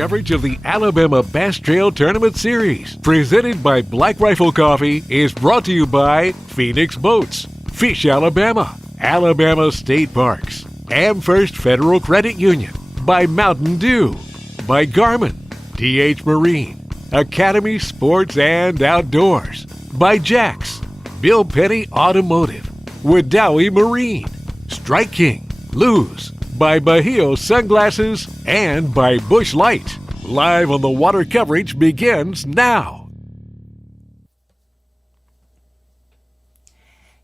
coverage of the Alabama Bass Trail Tournament Series, presented by Black Rifle Coffee, is brought to you by Phoenix Boats, Fish Alabama, Alabama State Parks, AmFirst Federal Credit Union, by Mountain Dew, by Garmin, TH Marine, Academy Sports and Outdoors, by Jax, Bill Penny Automotive, Wadawi Marine, Strike King, Luz, by Bahio Sunglasses, and by Bush Light. Live on the Water coverage begins now.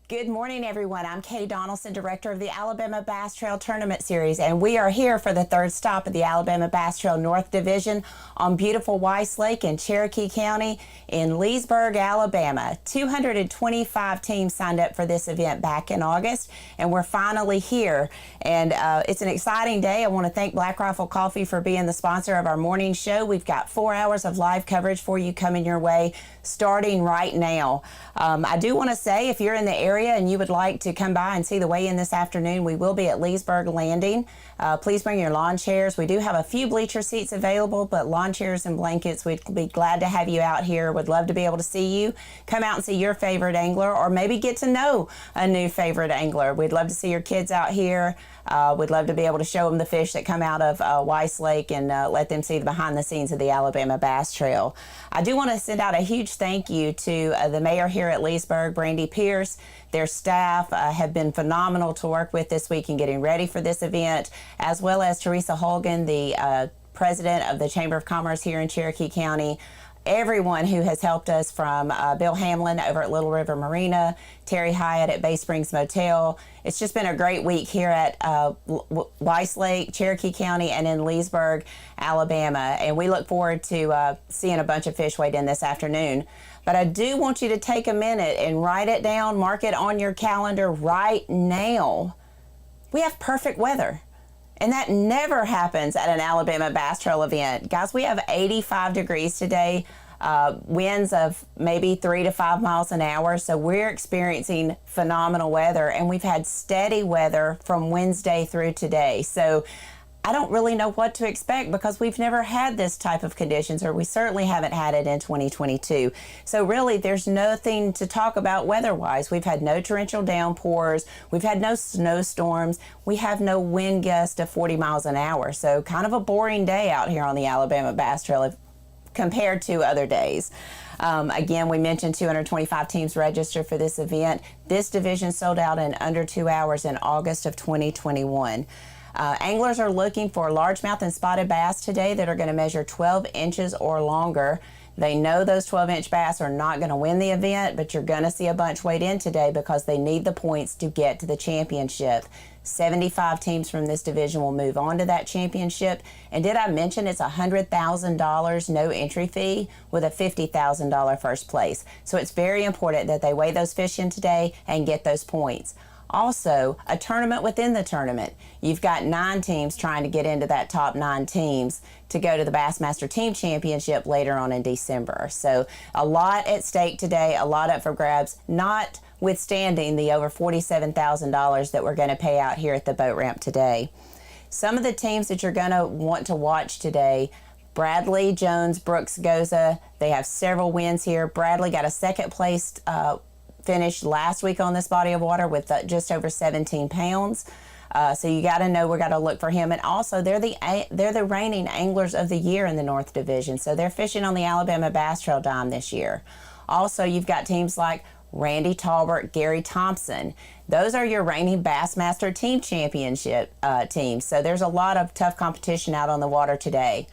Good morning, everyone. I'm Katie Donaldson, Director of the Alabama Bass Trail Tournament Series, and we are here for the third stop of the Alabama Bass Trail North Division on beautiful Weiss Lake in Cherokee County in Leesburg, Alabama. 225 teams signed up for this event back in August, and we're finally here. And it's an exciting day. I want to thank Black Rifle Coffee for being the sponsor of our morning show. We've got 4 hours of live coverage for you coming your way starting right now. I do want to say, if you're in the area and you would like to come by and see the weigh-in this afternoon, we will be at Leesburg Landing. Please bring your lawn chairs. We do have a few bleacher seats available, but lawn chairs and blankets, we'd be glad to have you out here. Would love to be able to see you. Come out and see your favorite angler, or maybe get to know a new favorite angler. We'd love to see your kids out here. We'd love to be able to show them the fish that come out of Weiss Lake and let them see the behind the scenes of the Alabama Bass Trail. I do want to send out a huge thank you to the mayor here at Leesburg, Brandy Pierce. Their staff have been phenomenal to work with this week in getting ready for this event, as well as Teresa Holgan, the president of the Chamber of Commerce here in Cherokee County. Everyone who has helped us, from Bill Hamlin over at Little River Marina, Terry Hyatt at Bay Springs Motel. It's just been a great week here at Weiss Lake, Cherokee County, and in Leesburg, Alabama. And we look forward to seeing a bunch of fish weighed in this afternoon. But I do want you to take a minute and write it down, mark it on your calendar right now. We have perfect weather. And that never happens at an Alabama Bass Trail event. Guys, we have 85 degrees today, winds of maybe 3 to 5 miles an hour. So we're experiencing phenomenal weather, and we've had steady weather from Wednesday through today. So I don't really know what to expect, because we've never had this type of conditions, or we certainly haven't had it in 2022. So really, there's nothing to talk about weather-wise. We've had no torrential downpours. We've had no snowstorms. We have no wind gust of 40 miles an hour. So kind of a boring day out here on the Alabama Bass Trail compared to other days. Again, we mentioned 225 teams registered for this event. This division sold out in under 2 hours in August of 2021. Anglers are looking for largemouth and spotted bass today that are going to measure 12 inches or longer. They know those 12-inch bass are not going to win the event, but you're going to see a bunch weighed in today because they need the points to get to the championship. 75 teams from this division will move on to that championship. And did I mention it's $100,000 no entry fee with a $50,000 first place? So it's very important that they weigh those fish in today and get those points. Also, a tournament within the tournament. You've got 9 teams trying to get into that top 9 teams to go to the Bassmaster Team Championship later on in December. So a lot at stake today, a lot up for grabs, notwithstanding the over $47,000 that we're going to pay out here at the boat ramp today. Some of the teams that you're going to want to watch today: Bradley, Jones, Brooks, Goza. They have several wins here. Bradley got a second place finished last week on this body of water with just over 17 pounds. So you got to know, we got to look for him. And also, they're the reigning Anglers of the Year in the North Division. So they're fishing on the Alabama Bass Trail Dime this year. Also, you've got teams like Randy Talbert, Gary Thompson. Those are your reigning Bassmaster Team Championship teams. So there's a lot of tough competition out on the water today.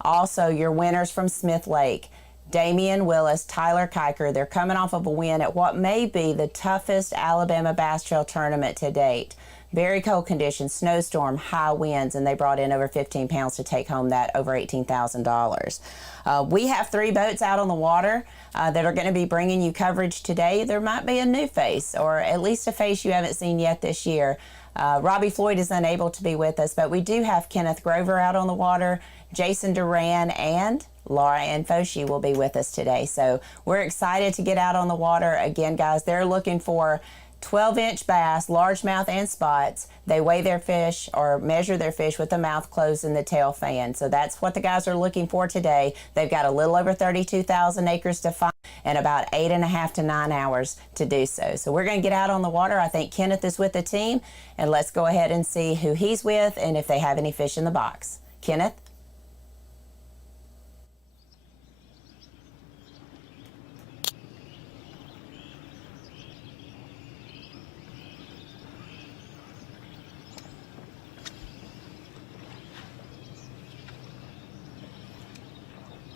Also, your winners from Smith Lake: Damian Willis, Tyler Kiker. They're coming off of a win at what may be the toughest Alabama Bass Trail tournament to date. Very cold conditions, snowstorm, high winds, and they brought in over 15 pounds to take home that over $18,000. We have 3 boats out on the water that are going to be bringing you coverage today. There might be a new face, or at least a face you haven't seen yet this year. Robbie Floyd is unable to be with us, but we do have Kenneth Grover out on the water. Jason Duran and Laura Ann Foshi will be with us today. So we're excited to get out on the water. Again, guys, they're looking for 12-inch bass, largemouth and spots. They weigh their fish or measure their fish with the mouth closed and the tail fan. So that's what the guys are looking for today. They've got a little over 32,000 acres to find and about 8.5 to 9 hours to do so. So we're going to get out on the water. I think Kenneth is with the team, and let's go ahead and see who he's with and if they have any fish in the box. Kenneth?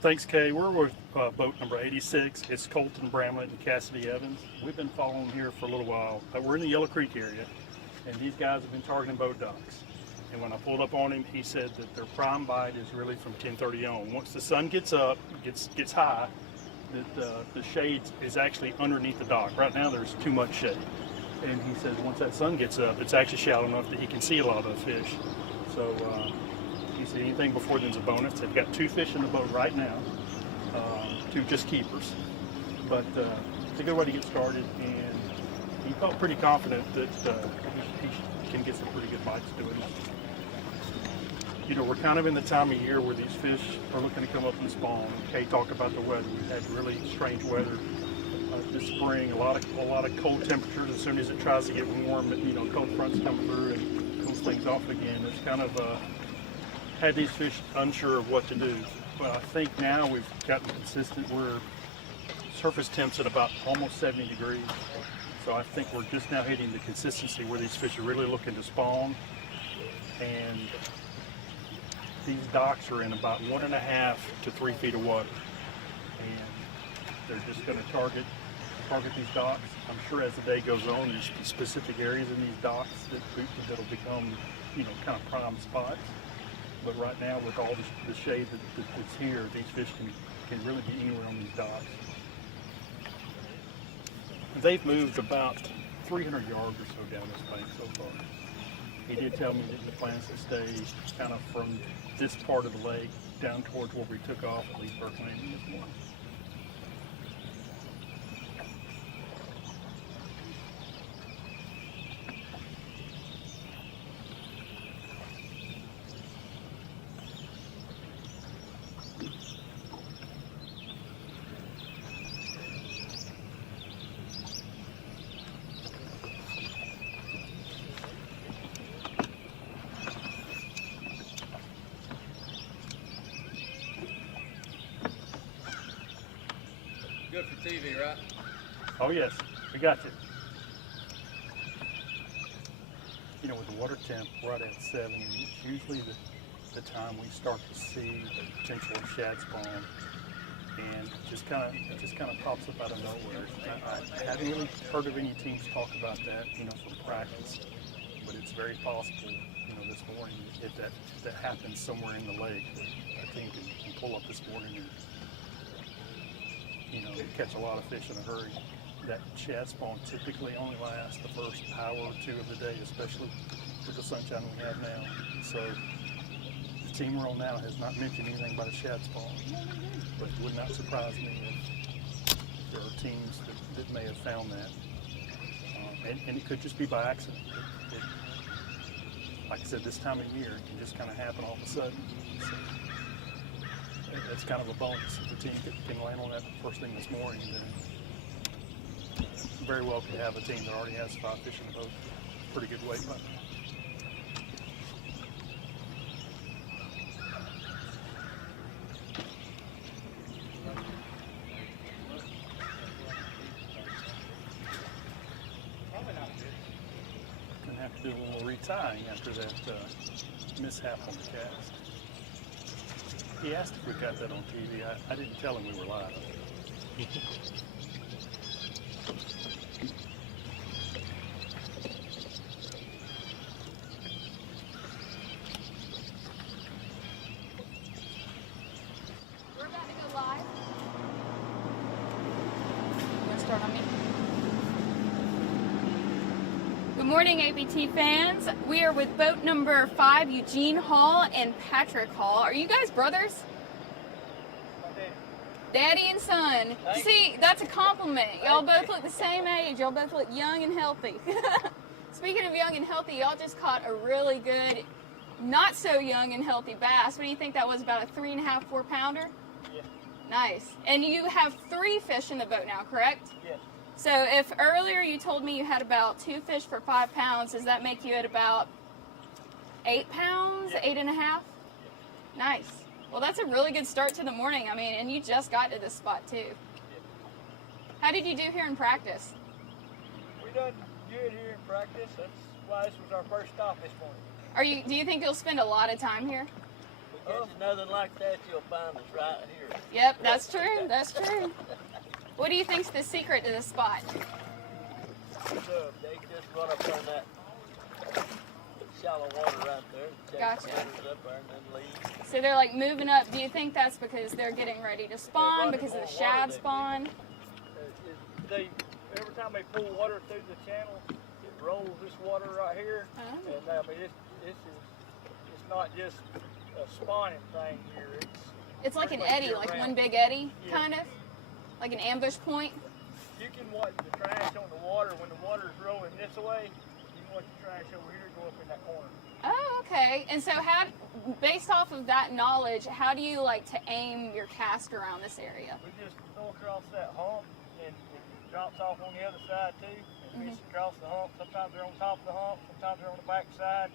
Thanks, Kay. We're with boat number 86. It's Colton Bramlett and Cassidy Evans. We've been following here for a little while. We're in the Yellow Creek area, and these guys have been targeting boat docks. And when I pulled up on him, he said that their prime bite is really from 10:30 on. Once the sun gets up, gets high, that the shade is actually underneath the dock. Right now, there's too much shade. And he says once that sun gets up, it's actually shallow enough that he can see a lot of the fish. So. You see anything before then's a bonus. They've got 2 fish in the boat right now, 2 just keepers. But it's a good way to get started, and he felt pretty confident that he can get some pretty good bites doing it. You know, we're kind of in the time of year where these fish are looking to come up and spawn. Kay talked about the weather. We've had really strange weather this spring. A lot of cold temperatures. As soon as it tries to get warm, you know, cold fronts come through and cools things off again. It's kind of had these fish unsure of what to do. But I think now we've gotten consistent. We're surface temps at about almost 70 degrees. So I think we're just now hitting the consistency where these fish are really looking to spawn. And these docks are in about 1.5 to 3 feet of water. And they're just going to target these docks. I'm sure as the day goes on, there's specific areas in these docks that'll become, you know, kind of prime spots. But right now, with all the shade that's here, these fish can really be anywhere on these docks. They've moved about 300 yards or so down this bank so far. He did tell me that he plans to stay kind of from this part of the lake down towards where we took off at Leesburg Landing this morning. Good for TV, right? Oh yes, we got you. You know, with the water temp right at 70, it's usually the time we start to see the potential of shad spawn, and it just kind of pops up out of nowhere. I haven't really heard of any teams talk about that, you know, from practice, but it's very possible, you know, this morning if that happens somewhere in the lake, a team can pull up this morning and, you know, catch a lot of fish in a hurry. That shad spawn typically only lasts the first hour or 2 of the day, especially with the sunshine we have now. So the team we're on now has not mentioned anything about a shad spawn, but it would not surprise me if there are teams that may have found that. And it could just be by accident. Like I said, this time of year, it can just kind of happen all of a sudden. So, it's kind of a bonus. If the team can land on that first thing this morning, then very well could have a team that already has 5 fish in the boat. Pretty good weight limit. Gonna have to do a little retying after that mishap on the cast. He asked if we got that on TV. I didn't tell him we were live. We're about to go live. You want to start on me? Good morning, ABT fans. We are with boat number 5, Eugene Hall and Patrick Hall. Are you guys brothers? Daddy and son. See, that's a compliment. Y'all both look the same age. Y'all both look young and healthy. Speaking of young and healthy, y'all just caught a really good, not so young and healthy bass. What do you think that was, about a 3.5, 4 pounder? Yeah. Nice. And you have 3 fish in the boat now, correct? Yes. So if earlier you told me you had about 2 fish for 5 pounds, does that make you at about 8 pounds, Yeah. 8.5? Nice. Well, that's a really good start to the morning. I mean, and you just got to this spot too. How did you do here in practice? We done good here in practice. That's why this was our first stop this morning. Do you think you'll spend a lot of time here? If there's nothing like that, you'll find us right here. Yep, that's true. That's true. What do you think's the secret to this spot? So they just run up on that shallow water right there. Check Gotcha. the critters up there and then leave. So they're like moving up. Do you think that's because they're getting ready to spawn, because of the shad spawn? Every time they pull water through the channel, it rolls this water right here. Oh. And I mean, it's not just a spawning thing here. It's like an pretty much eddy, like year-round. one big eddy, Yeah. kind of? Like an ambush point? You can watch the trash on the water when the water's rolling this way. You can watch the trash over here go up in that corner. Oh, okay. And so based off of that knowledge, how do you like to aim your cast around this area? We just go across that hump and it drops off on the other side too. And fish across the hump. Sometimes they're on top of the hump, sometimes they're on the back side.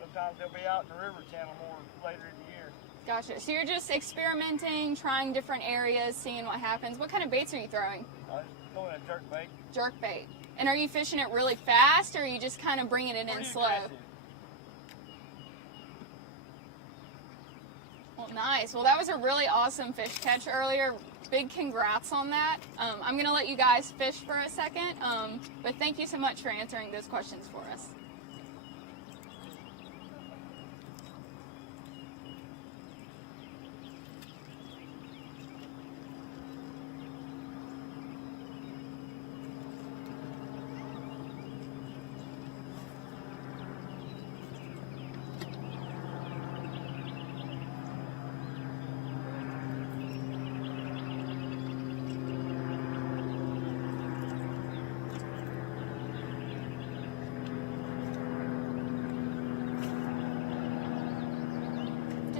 Sometimes they'll be out in the river channel more later in the year. Gotcha. So you're just experimenting, trying different areas, seeing what happens. What kind of baits are you throwing? I just throw in a jerk bait. Jerk bait. And are you fishing it really fast, or are you just kind of bringing it in Pretty slow? aggressive. Well, nice. Well, that was a really awesome fish catch earlier. Big congrats on that. I'm going to let you guys fish for a second, but thank you so much for answering those questions for us.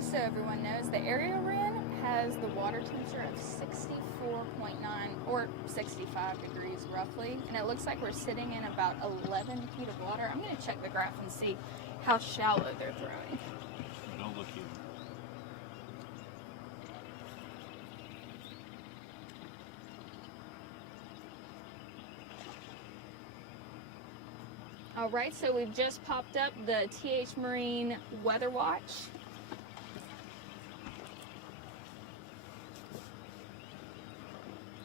So everyone knows, the area we're in has the water temperature of 64.9 or 65 degrees roughly, and it looks like we're sitting in about 11 feet of water. I'm going to check the graph and see how shallow they're throwing. Don't look here. All right, so we've just popped up the TH Marine Weather Watch.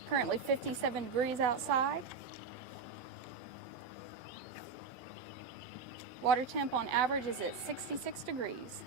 Currently 57 degrees outside. Water temp on average is at 66 degrees.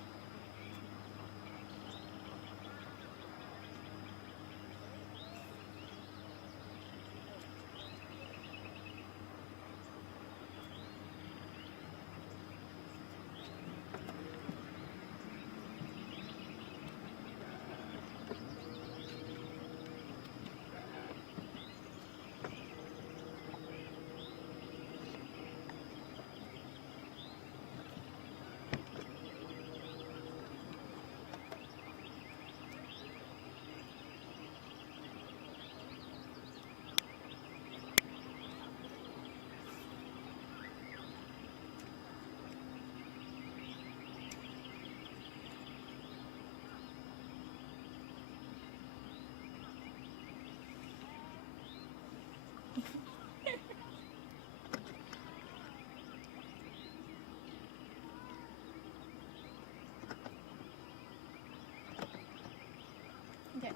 Okay.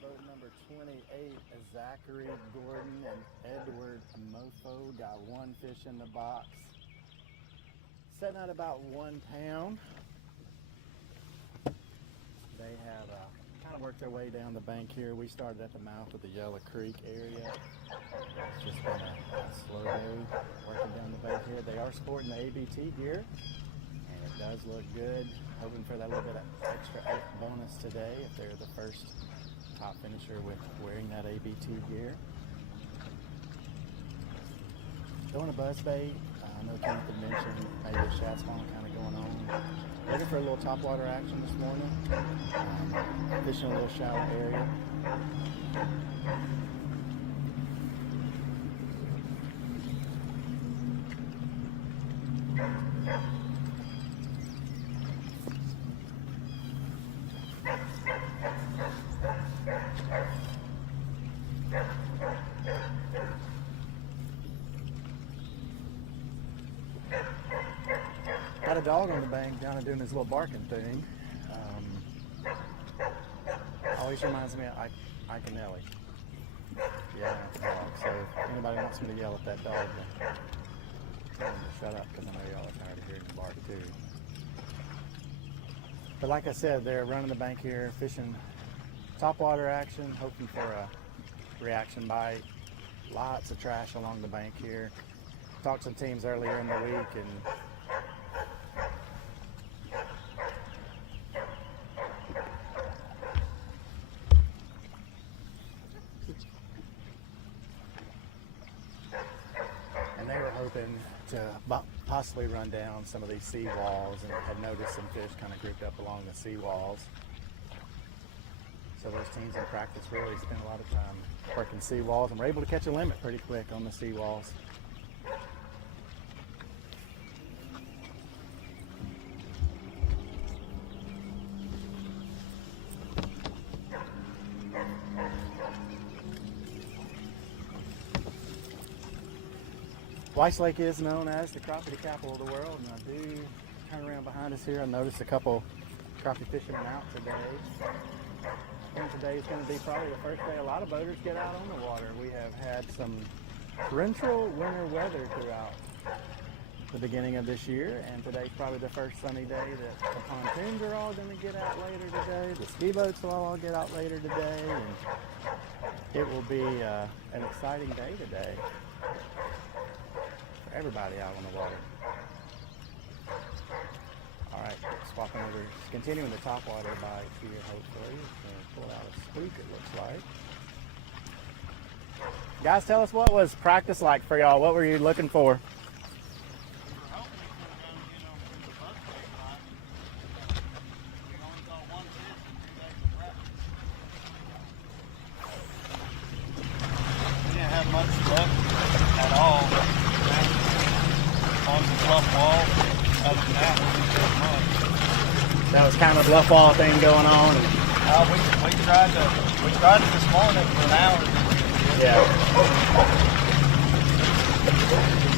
Boat number 28, Zachary Gordon and Edward Mofo got one fish in the box. Setting at about 1 pound. They have kind of worked their way down the bank here. We started at the mouth of the Yellow Creek area. It's just been a slow day working down the bank here. They are sporting the ABT gear, and it does look good. Hoping for that little bit of extra bonus today if they're the first top finisher with wearing that ABT gear. Throwing a buzz bait. I know Kenneth had mentioned maybe a shad spawn kind of going on. Looking for a little topwater action this morning. Fishing a little shallow area. Got a dog on the bank down and doing his little barking thing. Always reminds me of Ike and Ellie. Yeah, dog. So if anybody wants me to yell at that dog, then tell them to shut up, because I know y'all are tired of hearing the bark too. But like I said, they're running the bank here, fishing topwater action, hoping for a reaction bite. Lots of trash along the bank here. Talked to some teams earlier in the week, and they were hoping to possibly run down some of these sea walls, and had noticed some fish kind of grouped up along the sea walls. So those teams in practice really spend a lot of time working sea walls, and we're able to catch a limit pretty quick on the sea walls. Weiss Lake is known as the crappie capital of the world, and I do turn around behind us here. I noticed a couple crappie fishermen out today. And today is going to be probably the first day a lot of boaters get out on the water. We have had some torrential winter weather throughout the beginning of this year, and today's probably the first sunny day that the pontoons are all going to get out later today. The ski boats will all get out later today, and it will be an exciting day today for everybody out on the water. All right, swapping over, continuing the topwater bite here, hopefully. Pull out a spook, it looks like. Guys, tell us, what was practice like for y'all? What were you looking for? We didn't have much luck at all on the bluff wall. Other than that, we didn't have much. That was kind of a bluff wall thing going on. We tried it this morning for an hour. Yeah.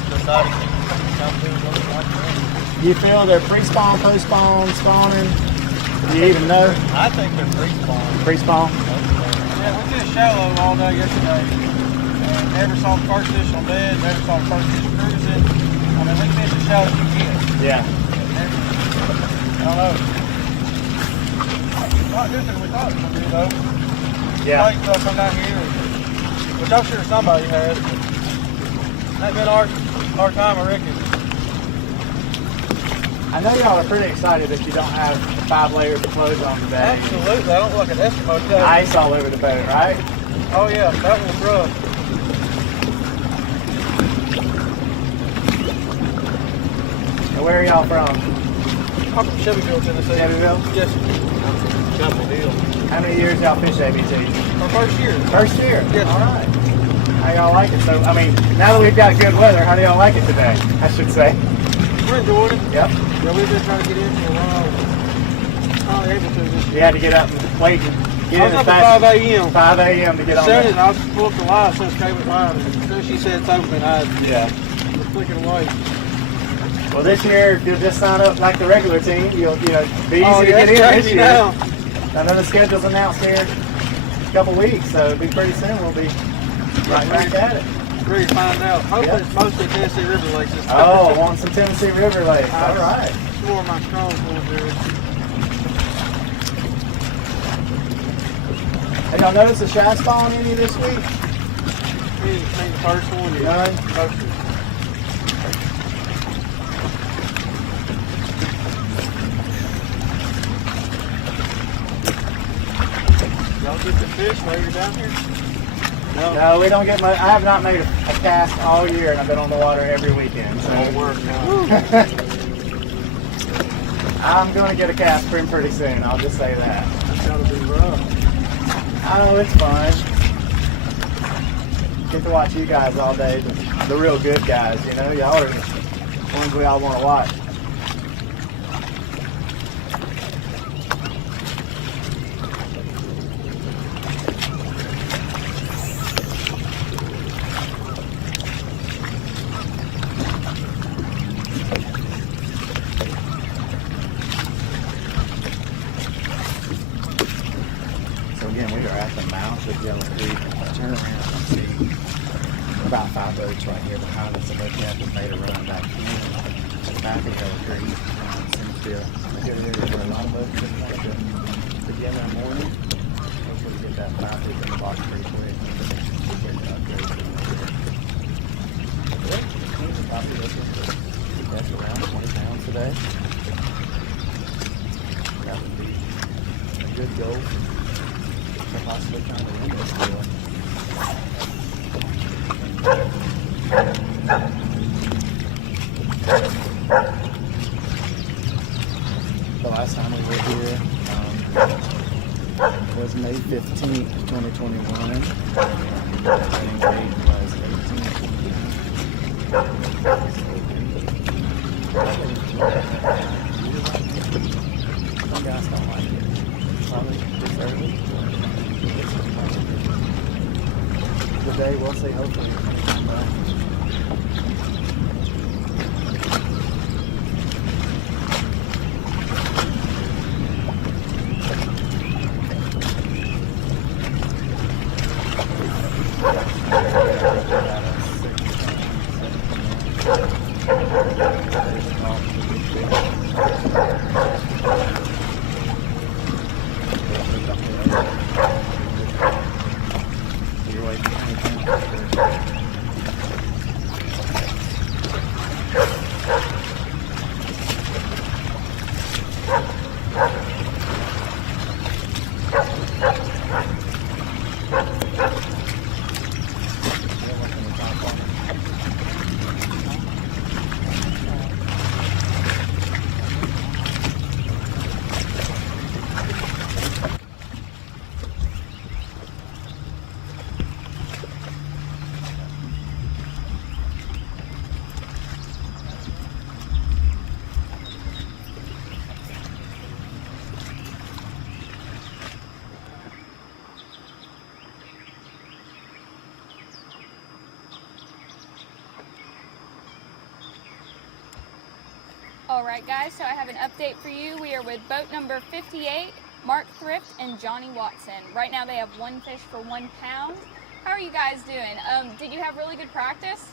Decided to come do what we want to do. You feel they're pre-spawn, post-spawn, spawning? Do you even know? I think they're pre-spawn. Pre-spawn? Yeah, we did shallow all day yesterday. And never saw the first fish on bed, never saw the first fish cruising. I mean, we fished as shallow as you can. Yeah. I don't know. Not different than we thought it was going to be, though. Yeah. Like, come down here, which I'm sure somebody has. That's been our time, I reckon. I know y'all are pretty excited that you don't have 5 layers of clothes on today. Absolutely. I don't look like an Eskimo today. Ice all over the boat, right? Oh, yeah. That was rough. And where are y'all from? I'm from Shelbyville, Tennessee. Shelbyville? Yes, sir. Double deal. How many years y'all fish ABT? Our first year. First year? Yes. All right. How y'all like it? So, I mean, now that we've got good weather, how do y'all like it today? I should say. We're enjoying it. Yep. Yeah, we've been trying to get in for a while. Finally able to this year. You had to get up and wait and get I in was as up fast at 5 a.m. 5 a.m. to get on Saturday, there. I was booked the live since Kay was live. And as soon as she said it's open, I was clicking away. Well, this year, if you'll just sign up like the regular team, you'll be easy to get in this year. Now. I know the schedule's announced here in a couple weeks, so it'll be pretty soon. We'll be right back at it. Ready to find out. Hopefully it's mostly Tennessee River Lakes this time. Oh, I want some Tennessee River Lakes. All right. It's more of my strong point there. Have y'all noticed the shad spawn any this week? Seen the first one. None? Y'all get the fish while you're down here? No, we don't get much. I have not made a cast all year, and I've been on the water every weekend. So Won't work now. I'm going to get a cast pretty soon. I'll just say that. It's gotta be rough. Oh, it's fun. Get to watch you guys all day, the real good guys. You know, y'all are the ones we all want to watch. So again, we are at the mouth of Yellow Creek. Turn around and see about 5 boats right here behind us. And they have made a run back in to the back of Yellow Creek. Seems to be a good area for a lot of boats to begin that morning. Hopefully get that 5 feet in the box pretty quick. Begin to upgrade to probably looking to catch around 20 pounds today. That would be a good goal. Possibly trying to win this deal. The last time we were here was May 15th, 2021. The training date was 18th. Some guys don't like it. Probably this early. Today we'll see, hopefully. Alright guys, so I have an update for you. We are with boat number 58, Mark Thrift and Johnny Watson. Right now they have 1 fish for 1 pound. How are you guys doing? Did you have really good practice?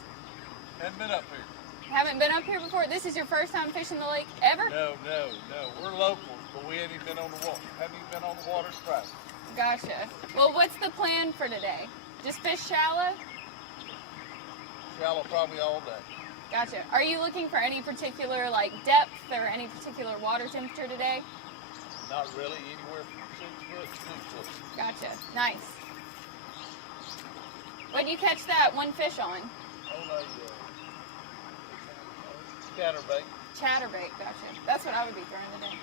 Haven't been up here. Haven't been up here before? This is your first time fishing the lake ever? No. We're locals, but we ain't even been on the water. Haven't even been on the water twice. Gotcha. Well, what's the plan for today? Just fish shallow? Shallow probably all day. Gotcha. Are you looking for any particular like depth or any particular water temperature today? Not really, anywhere from 6 foot to 2 foot. Gotcha. Nice. What did you catch that 1 fish on? On a chatterbait. Chatterbait, gotcha. That's what I would be throwing today.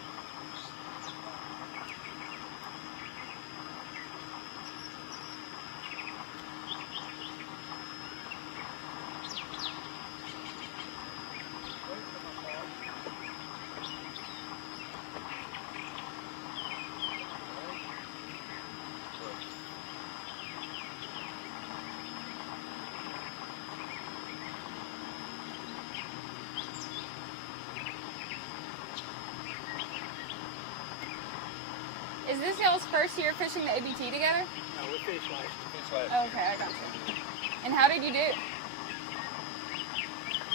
Is this y'all's first year fishing the ABT together? No, we fish last. Fish last. Okay, I got you. And how did you do?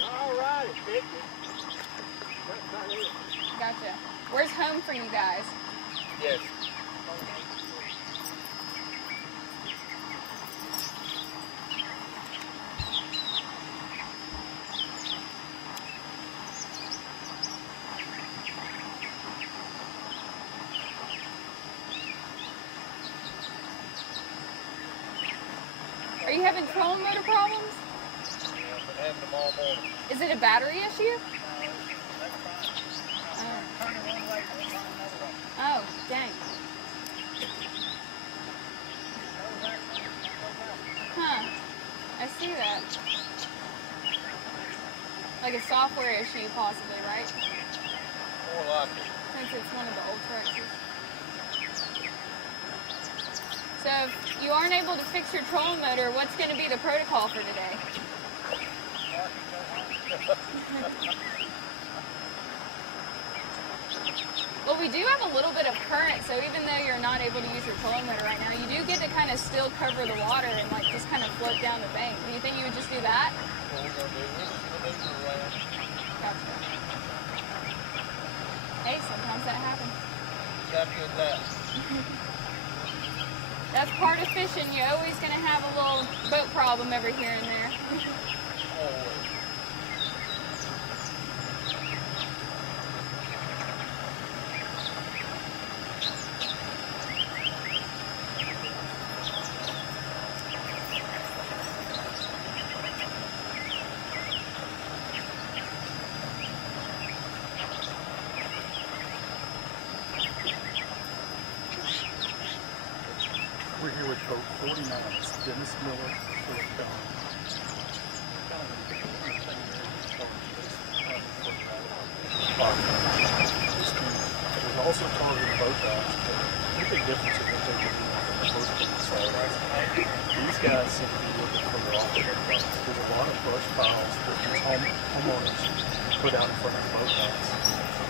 All right, it's 50. That's about it. Gotcha. Where's home for you guys? Yes. Are you having trolling motor problems? Yeah, I've been having them all morning. Is it a battery issue? Oh, dang. Huh. I see that. Like a software issue, possibly, right? More likely. Since it's one of the old Trexes. So if you aren't able to fix your trolling motor, what's going to be the protocol for today? Well, we do have a little bit of current, so even though you're not able to use your trolling motor right now, you do get to kind of still cover the water and like just kind of float down the bank. Do you think you would just do that? What we're going to do, we'll just maneuver around. Gotcha. Hey, sometimes that happens. Got to get that. That's part of fishing. You're always going to have a little boat problem every here and there. Always. We're here with boat 49. It's Dennis Miller, Fish Don. We've also targeted boat docks, but the big difference is that they're most of the side. These guys seem to be looking for their off boat docks. There's a lot of brush piles that these homeowners put out in front of boat docks.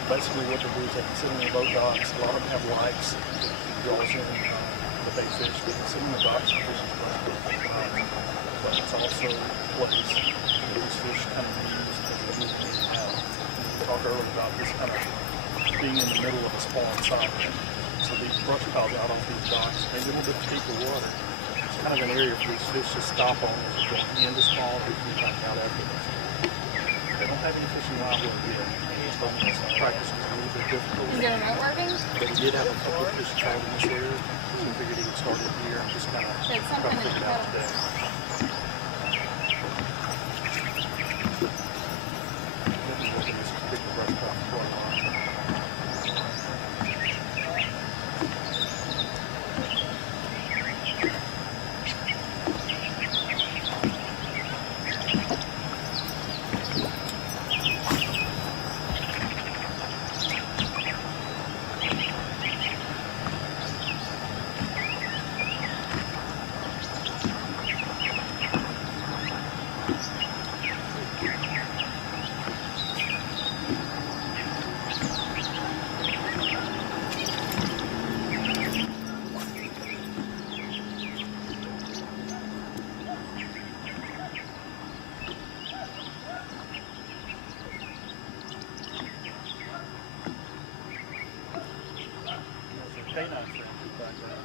Basically what they do is they can sit on the boat docks. A lot of them have lights that draws in the bait fish. They can sit on the docks and fish is but it's also what these fish kind of use as they move in and out. We talked earlier about this kind of being in the middle of a spawn site. So these brush piles out off these docks, maybe a little bit deeper water. It's kind of an area for these fish to stop on as they're going into spawn or come back out afterwards. They don't have any fishing liability yet. Practice was a little bit difficult. Is there remote working? But he did have a couple of fish tried in this area, so we figured he would start it here and just kind of So it's try something to figure it out that today. We'll be working this particular brush pile for quite a while. Canine friends back there.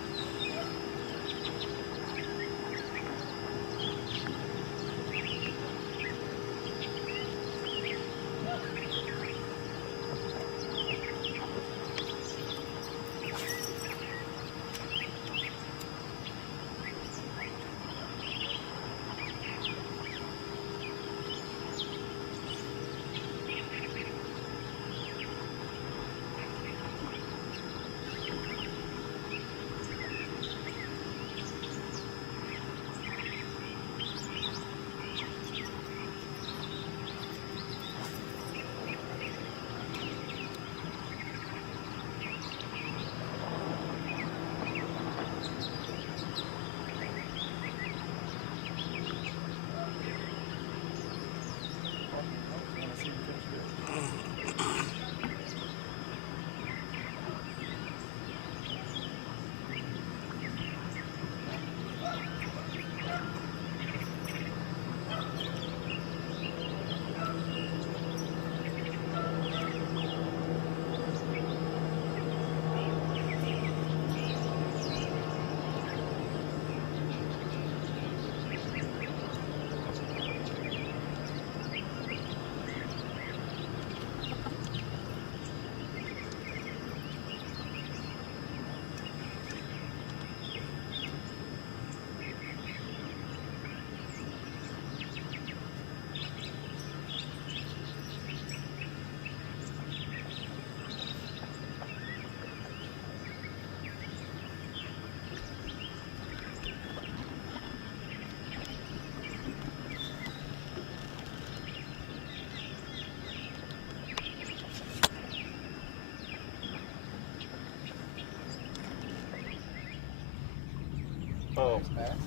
Nice pass.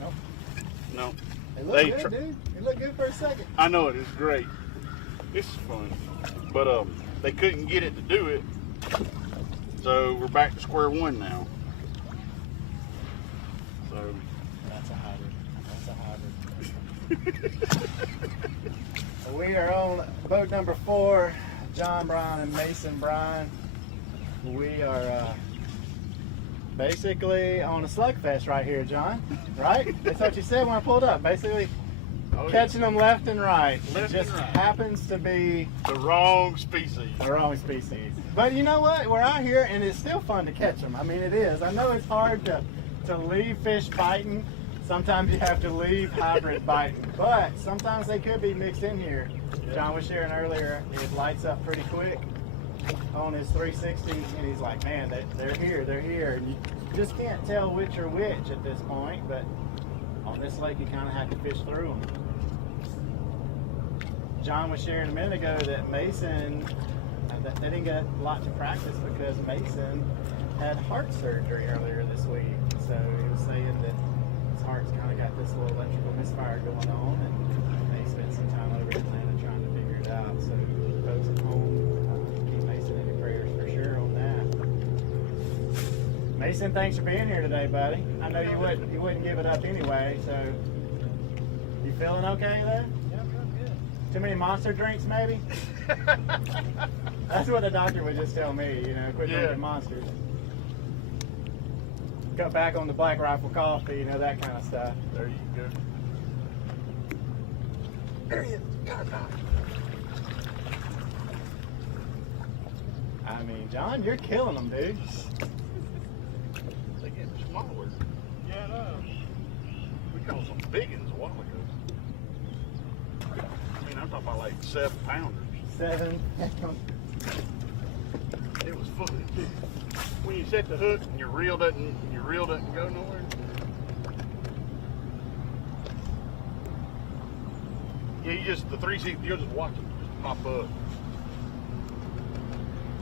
Nope. No. It looked good, dude. It looked good for a second. I know it is great. This is fun. But they couldn't get it to do it. So we're back to square one now. So That's a hybrid. So we are on boat number 4, John Bryan and Mason Bryan. We are basically on a slugfest right here, John. Right? That's what you said when I pulled up. Basically catching them left and right. Left it just and right. happens to be the wrong species. the wrong species. But you know what? We're out here and it's still fun to catch them. I mean, it is. I know it's hard to leave fish biting. Sometimes you have to leave hybrid biting. But sometimes they could be mixed in here. John was sharing earlier, it lights up pretty quick on his 360, and he's like, man, they're here. And you just can't tell which are which at this point, but on this lake you kind of have to fish through them. John was sharing a minute ago that Mason, that they didn't get a lot to practice because Mason had heart surgery earlier this week. So he was saying that his heart's kind of got this little electrical misfire going on, and they spent some time over in Atlanta trying to figure it out. So folks at home, keep Mason in your prayers for sure on that. Mason, thanks for being here today, buddy. I know you wouldn't give it up anyway. So you feeling okay though? Yeah, I'm feeling good. Too many monster drinks, maybe? That's what the doctor would just tell me, quit drinking monsters. Cut back on the Black Rifle coffee, that kind of stuff. There you go. There he is. I mean, John, you're killing them, dude. They getting smaller. Yeah, no. We caught some big ones a while ago. I mean, I'm talking about like 7-pounders. 7. It was fun. When you set the hook and your reel doesn't go nowhere. Yeah, the 360, you'll just watch them just pop up.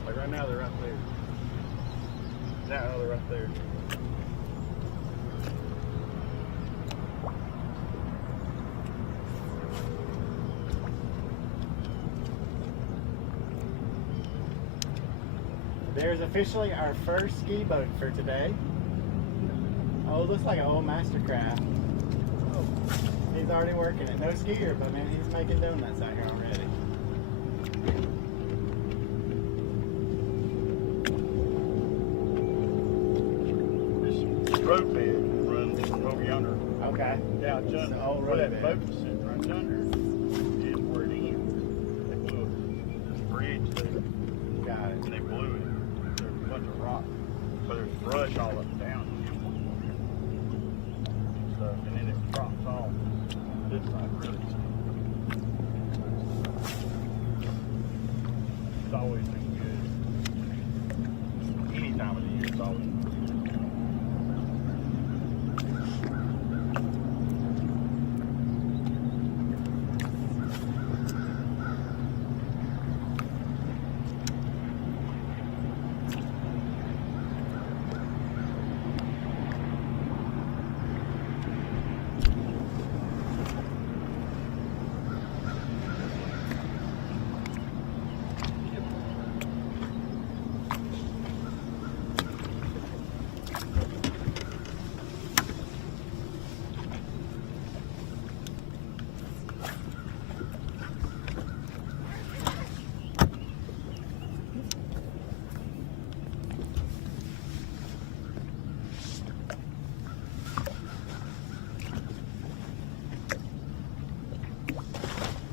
Like right now, they're right there. Now they're right there. There's officially our first ski boat for today. Oh, it looks like an old Mastercraft. Oh, he's already working it. No skier, but man, he's making donuts out here already. This road bed runs over yonder. Okay. Yeah, just the old where road that bed. boat is sitting right yonder is where it ends. They blew a bridge there Got it. and they blew it. There's a bunch of rock, but there's brush all up and down and stuff, and then it drops off this side really. It's always been good. Any time of the year, it's always been good.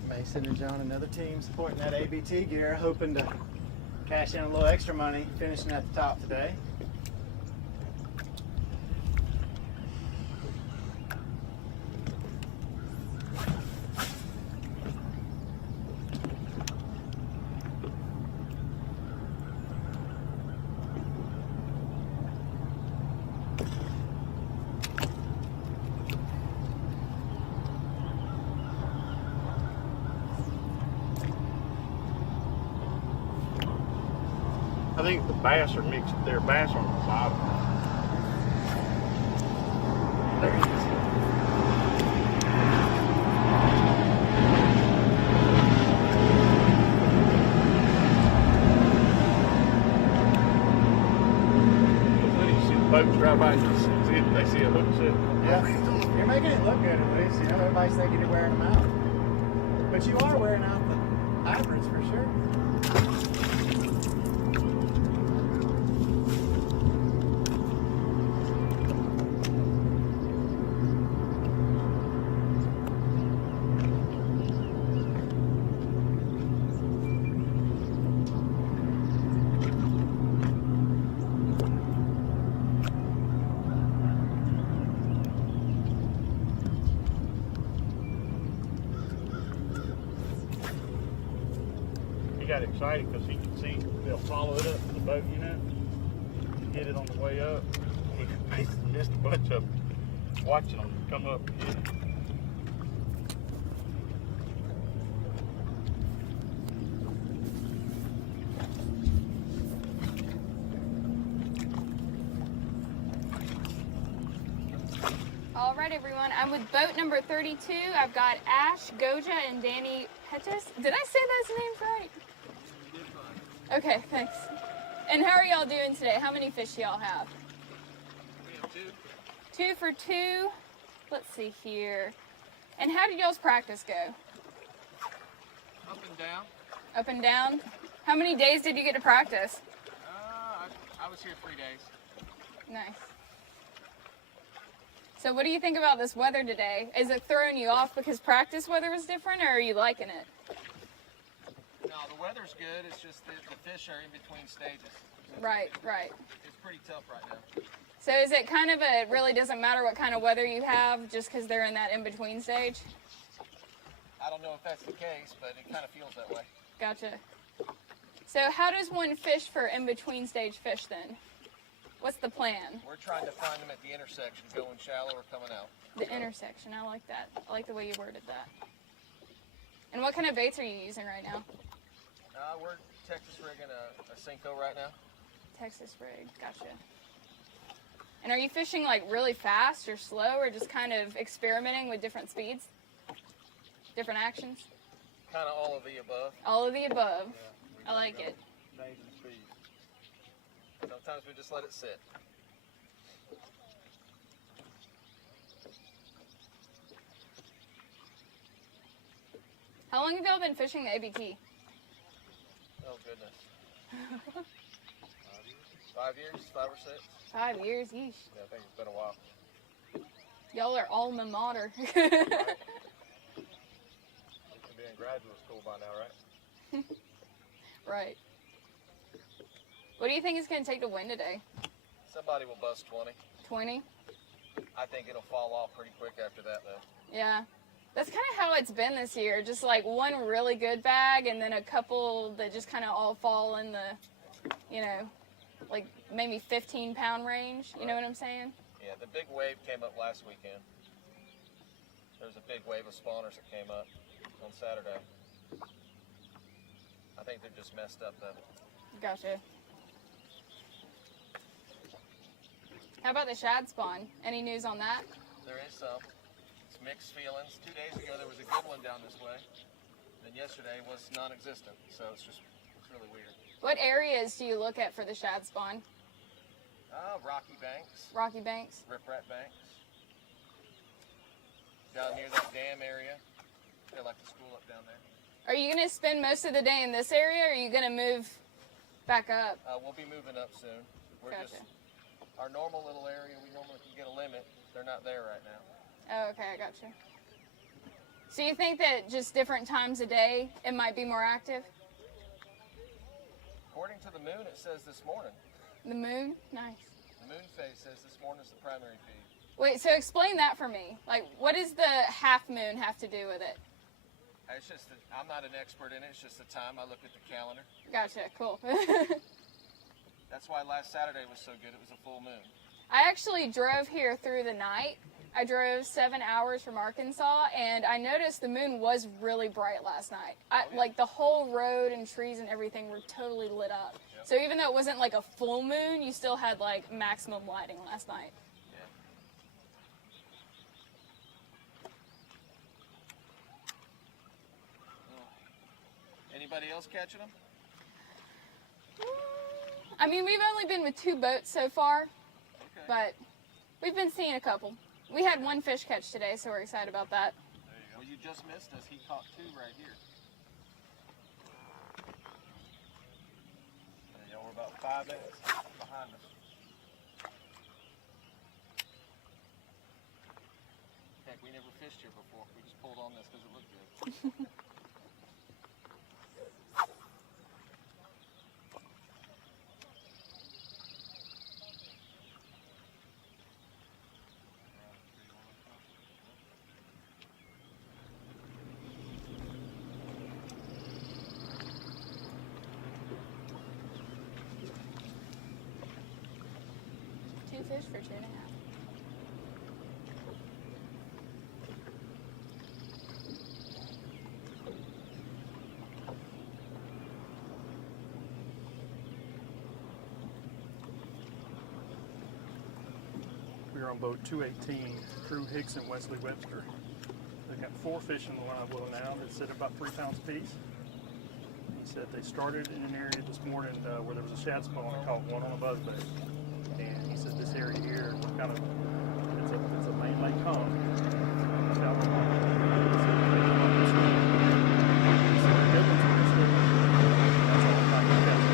Mason and John, another team supporting that ABT gear, hoping to cash in a little extra money, finishing at the top today. I think the bass are mixed. Their bass are on the bottom. There he is. You see the boats drive by, they see a hook set. Yeah, you're making it look good at least. You know, everybody's thinking you're wearing them out. But you are wearing out the hybrids for sure. He got excited because he could see they'll follow it up to the boat, you know, get it on the way up. He basically missed a bunch of them, watching them come up and get it. All right, everyone. I'm with boat number 32. I've got Ash, Goja, and Danny Pettis. Did I say those names right? Okay, thanks. And how are y'all doing today? How many fish y'all have? We have 2. 2 for 2. Let's see here. And how did y'all's practice go? Up and down. Up and down? How many days did you get to practice? I was here 3 days. Nice. So what do you think about this weather today? Is it throwing you off because practice weather was different, or are you liking it? No, the weather's good. It's just that the fish are in between stages. Right, right. It's pretty tough right now. So is it kind of it really doesn't matter what kind of weather you have just because they're in that in-between stage? I don't know if that's the case, but it kind of feels that way. Gotcha. So how does one fish for in-between stage fish then? What's the plan? We're trying to find them at the intersection, going shallow or coming out. The intersection, I like that. I like the way you worded that. And what kind of baits are you using right now? We're Texas rigging a Cinco right now. Texas rig, gotcha. And are you fishing like really fast or slow, or just kind of experimenting with different speeds? Different actions? Kind of all of the above. All of the above. I like it. Days and speed. Sometimes we just let it sit. How long have y'all been fishing the ABT? Oh, goodness. 5 years, 5 or 6. 5 years, yeesh. Yeah, I think it's been a while. Y'all are alma mater. You can be in graduate school by now, right? Right. What do you think it's going to take to win today? Somebody will bust 20. 20? I think it'll fall off pretty quick after that, though. Yeah. That's kind of how it's been this year. Just like one really good bag and then a couple that just kind of all fall in the, you know, like maybe 15-pound range. You know what I'm saying? Yeah, the big wave came up last weekend. There was a big wave of spawners that came up on Saturday. I think they're just messed up, though. Gotcha. How about the shad spawn? Any news on that? There is some. It's mixed feelings. 2 days ago, there was a good one down this way. Then yesterday was non-existent. So it's really weird. What areas do you look at for the shad spawn? Rocky Banks. Rocky Banks? Riprap Banks. Down near that dam area. They like the school up down there. Are you going to spend most of the day in this area, or are you going to move back up? We'll be moving up soon. We're Gotcha. just our normal little area. We normally can get a limit. They're not there right now. Oh, okay, I gotcha. So you think that just different times a day, it might be more active? According to the moon, it says this morning. The moon? Nice. The moon phase says this morning is the primary feed. Wait, so explain that for me. Like, what does the half moon have to do with it? It's just that I'm not an expert in it. It's just the time I look at the calendar. Gotcha, cool. That's why last Saturday was so good. It was a full moon. I actually drove here through the night. I drove 7 hours from Arkansas, and I noticed the moon was really bright last night. Like, the whole road and trees and everything were totally lit up. Yep. So even though it wasn't like a full moon, you still had like maximum lighting last night. Anybody else catching them? I mean, we've only been with 2 boats so far, Okay. but we've been seeing a couple. We had 1 fish catch today, so we're excited about that. There you go. Well, you just missed us. He caught 2 right here. There you go. We're about 5 minutes behind us. Heck, we never fished here before. We just pulled on this because it looked good. Two fish for 2.5. We're on boat 218, Crew Hicks and Wesley Webster. They've got 4 fish in the live well now that sit about 3 pounds apiece. He said they started in an area this morning where there was a shad spawn and caught 1 on a buzzbait. And he said this area here, we're kind of, it's a main lake hump. It's out on the line. He said the main hump is here. He said the good ones are this way. That's all the time he catches.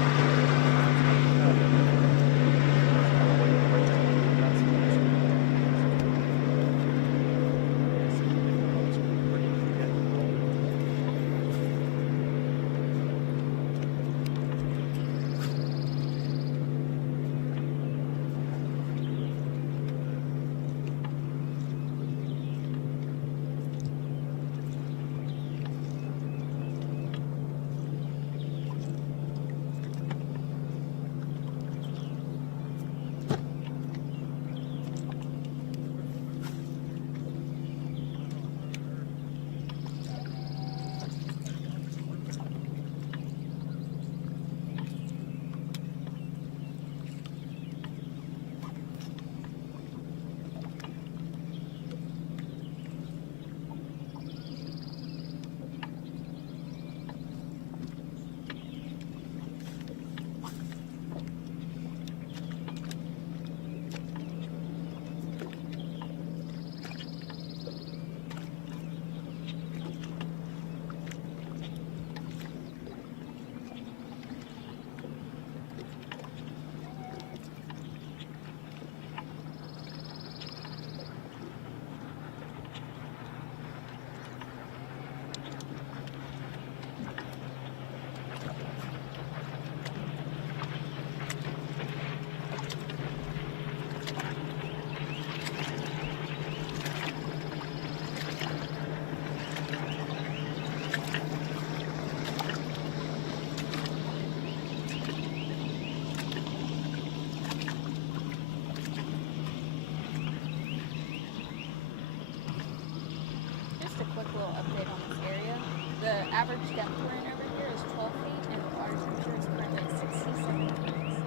Just a quick little update on this area. The average depth we're in over here is 12 feet, and the water temperature is currently at 67 degrees.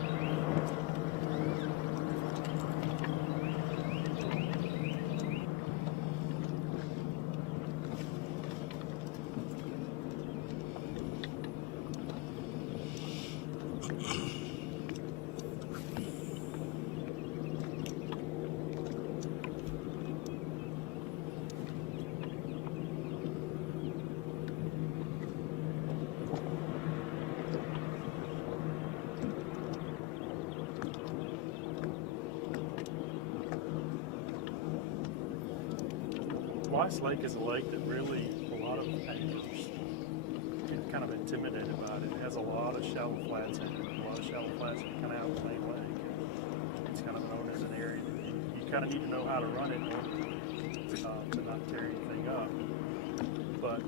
Weiss Lake is a lake that really a lot of anglers get kind of intimidated about. It has a lot of shallow flats in it, a lot of shallow flats that come out of the main lake. It's kind of known as an area that you kind of need to know how to run it to not tear anything up. But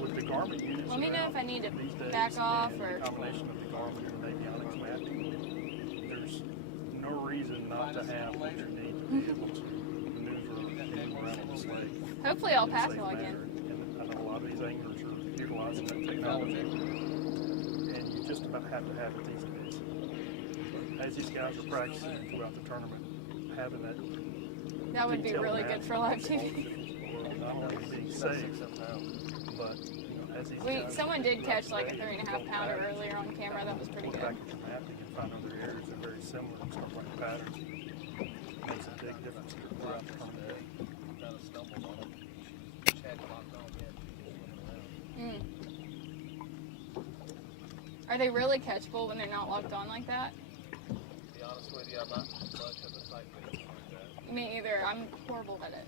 with the garment units, Let me know if I need to these days, back off and or. the combination of the garment and avionics mapping, there's no reason not to have what you need to be able to around this lake. Hopefully I'll pass Safe while I manner. can. And I know a lot of these anglers are utilizing that technology, and you just about have to have it these days. But as these guys are practicing throughout the tournament, having that That would be detailed really map good for live is TV. not only being safe, but as these guys Someone did go catch like a today, 3.5 pounder earlier on camera. That was pretty look good. back at the map, they can find other areas that are very similar and start running patterns. Makes a big difference throughout the day. Kind of stumbled on it. Shad locked on yet. Are they really catchable when they're not locked on like that? To be honest with you, I'm not much of a sight fishing like that. Me either. I'm horrible at it.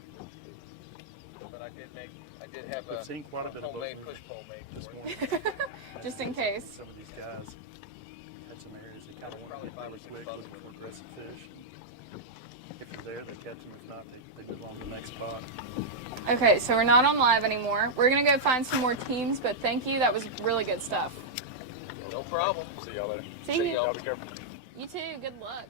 But I did have I've a seen quite a bit of boat homemade movement push pole made this for morning. it. Just in case. Some of these guys had some areas they kind of want to Probably 5 or get 6 really quick, buzzes. looking for aggressive fish. If they're there, they catch them. If not, they move on to the next spot. Okay, so we're not on live anymore. We're gonna go find some more teams, but thank you. That was really good stuff. No problem. See y'all later. See you. Y'all be careful. You too. Good luck.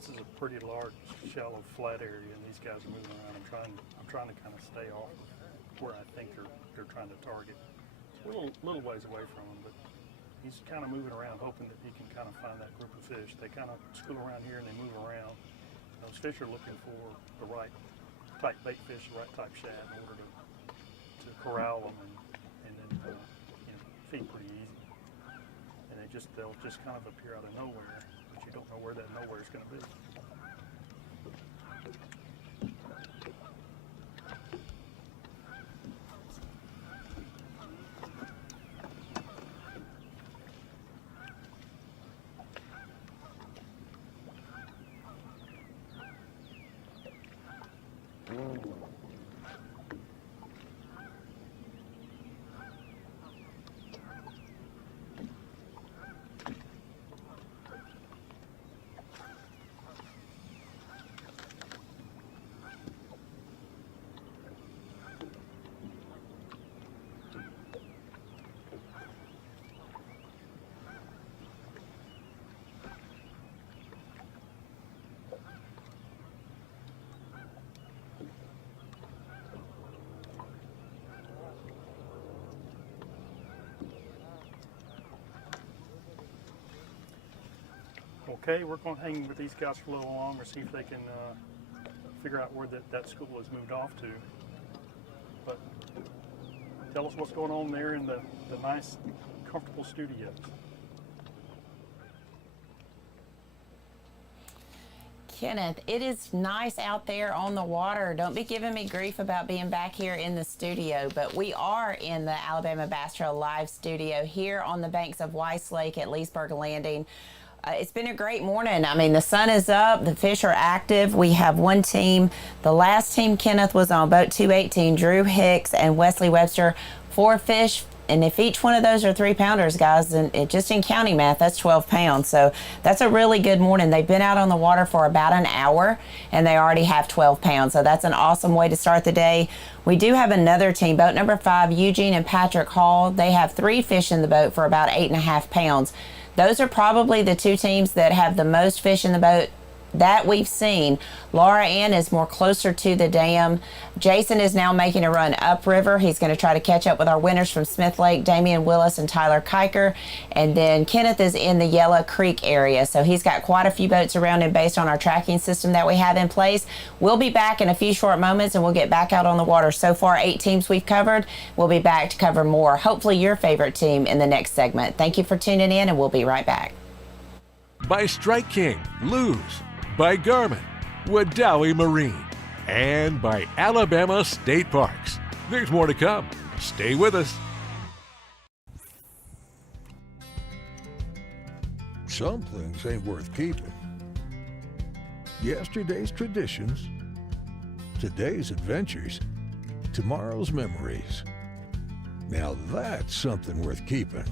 This is a pretty large, shallow, flat area, and these guys are moving around. I'm trying to kind of stay off where I think they're trying to target. We're a little ways away from him, but he's kind of moving around, hoping that he can kind of find that group of fish. They kind of school around here and they move around. Those fish are looking for the right type bait fish, the right type shad in order to corral them and then feed pretty easy. And they'll just kind of appear out of nowhere, but you don't know where that nowhere is going to be. Okay, we're going to hang with these guys for a little longer, see if they can figure out where that school has moved off to. But tell us what's going on there in the nice, comfortable studios. Kenneth, it is nice out there on the water. Don't be giving me grief about being back here in the studio, but we are in the Alabama Bass Trail Live studio here on the banks of Weiss Lake at Leesburg Landing. It's been a great morning. I mean, the sun is up, the fish are active. We have one team. The last team Kenneth was on, boat 218, Drew Hicks and Wesley Webster. 4 fish. And if each one of those are 3-pounders, guys, then just in county math, that's 12 pounds. So that's a really good morning. They've been out on the water for about an hour, and they already have 12 pounds. So that's an awesome way to start the day. We do have another team, boat number 5, Eugene and Patrick Hall. They have 3 fish in the boat for about 8.5 pounds. Those are probably the 2 teams that have the most fish in the boat that we've seen. Laura Ann is more closer to the dam. Jason is now making a run upriver. He's going to try to catch up with our winners from Smith Lake, Damian Willis and Tyler Kiker. And then Kenneth is in the Yellow Creek area. So he's got quite a few boats around him based on our tracking system that we have in place. We'll be back in a few short moments and we'll get back out on the water. So far, 8 teams we've covered. We'll be back to cover more, hopefully your favorite team, in the next segment. Thank you for tuning in, and we'll be right back. By Strike King, Lose. By Garmin, Wadowee Marine, and by Alabama State Parks. There's more to come. Stay with us. Some things ain't worth keeping. Yesterday's traditions, today's adventures, tomorrow's memories. Now that's something worth keeping.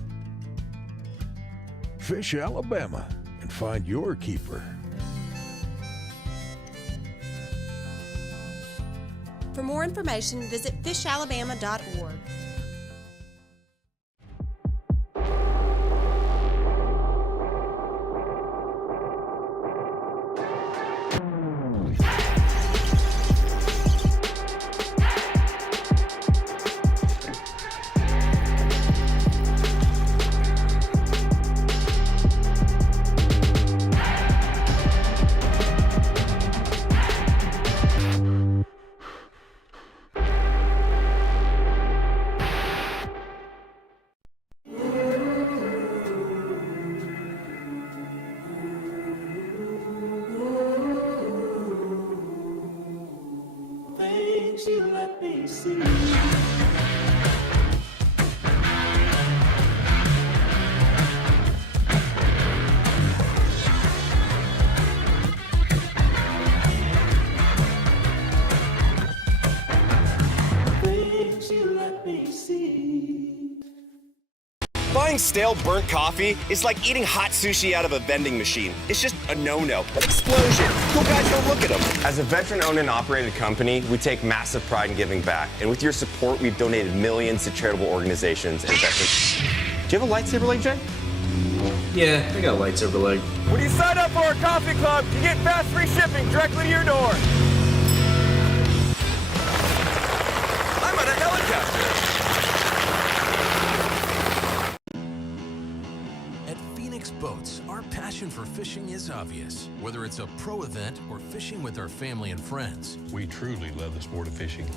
Fish Alabama and find your keeper. For more information, visit fishalabama.org. Buying stale, burnt coffee is like eating hot sushi out of a vending machine. It's just a no-no. Explosion. Cool guys don't look at them. As a veteran-owned and operated company, we take massive pride in giving back. And with your support, we've donated millions to charitable organizations and veterans. Do you have a lightsaber leg, Jay? Yeah, I got a lightsaber leg. When you sign up for our coffee club, you get fast free shipping directly to your door. I'm on a helicopter. Boats, our passion for fishing is obvious. Whether it's a pro event or fishing with our family and friends, we truly love the sport of fishing.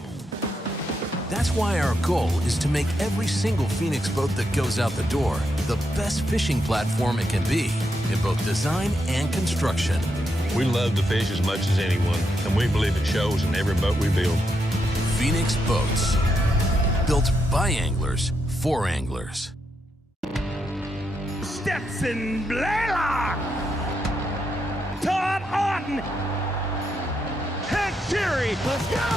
That's why our goal is to make every single Phoenix boat that goes out the door the best fishing platform it can be in both design and construction. We love to fish as much as anyone, and we believe it shows in every boat we build. Phoenix Boats, built by anglers for anglers. Stetson Blaylock, Todd Auten, Head Fury, let's go!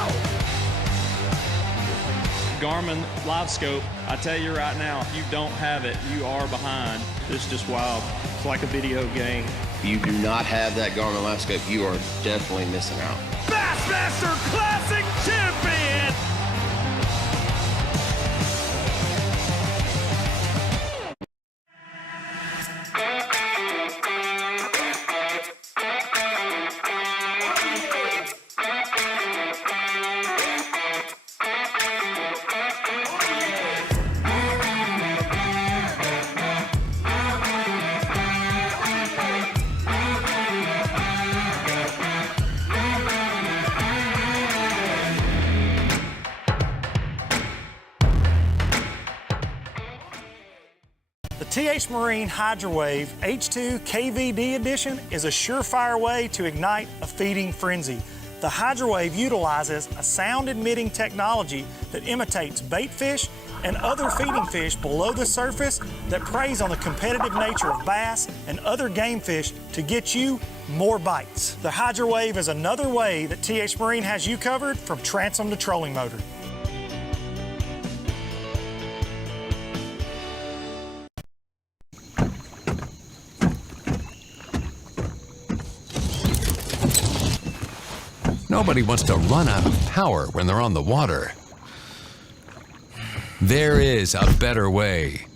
Garmin Live Scope, I tell you right now, if you don't have it, you are behind. It's just wild. It's like a video game. If you do not have that Garmin Live Scope, you are definitely missing out. Bassmaster Classic Champion! TH Marine Hydrowave H2 KVD Edition is a surefire way to ignite a feeding frenzy. The Hydrowave utilizes a sound-emitting technology that imitates bait fish and other feeding fish below the surface that preys on the competitive nature of bass and other game fish to get you more bites. The Hydrowave is another way that TH Marine has you covered from transom to trolling motor. Nobody wants to run out of power when they're on the water. There is a better way.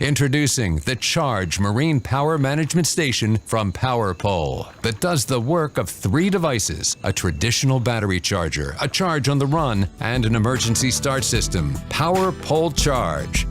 Introducing the Charge Marine Power Management Station from PowerPole that does the work of 3 devices: a traditional battery charger, a charge on the run, and an emergency start system. PowerPole Charge.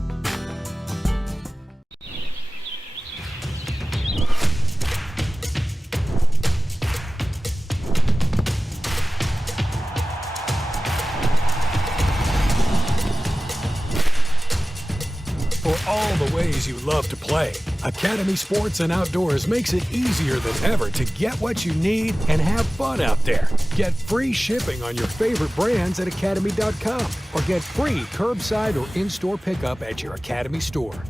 For all the ways you love to play, Academy Sports and Outdoors makes it easier than ever to get what you need and have fun out there. Get free shipping on your favorite brands at academy.com or get free curbside or in-store pickup at your Academy store.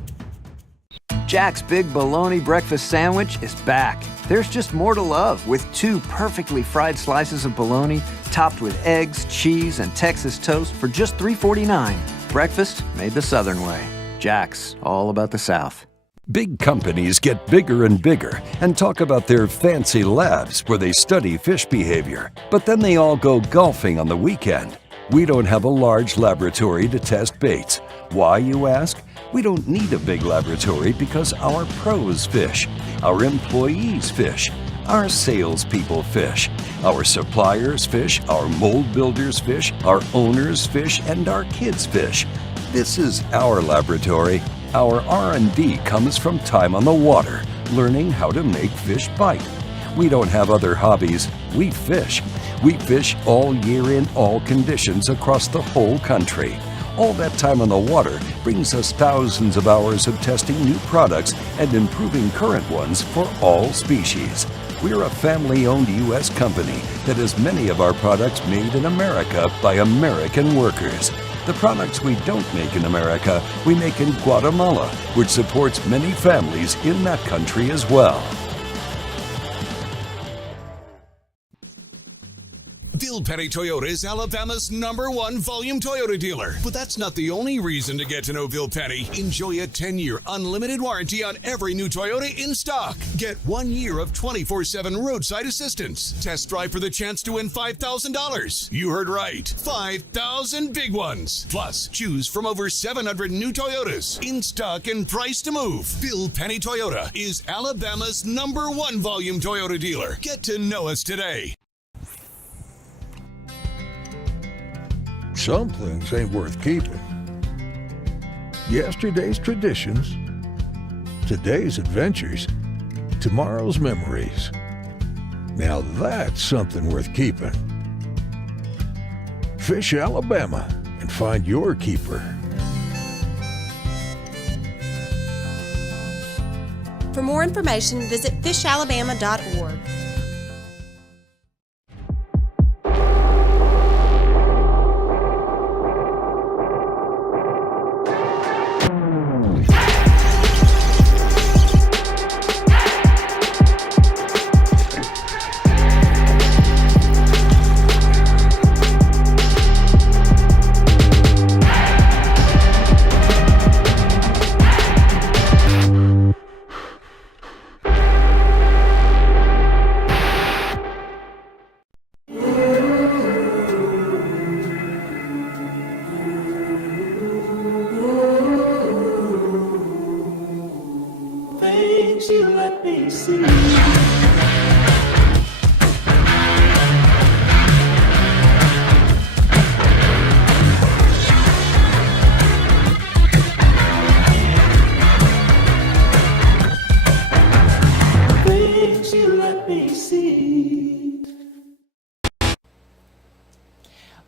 Jack's Big Bologna Breakfast Sandwich is back. There's just more to love with 2 perfectly fried slices of bologna topped with eggs, cheese, and Texas toast for just $3.49. Breakfast made the Southern way. Jack's, all about the South. Big companies get bigger and bigger and talk about their fancy labs where they study fish behavior. But then they all go golfing on the weekend. We don't have a large laboratory to test baits. Why, you ask? We don't need a big laboratory because our pros fish, our employees fish, our salespeople fish, our suppliers fish, our mold builders fish, our owners fish, and our kids fish. This is our laboratory. Our R&D comes from time on the water, learning how to make fish bite. We don't have other hobbies. We fish. We fish all year in all conditions across the whole country. All that time on the water brings us thousands of hours of testing new products and improving current ones for all species. We're a family-owned U.S. company that has many of our products made in America by American workers. The products we don't make in America, we make in Guatemala, which supports many families in that country as well. Bill Petty Toyota is Alabama's #1 volume Toyota dealer. But that's not the only reason to get to know Bill Petty. Enjoy a 10-year unlimited warranty on every new Toyota in stock. Get 1 year of 24/7 roadside assistance. Test drive for the chance to win $5,000. You heard right. 5,000 big ones. Plus, choose from over 700 new Toyotas in stock and price to move. Bill Petty Toyota is Alabama's #1 volume Toyota dealer. Get to know us today. Some things ain't worth keeping. Yesterday's traditions, today's adventures, tomorrow's memories. Now that's something worth keeping. Fish Alabama and find your keeper. For more information, visit fishalabama.org.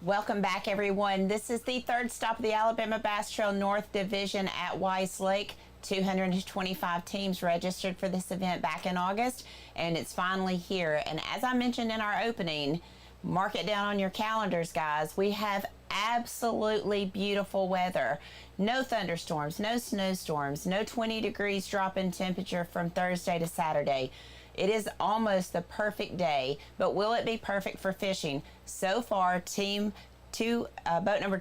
Welcome back, everyone. This is the third stop of the Alabama Bass Trail North Division at Weiss Lake. 225 teams registered for this event back in August, and it's finally here. And as I mentioned in our opening, mark it down on your calendars, guys. We have absolutely beautiful weather. No thunderstorms, no snowstorms, no 20 degrees drop in temperature from Thursday to Saturday. It is almost the perfect day, but will it be perfect for fishing? So far, boat number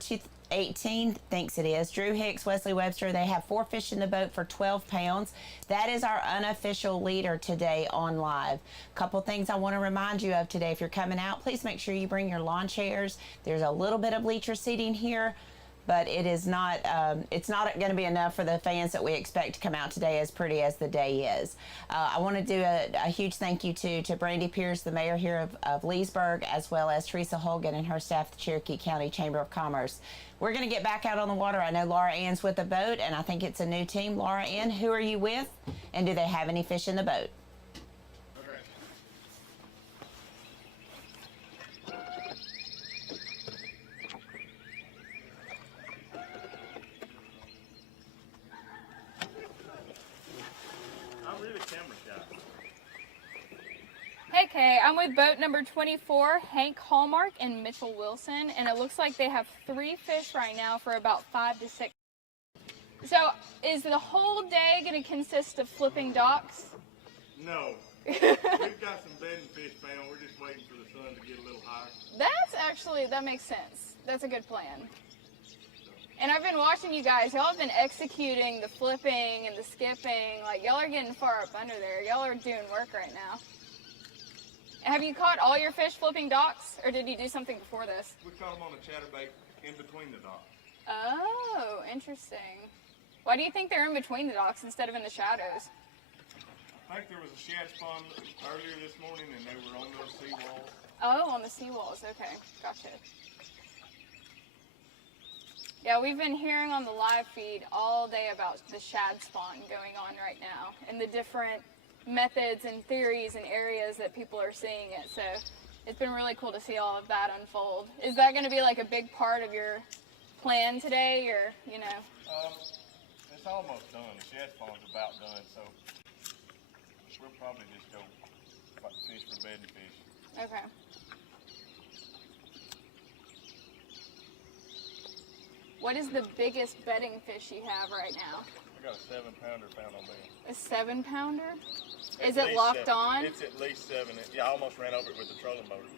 18 thinks it is. Drew Hicks, Wesley Webster, they have 4 fish in the boat for 12 pounds. That is our unofficial leader today on live. Couple things I want to remind you of today. If you're coming out, please make sure you bring your lawn chairs. There's a little bit of bleacher seating here, but it is not, it's not going to be enough for the fans that we expect to come out today, as pretty as the day is. I want to do a huge thank you to Brandy Pierce, the mayor here of Leesburg, as well as Teresa Holgan and her staff at the Cherokee County Chamber of Commerce. We're going to get back out on the water. I know Laura Ann's with the boat, and I think it's a new team. Laura Ann, who are you with, and do they have any fish in the boat? Hey Kay, I'm with boat number 24, Hank Hallmark and Mitchell Wilson, and it looks like they have 3 fish right now for about 5 to 6. So, is the whole day going to consist of flipping docks? No. We've got some bedding fish found. We're just waiting for the sun to get a little higher. That makes sense. That's a good plan. And I've been watching you guys. Y'all have been executing the flipping and the skipping. Like, y'all are getting far up under there. Y'all are doing work right now. Have you caught all your fish flipping docks, or did you do something before this? We caught them on a chatterbait in between the docks. Oh, interesting. Why do you think they're in between the docks instead of in the shadows? I think there was a shad spawn earlier this morning, and they were on those seawalls. Oh, on the seawalls. Okay, gotcha. Yeah, we've been hearing on the live feed all day about the shad spawn going on right now, and the different methods and theories and areas that people are seeing it. So it's been really cool to see all of that unfold. Is that going to be like a big part of your plan today, or, you know? It's almost done. The shad spawn's about done, so we'll probably just go fish for bedding fish. Okay. What is the biggest bedding fish you have right now? I got a 7-pounder found on me. A 7-pounder? Is it locked on? It's at least 7. Yeah, I almost ran over it with the trolling motor.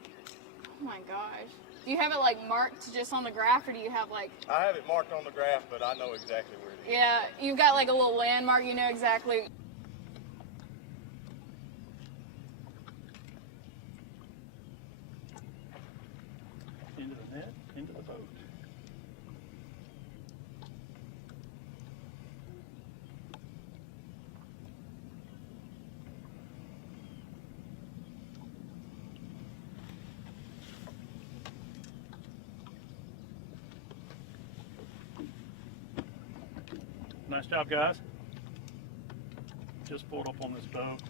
Oh my gosh. Do you have it like marked just on the graph, or do you have like... I have it marked on the graph, but I know exactly where it is. Yeah, you've got like a little landmark, you know exactly. Into the net, into the boat. Nice job, guys. Just pulled up on this boat,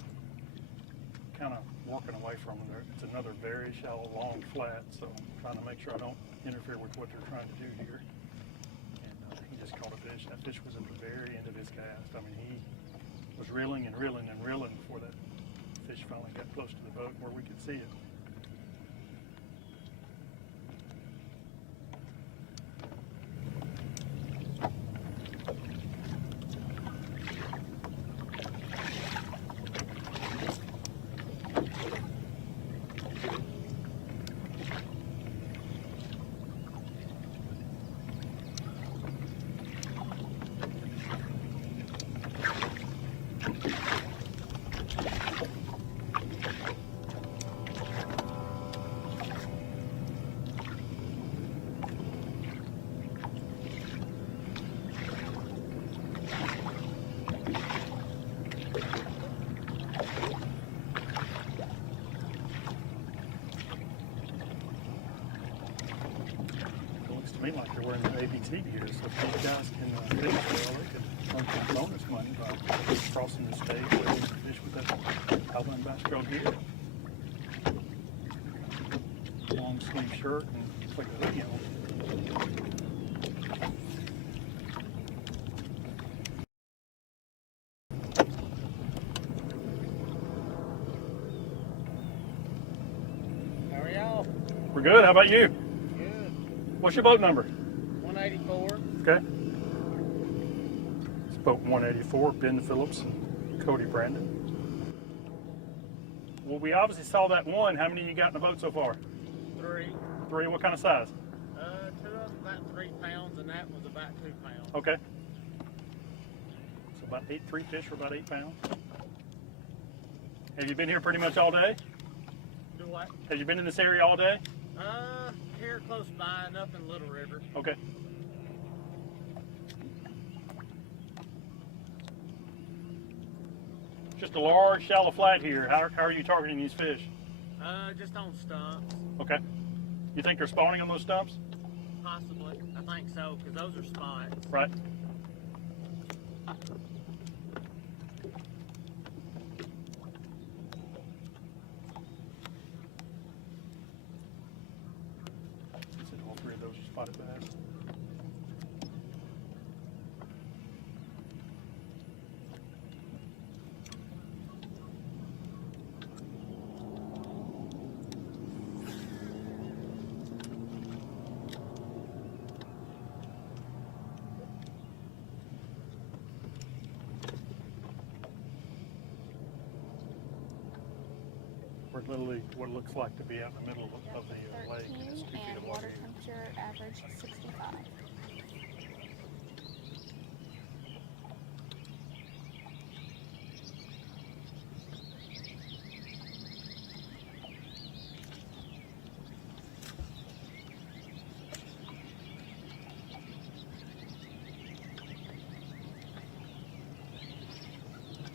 kind of working away from them. It's another very shallow, long flat, so I'm trying to make sure I don't interfere with what they're trying to do here. And he just caught a fish. That fish was at the very end of his cast. I mean, he was reeling and reeling and reeling before that fish finally got close to the boat where we could see it. To me like they're wearing their ABT gear, so if these guys can fish well, they could earn some bonus money by crossing the state or able to fish with that Alabama Bass Trail gear. Long sleeve shirt and it's like a hoodie on. How are y'all? We're good. How about you? What's your boat number? 184. Okay. It's boat 184, Ben Phillips and Cody Brandon. Well, we obviously saw that one. How many you got in the boat so far? 3. 3, what kind of size? 2 of them about 3 pounds. and that was about 2 pounds. Okay. So about 3 fish for about 8 pounds. Have you been here pretty much all day? Do what? Have you been in this area all day? Here close by and up in Little River. Okay. Just a large shallow flat here. How are you targeting these fish? Just on stumps. Okay. You think they're spawning on those stumps? Possibly. I think so, because those are spots. Right. All three of those are spotted bass. We're literally what it looks like to be out in the middle of the lake. It's 2 feet and of water water. temperature average 65.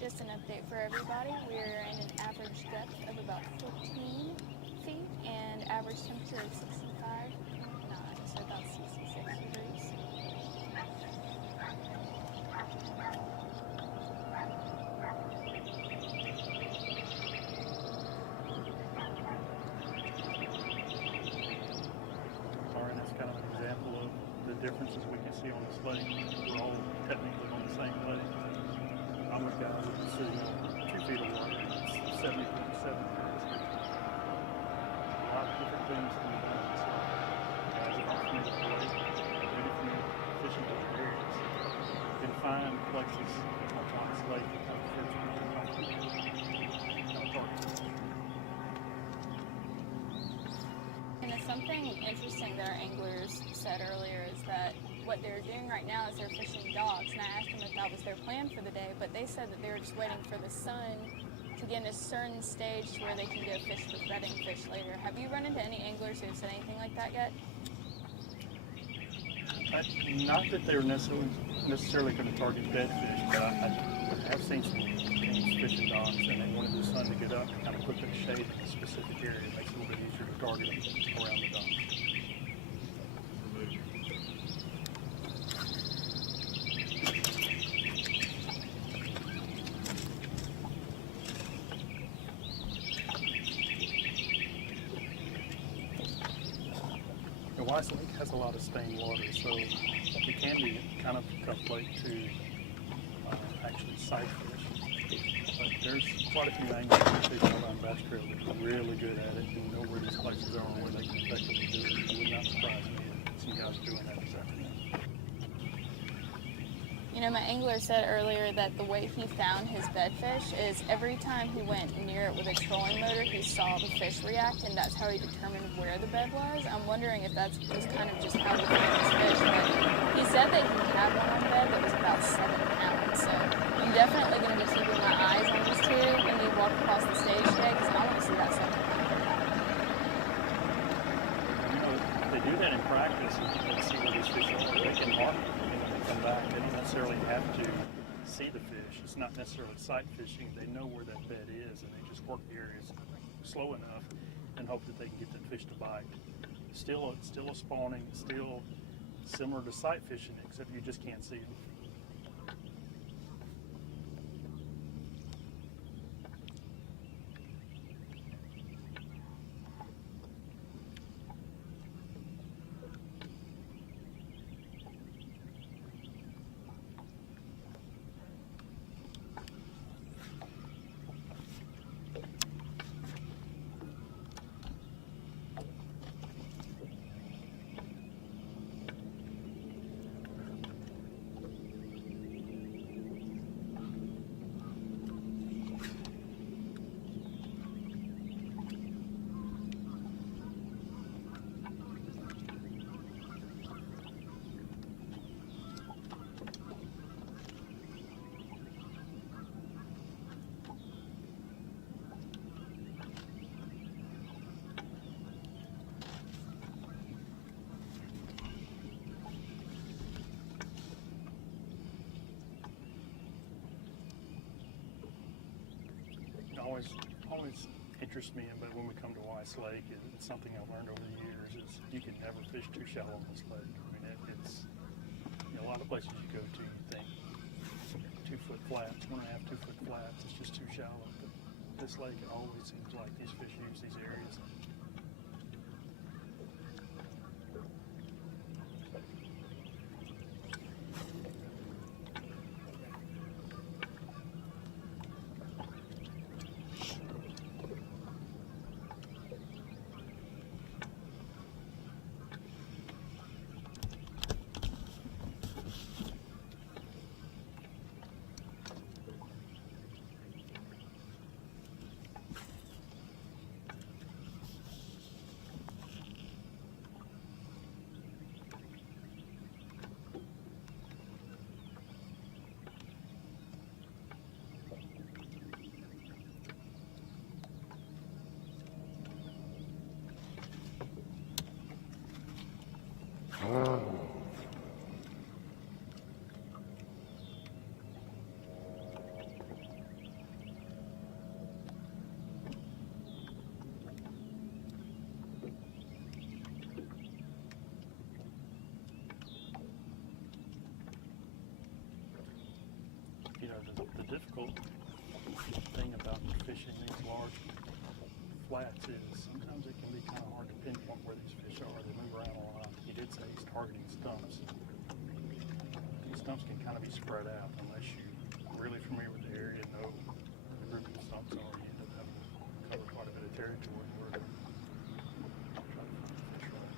Just an update for everybody, we're in an average depth of about 14 feet and average temperature of 65.9, so about 66 degrees. All right, that's kind of an example of the differences we can see on this lake. We're all technically on the same lake. I'm with guys that are sitting on 2 feet of water. It's 70.7 degrees. A lot of different things can be done. So, guys that aren't familiar with the lake, really familiar with fishing those areas, you can find places on this lake that have fish that are targeted. And it's something interesting that our anglers said earlier is that what they're doing right now is they're fishing dogs, and I asked them if that was their plan for the day, but they said that they were just waiting for the sun to get in a certain stage to where they can go fish for bedding fish later. Have you run into any anglers who have said anything like that yet? Not that they're necessarily going to target dead fish, but I have seen some teams fishing dogs, and they wanted the sun to get up and kind of put them shade in a specific area. It makes it a little bit easier to target them around the dogs. Weiss Lake has a lot of stained water, so it can be kind of a tough lake to actually sight fish. But there's quite a few anglers that fish around Bass Trail that are really good at it and know where these places are and where they can effectively do it. It would not surprise me if some guys are doing that this afternoon. You know, my angler said earlier that the way he found his bedfish is every time he went near it with a trolling motor, he saw the fish react, and that's how he determined where the bed was. I'm wondering if that's was kind of just how he found his fish, but he said that he had one on bed that was about 7 pounds, so I'm definitely going to be keeping my eyes on these two when we walk across the stage today, because I want to see that 7 pound. You know, they do that in practice, and see where these fish are. They can mark them. Come back, they don't necessarily have to see the fish. It's not necessarily sight fishing. They know where that bed is, and they just work the areas slow enough and hope that they can get that fish to bite. Still a spawning, still similar to sight fishing, except you just can't see them. always interests me, but when we come to Weiss Lake, it's something I've learned over the years is you can never fish too shallow in this lake. I mean, it's a lot of places you go to, you think 2 foot flats, 1.5, 2 foot flats, it's just too shallow. But this lake, it always seems like these fish use these areas. You know, the difficult thing about fishing these large flats is sometimes it can be kind of hard to pinpoint where these fish are. They move around a lot. He did say he's targeting stumps. These stumps can kind of be spread out unless you're really familiar with the area and know the group of stumps are. You end up having to cover quite a bit of territory in order to try to find the fish right.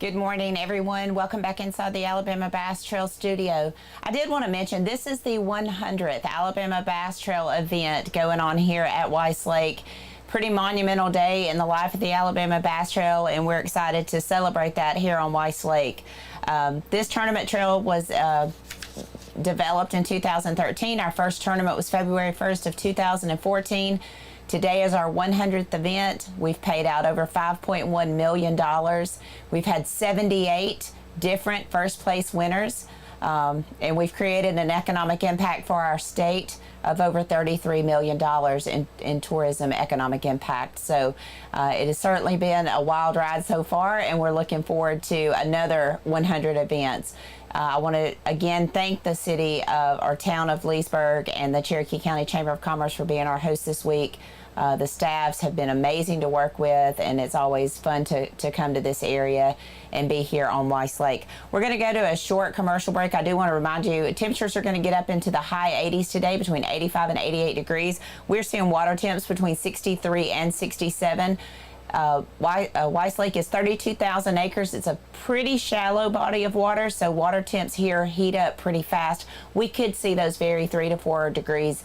Good morning, everyone. Welcome back inside the Alabama Bass Trail studio. I did want to mention this is the 100th Alabama Bass Trail event going on here at Weiss Lake. Pretty monumental day in the life of the Alabama Bass Trail, and we're excited to celebrate that here on Weiss Lake. This tournament trail was developed in 2013. Our first tournament was February 1st of 2014. Today is our 100th event. We've paid out over $5.1 million. We've had 78 different first place winners, and we've created an economic impact for our state of over $33 million in tourism economic impact. So it has certainly been a wild ride so far, and we're looking forward to another 100 events. I want to again thank the city of our town of Leesburg and the Cherokee County Chamber of Commerce for being our host this week. The staffs have been amazing to work with, and it's always fun to come to this area and be here on Weiss Lake. We're going to go to a short commercial break. I do want to remind you, temperatures are going to get up into the high 80s today, between 85 and 88 degrees. We're seeing water temps between 63 and 67. Weiss Lake is 32,000 acres. It's a pretty shallow body of water, so water temps here heat up pretty fast. We could see those vary 3 to 4 degrees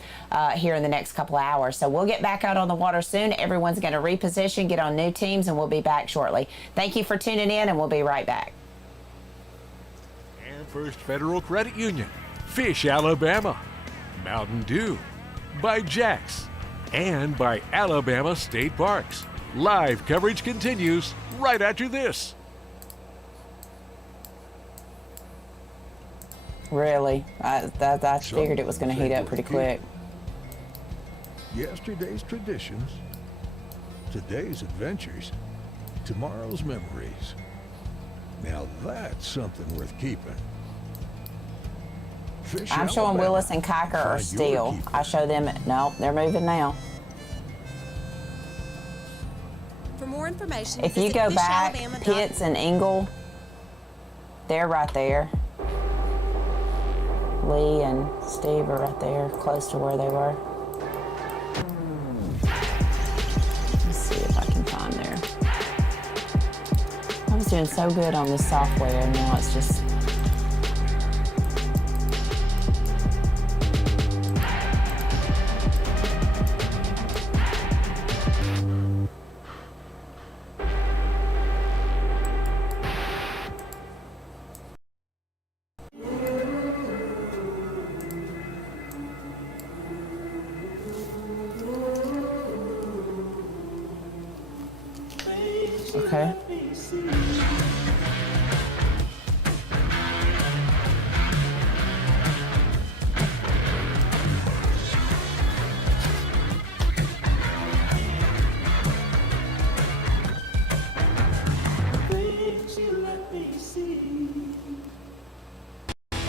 here in the next couple of hours. So we'll get back out on the water soon. Everyone's going to reposition, get on new teams, and we'll be back shortly. Thank you for tuning in, and we'll be right back. And First Federal Credit Union, Fish Alabama, Mountain Dew, by Jax, and by Alabama State Parks. Live coverage continues right after this. Really? I figured it was going to heat up pretty quick. Yesterday's traditions, today's adventures, tomorrow's memories. Now that's something worth keeping. Fish I'm showing Alabama. Willis and Kiker are Find your still. keeper. I show them, no, they're moving now. For more information, If you visit go back, fishalabama.org. Pitts and Engle, they're right there. Lee and Steve are right there, close to where they were. Let's see if I can find there. I was doing so good on this software, and now it's just... Okay.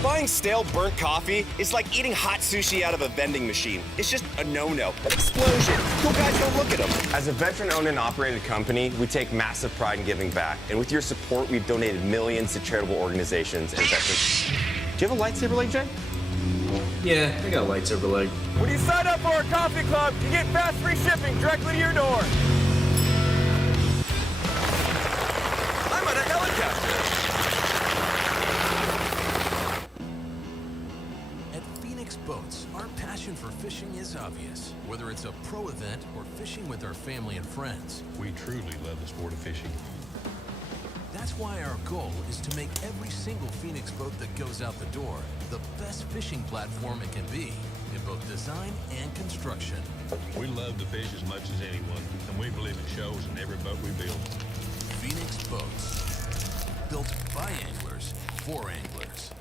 Buying stale, burnt coffee is like eating hot sushi out of a vending machine. It's just a no-no. Explosion. Cool guys don't look at them. As a veteran-owned and operated company, we take massive pride in giving back. And with your support, we've donated millions to charitable organizations and veterans. Do you have a lightsaber leg, Jay? Yeah, I got a lightsaber leg. When you sign up for our coffee club, you get fast free shipping directly to your door. I'm on a helicopter. Boats, our passion for fishing is obvious. Whether it's a pro event or fishing with our family and friends, We truly love the sport of fishing. that's why our goal is to make every single Phoenix boat that goes out the door the best fishing platform it can be in both design and construction. We love to fish as much as anyone, and we believe it shows in every boat we build. Phoenix Boats, built by anglers for anglers.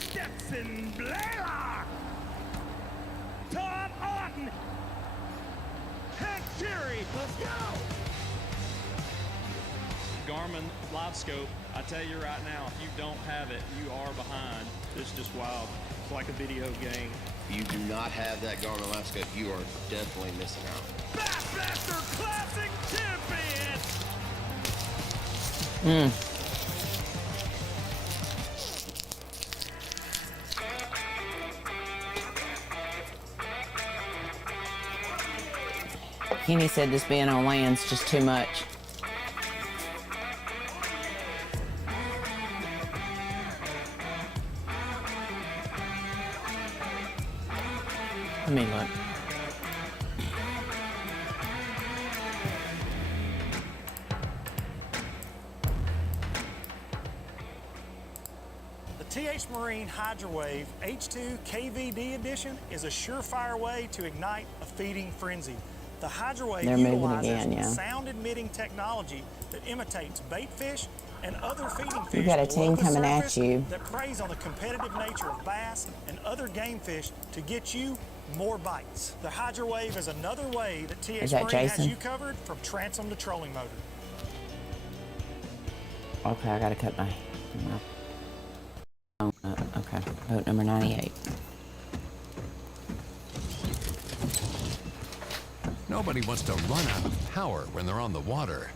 Stetson Blaylock, Todd Orton, Hank Terry, let's go! Garmin Live Scope, I tell you right now, if you don't have it, you are behind. It's just wild. It's like a video game. If you do not have that Garmin Live Scope, you are definitely missing out. Bassmaster Classic Champion! Kenny said this being on land's just too much. Let me look. The TH Marine Hydrowave H2 KVD Edition is a surefire way to ignite a feeding frenzy. The Hydrowave They're moving utilizes again, yeah. sound-emitting technology that imitates bait fish and other feeding fish You got a below team the coming at surface you. that preys on the competitive nature of bass and other game fish to get you more bites. The Hydrowave is another way that TH Is that Marine has Jason? you covered from transom to trolling motor. Okay, I gotta cut my okay, boat number 98. Nobody wants to run out of power when they're on the water.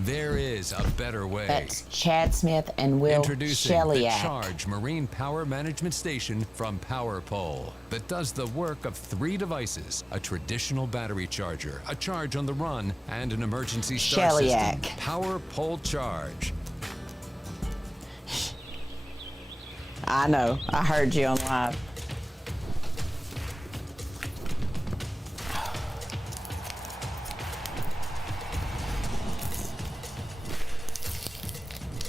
There is a better way. That's Chad Smith and Will Introducing the Sheliak. Charge Marine Power Management Station from Power Pole that does the work of 3 devices: a traditional battery charger, a charge on the run, and an emergency start Sheliak. system. Power Pole Charge. I know, I heard you on live.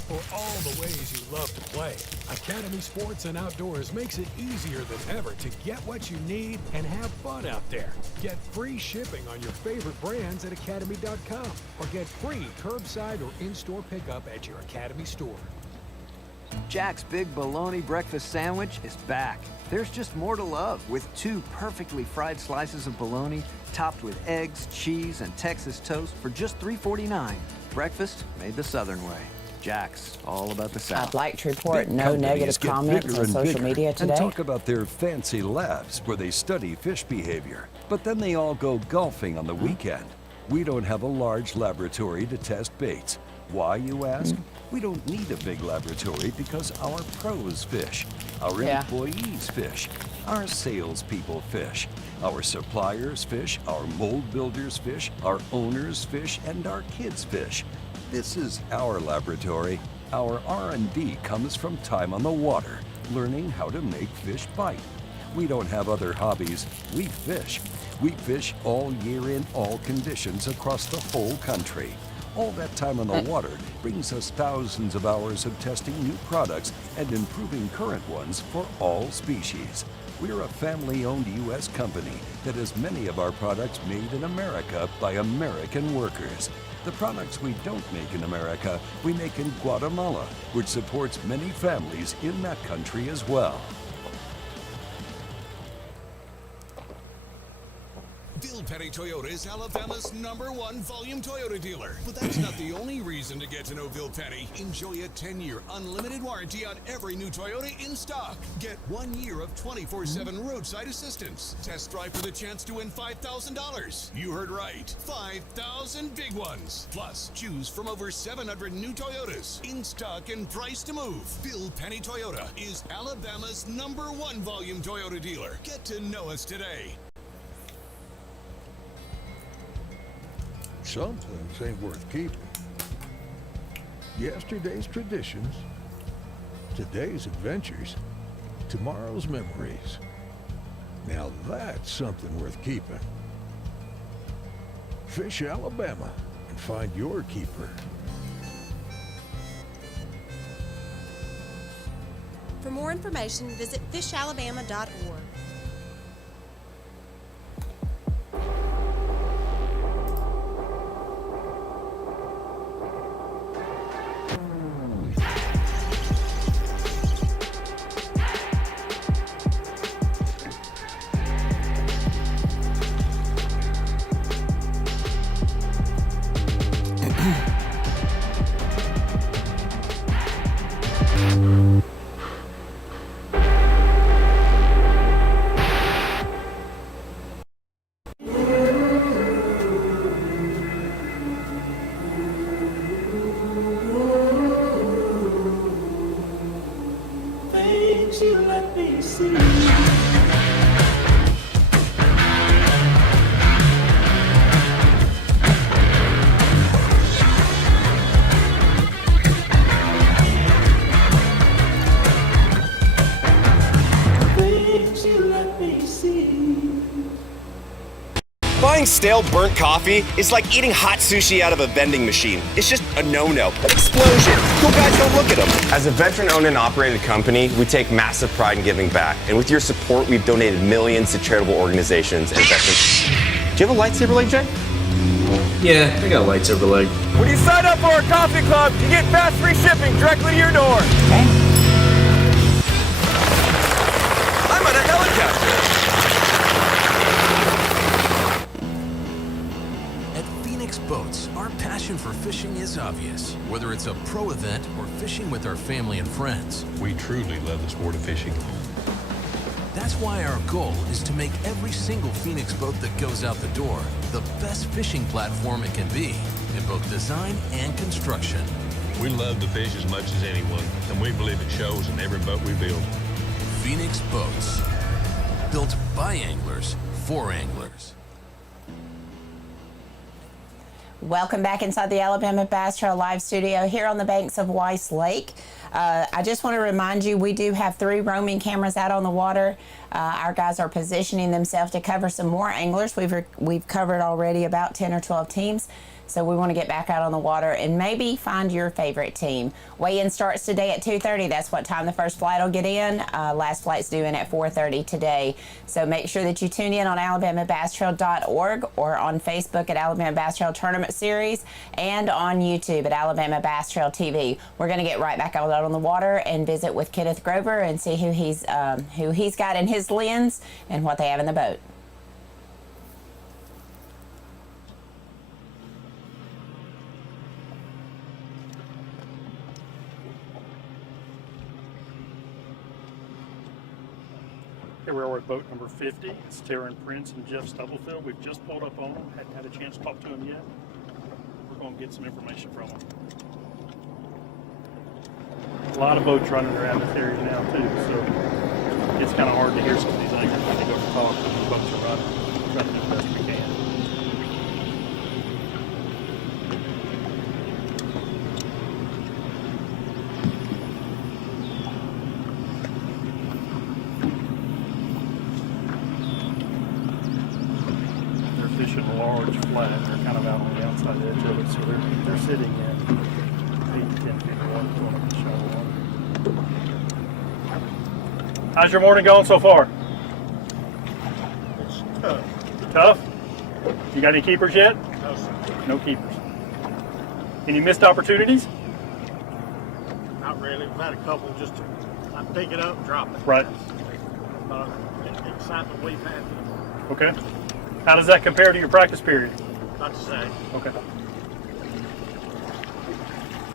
For all the ways you love to play, Academy Sports and Outdoors makes it easier than ever to get what you need and have fun out there. Get free shipping on your favorite brands at academy.com or get free curbside or in-store pickup at your Academy store. Jack's Big Bologna Breakfast Sandwich is back. There's just more to love with 2 perfectly fried slices of bologna topped with eggs, cheese, and Texas toast for just $3.49. Breakfast made the Southern way. Jack's, all about the South. I'd like to report Big no companies negative get comments bigger on and social bigger media today. And talk about their fancy labs where they study fish behavior. But then they all go golfing on the weekend. We don't have a large laboratory to test baits. Why, you ask? We don't need a big laboratory because our pros fish, our employees fish, our salespeople fish, our suppliers fish, our mold builders fish, our owners fish, and our kids fish. This is our laboratory. Our R&D comes from time on the water, learning how to make fish bite. We don't have other hobbies. We fish. We fish all year in all conditions across the whole country. All that time on the water brings us thousands of hours of testing new products and improving current ones for all species. We're a family-owned U.S. company that has many of our products made in America by American workers. The products we don't make in America, we make in Guatemala, which supports many families in that country as well. Bill Petty Toyota is Alabama's #1 volume Toyota dealer. But that's not the only reason to get to know Bill Petty. Enjoy a 10-year unlimited warranty on every new Toyota in stock. Get 1 year of 24/7 roadside assistance. Test drive for the chance to win $5,000. You heard right. 5,000 big ones. Plus, choose from over 700 new Toyotas in stock and price to move. Bill Petty Toyota is Alabama's #1 volume Toyota dealer. Get to know us today. Some things ain't worth keeping. Yesterday's traditions, today's adventures, tomorrow's memories. Now that's something worth keeping. Fish Alabama and find your keeper. For more information, visit fishalabama.org. Smelling stale burnt coffee is like eating hot sushi out of a vending machine. It's just a no-no. Explosion. Cool guys don't look at them. As a veteran-owned and operated company, we take massive pride in giving back. And with your support, we've donated millions to charitable organizations and veterans. Do you have a lightsaber leg, Jay? Yeah, I got a lightsaber leg. When you sign up for our coffee club, you get fast free shipping directly to your door. I'm on a helicopter. At Phoenix Boats, our passion for fishing is obvious. Whether it's a pro event or fishing with our family and friends, We truly love the sport of fishing. that's why our goal is to make every single Phoenix boat that goes out the door the best fishing platform it can be in both design and construction. We love to fish as much as anyone, and we believe it shows in every boat we build. Phoenix Boats, built by anglers for anglers. Welcome back inside the Alabama Bass Trail Live Studio here on the banks of Weiss Lake. I just want to remind you, we do have 3 roaming cameras out on the water. Our guys are positioning themselves to cover some more anglers. We've covered already about 10 or 12 teams. So we want to get back out on the water and maybe find your favorite team. Weigh-in starts today at 2:30. That's what time the first flight will get in. Last flight's due in at 4:30 today. So make sure that you tune in on alabamabasstrail.org or on Facebook at Alabama Bass Trail Tournament Series and on YouTube at Alabama Bass Trail TV. We're going to get right back out on the water and visit with Kenneth Grover and see who he's got in his lens and what they have in the boat. Here we are at boat number 50. It's Taryn Prince and Jeff Stubblefield. We've just pulled up on them. Hadn't had a chance to talk to them yet. We're going to get some information from them. A lot of boats running around this area now too, so it's kind of hard to hear some of these anglers when they go to talk when the boats are running. We're trying to do the best we can. Fishing a large flat. They're kind of out on the outside edge of it, so they're sitting at 8 to 10 feet of water going up the shallow water. How's your morning going so far? It's tough. Tough? You got any keepers yet? No, sir. No keepers. Any missed opportunities? Not really. We've had a couple just to pick it up and drop it. Right. The excitement we've had. Okay. How does that compare to your practice period? Not to say. Okay.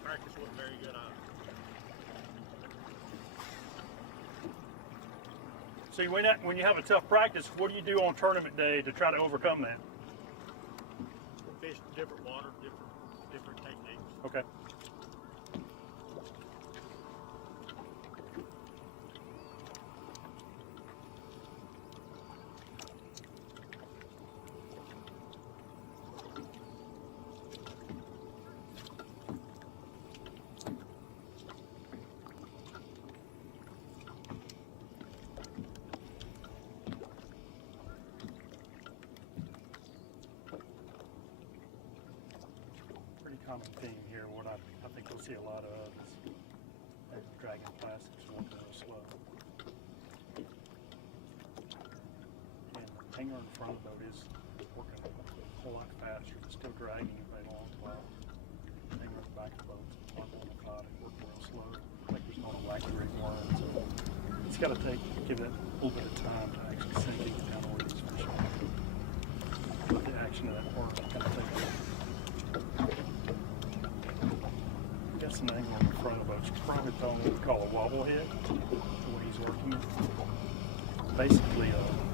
Practice wasn't very good either. See, when you have a tough practice, what do you do on tournament day to try to overcome that? Fish different water, different techniques. Okay. Common theme here, what I think we'll see a lot of is dragging plastics going real slow. And the hanger in front of the boat is working a whole lot faster, but still dragging it a long while. The hanger in the back of the boat is a lot more methodic, working real slow. I think there's not a wacky rig worm, so it's got to give it a little bit of time to actually sink it down where these fish are. But the action of that worm is going to take got some angle in the front of the boat. It's probably throwing what we call a wobble head, the way he's working it. Basically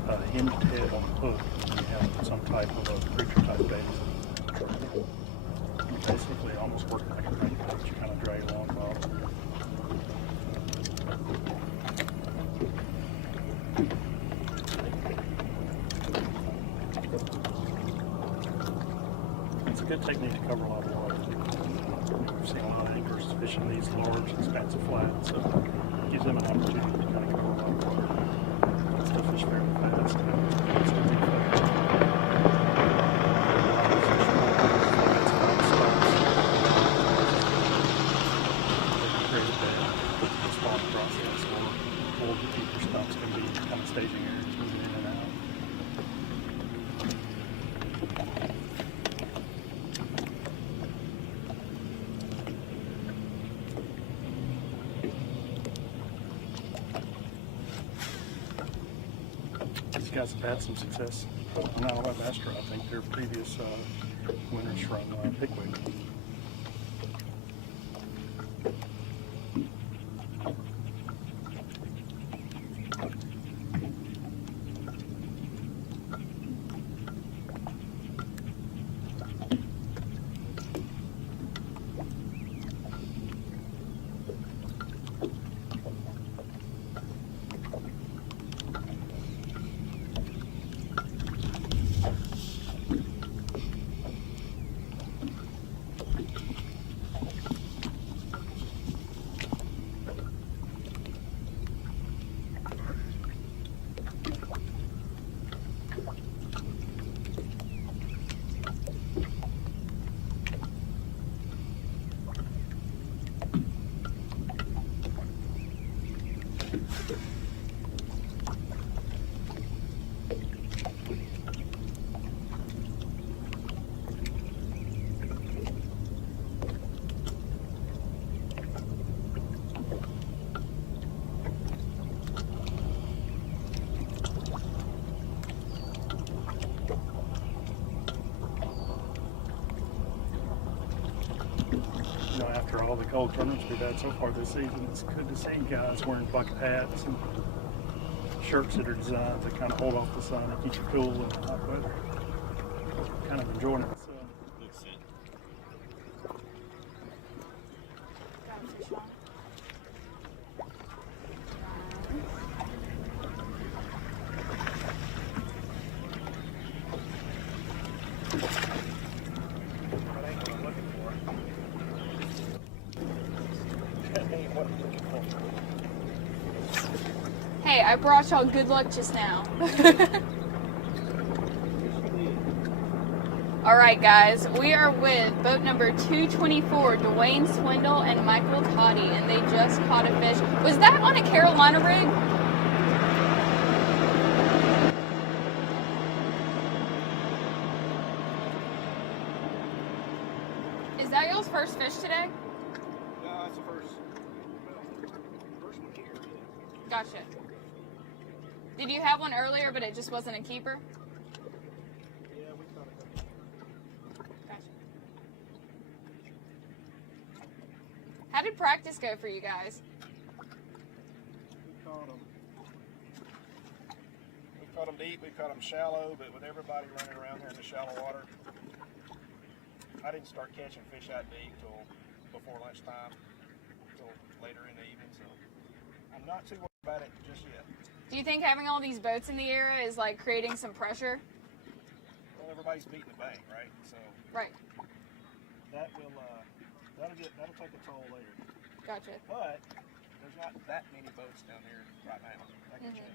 a hinged head on the hook. You have some type of a creature type base. You're basically almost working like a crankbait. You kind of drag along the bottom. It's a good technique to cover a lot of water. We've seen a lot of anglers fishing these large, expansive flats, so it gives them an opportunity to kind of cover a lot of water. Still fish fairly fast. guys have had some success on Alabama Bass Trail. I think their previous winners from Pickwick. After all the cold tournaments we've had so far this season, it's good to see guys wearing bucket hats and shirts that are designed to kind of hold off the sun and keep you cool in the hot weather. Kind of enjoying it. Hey, I brought y'all good luck just now. Alright guys, we are with boat number 224, Dwayne Swindle and Michael Toddy, and they just caught a fish. Was that on a Carolina rig? Is that y'all's first fish today? No, it's the first one here. Gotcha. Did you have one earlier, but it just wasn't a keeper? Yeah, we caught a couple. Gotcha. How did practice go for you guys? We caught them deep, we caught them shallow, but with everybody running around here in the shallow water, I didn't start catching fish that deep till before lunchtime, till later in the evening, so I'm not too worried about it just yet. Do you think having all these boats in the area is like creating some pressure? Well, everybody's beating the bank, right? So right. That will that'll take a toll later. Gotcha. But there's not that many boats down here right now. That can change.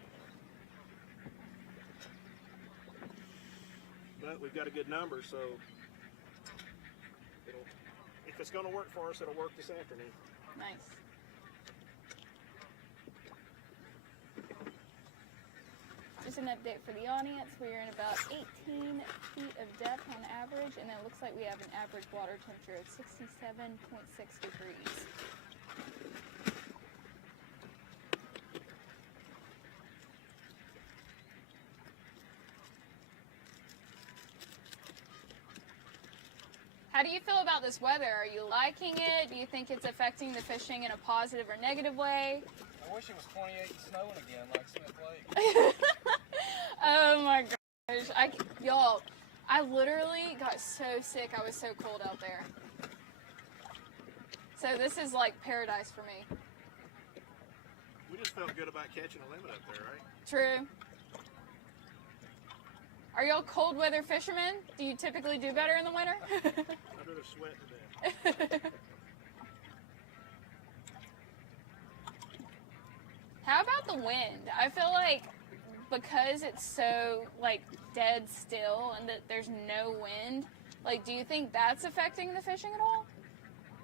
But we've got a good number, so if it's going to work for us, it'll work this afternoon. Nice. Just an update for the audience. We're in about 18 feet of depth on average, and it looks like we have an average water temperature of 67.6 degrees. How do you feel about this weather? Are you liking it? Do you think it's affecting the fishing in a positive or negative way? I wish it was 28 and snowing again like Smith Lake. Oh my gosh. Y'all, I literally got so sick. I was so cold out there. So this is like paradise for me. We just felt good about catching a limit up there, right? True. Are y'all cold weather fishermen? Do you typically do better in the winter? I'd rather sweat to death. How about the wind? I feel like because it's so like dead still and that there's no wind, like do you think that's affecting the fishing at all?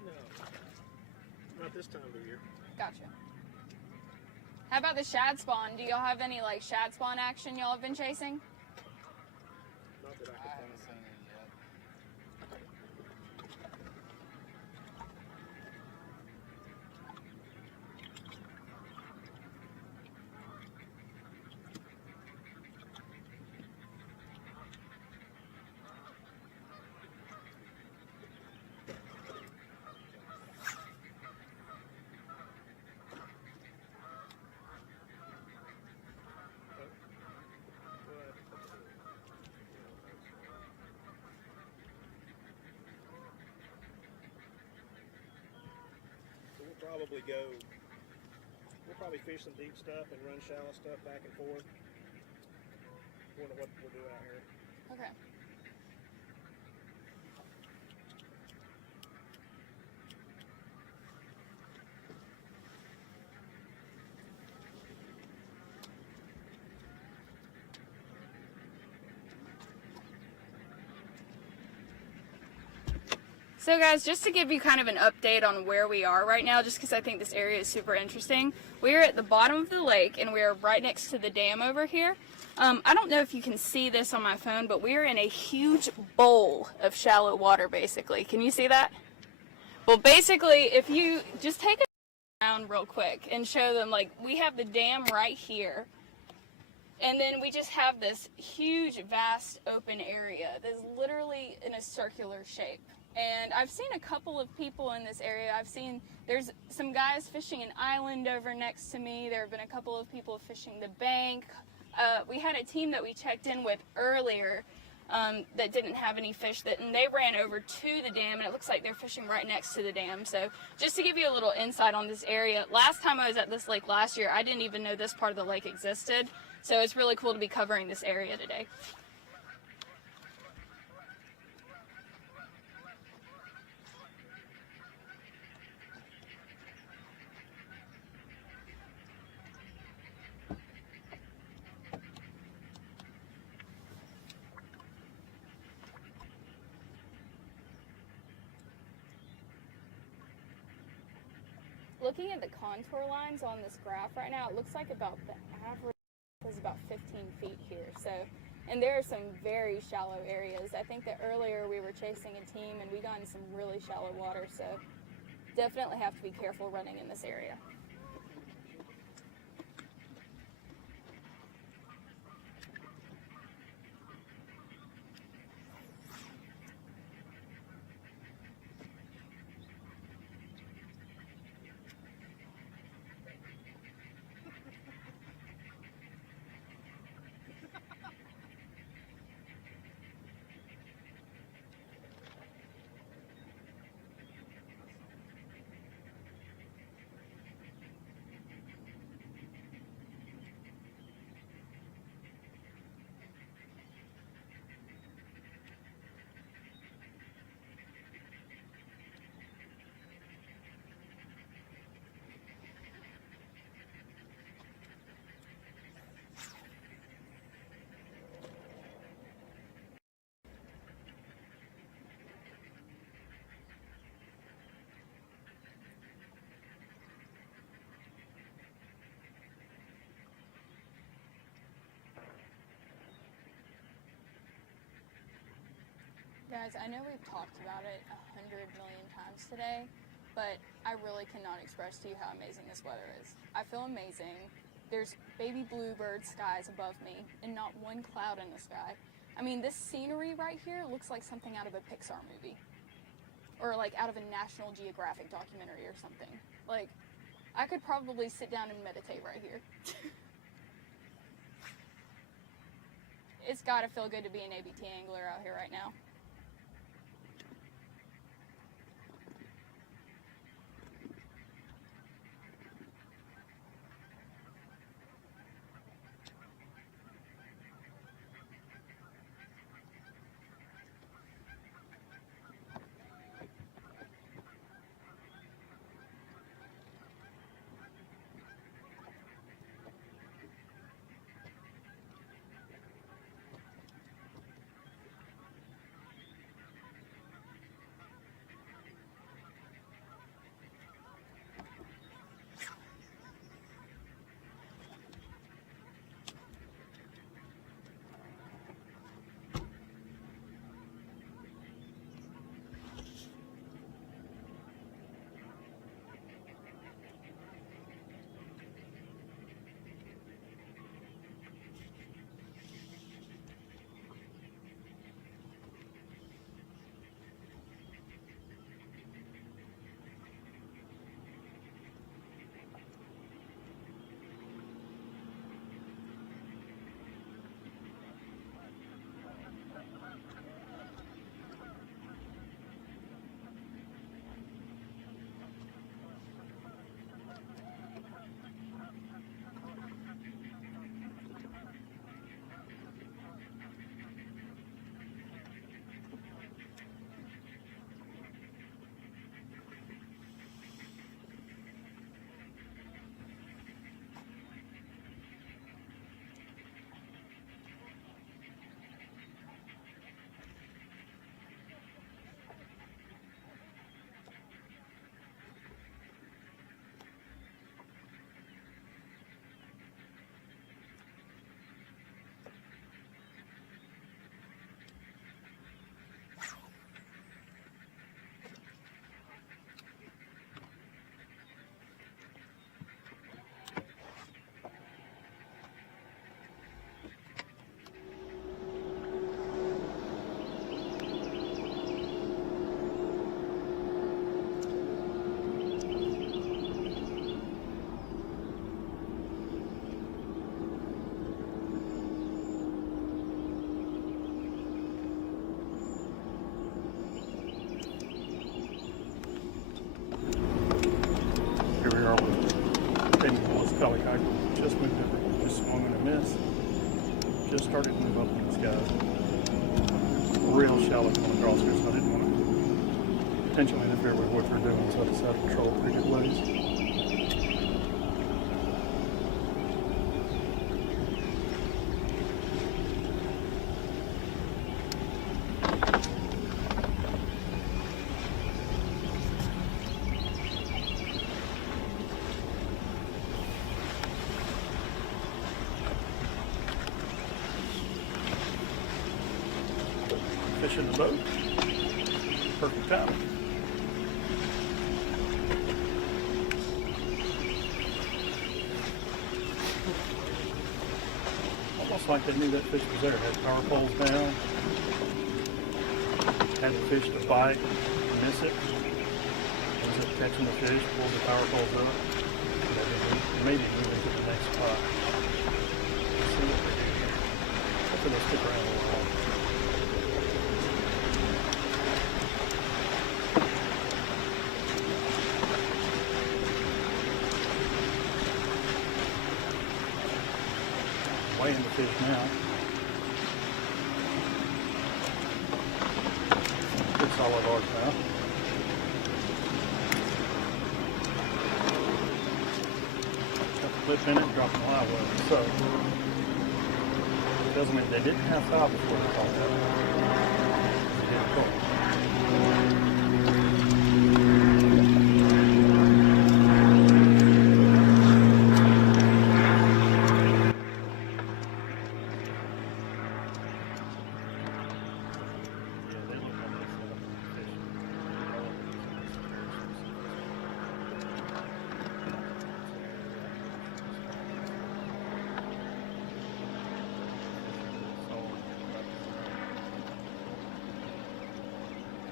No. Not this time of year. Gotcha. How about the shad spawn? Do y'all have any like shad spawn action y'all have been chasing? Not that I haven't seen it yet. probably fish some deep stuff and run shallow stuff back and forth. According to what we'll do out here. Okay. So guys, just to give you kind of an update on where we are right now, just because I think this area is super interesting. We are at the bottom of the lake and we are right next to the dam over here. I don't know if you can see this on my phone, but we are in a huge bowl of shallow water basically. Can you see that? Well, basically, if you just take it around real quick and show them, like, we have the dam right here. And then we just have this huge, vast, open area that's literally in a circular shape. And I've seen a couple of people in this area. There's some guys fishing an island over next to me. There have been a couple of people fishing the bank. We had a team that we checked in with earlier that didn't have any fish, and they ran over to the dam, and it looks like they're fishing right next to the dam. So just to give you a little insight on this area, last time I was at this lake last year, I didn't even know this part of the lake existed. So it's really cool to be covering this area today. Looking at the contour lines on this graph right now, it looks like about the average is about 15 feet here. So, and there are some very shallow areas. I think that earlier we were chasing a team and we got in some really shallow water. So definitely have to be careful running in this area. Guys, I know we've talked about it 100 million times today, but I really cannot express to you how amazing this weather is. I feel amazing. There's baby bluebird skies above me and not one cloud in the sky. I mean, this scenery right here looks like something out of a Pixar movie or like out of a National Geographic documentary or something. Like, I could probably sit down and meditate right here. It's gotta feel good to be an ABT angler out here right now. early. Let's call it, I just moved over, just swung and a miss. Just started to move up in these guys. Real shallow coming across here, so I didn't want to potentially interfere with what they're doing, so I decided to control pretty good ways. Fish in the boat. Perfect timing. Almost like they knew that fish was there. Had power poles down. Had the fish to bite, miss it. Ends up catching the fish, pulls the power poles up. Maybe move into the next spot. Let's see what they do here. Hopefully they'll stick around a little while. Weighing the fish now. Good solid large now. Got the clip in it, dropping live well. So, it doesn't mean they didn't have foul before they caught that. They did cool.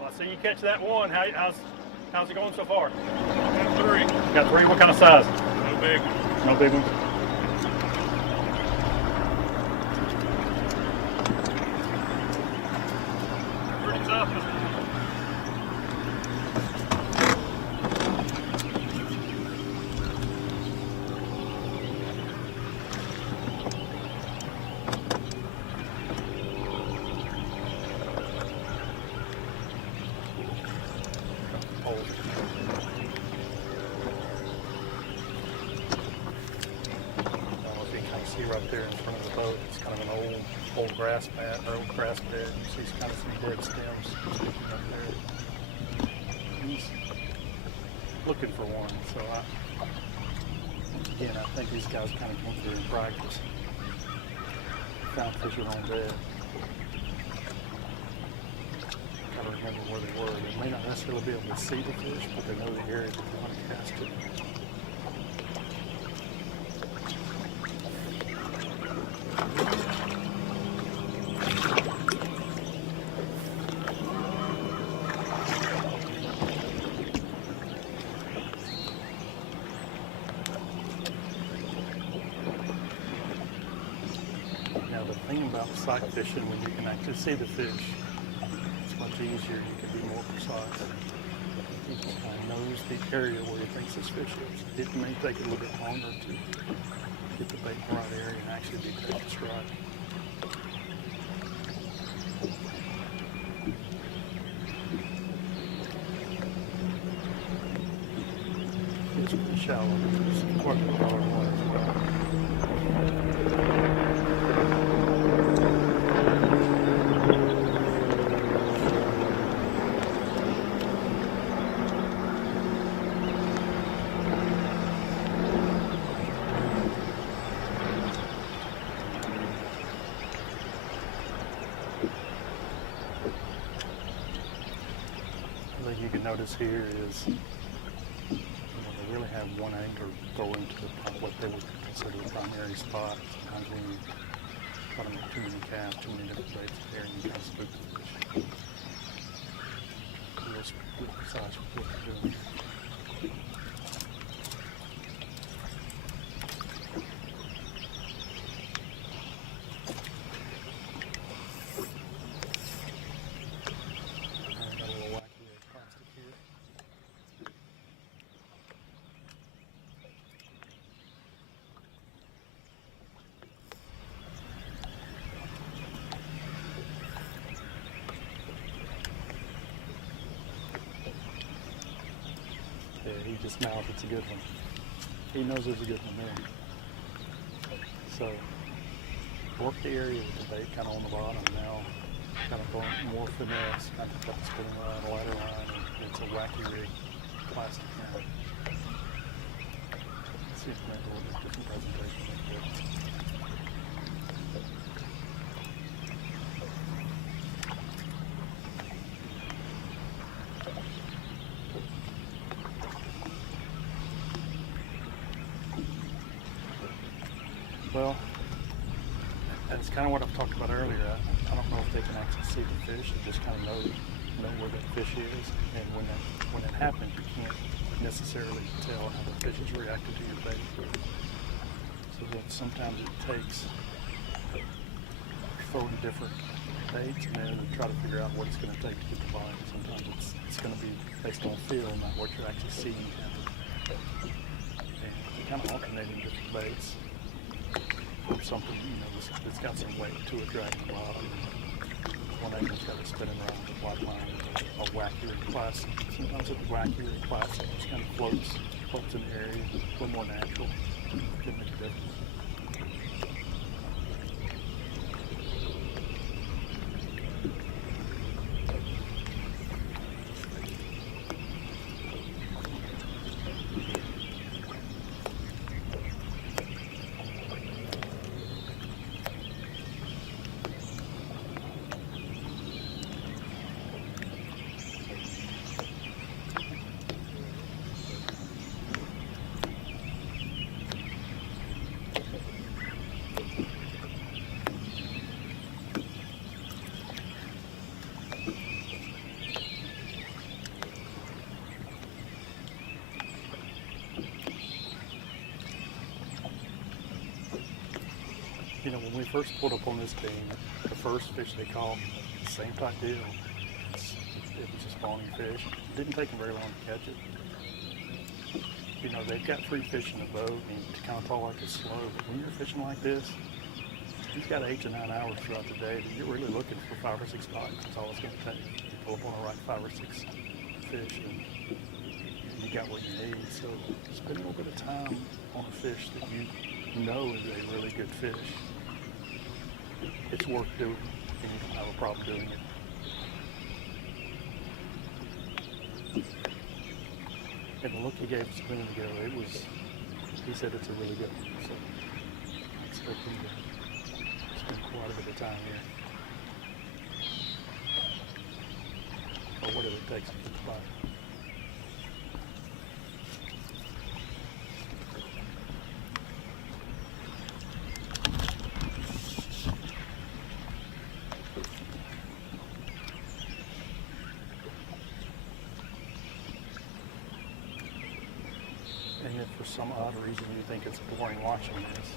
I see you catch that one. How's it going so far? Got three. Got three. What kind of size? No big one. No big one. Pretty tough. Right there in front of the boat, it's kind of an old grass mat or old grass bed. You see kind of some dead stems sticking up there. He's looking for one, so again, I think these guys kind of went through in practice. Found fish with on bed. Gotta remember where they were. They may not necessarily be able to see the fish, but they know the area that they want to cast it. Now the thing about sight fishing, when you can actually see the fish, it's much easier. You can be more precise. He kind of knows the area where he thinks this fish is. It may take a little bit longer to get the bait in the right area and actually detect the strike. It's pretty shallow. It's quite a lot of water as well. You can notice here is they really have one anchor going to what they would consider the primary spot. Sometimes when you try to make too many casts, too many different baits there, and you kind of spook the fish. Real precise with what they're doing. his mouth, it's a good one. He knows there's a good one there. So work the area with the bait kind of on the bottom now, kind of going more finesse, kind of got the spinning line, a lighter line, and it's a wacky rig plastic now. Let's see if we can make a little bit different presentation. Well, that's kind of what I've talked about earlier. I don't know if they can actually see the fish and just kind of know where that fish is. And when it happens, you can't necessarily tell how the fish is reacting to your bait. So that sometimes it takes throwing different baits and then try to figure out what it's going to take to get the bite. Sometimes it's going to be based on feel, not what you're actually seeing happen. And kind of alternating different baits. Or something, that's got some weight to it, dragging the bottom. One angel's got a spinning rod, a white line, a wacky rig plastic. Sometimes it's wacky rig plastic, just kind of floats in the area, a little more natural. Could make a difference. When we first pulled up on this beam, the first fish they caught, same type deal. It was a spawning fish. It didn't take them very long to catch it. They've got 3 fish in the boat, and to kind of talk like it's slow, but when you're fishing like this, you've got 8 to 9 hours throughout the day that you're really looking for 5 or 6 bites. That's all it's going to take. You pull up on the right 5 or 6 fish, and you got what you need. So spend a little bit of time on a fish that you know is a really good fish. It's worth doing, and you don't have a problem doing it. And the look he gave us a minute ago, he said it's a really good one. So I expect him to spend quite a bit of time here. Or whatever it takes to get the bite. And if for some odd reason you think it's boring watching this,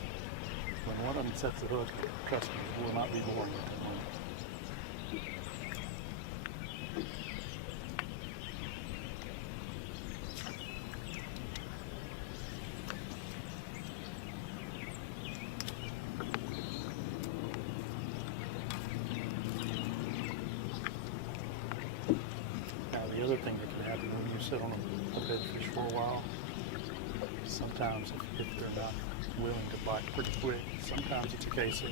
when one of them sets the hook, trust me, it will not be boring at that moment. Now the other thing that can happen when you sit on a bed fish for a while, sometimes if they're not willing to bite pretty quick, sometimes it's a case of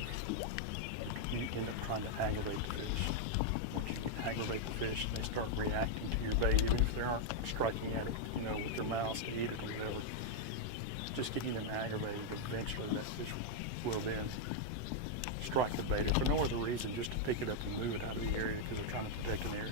you end up trying to aggravate the fish. Once you aggravate the fish and they start reacting to your bait, even if they aren't striking at it, with their mouths to eat it or whatever, just getting them aggravated, eventually that fish will then strike the bait, if for no other reason, just to pick it up and move it out of the area because they're trying to protect an area.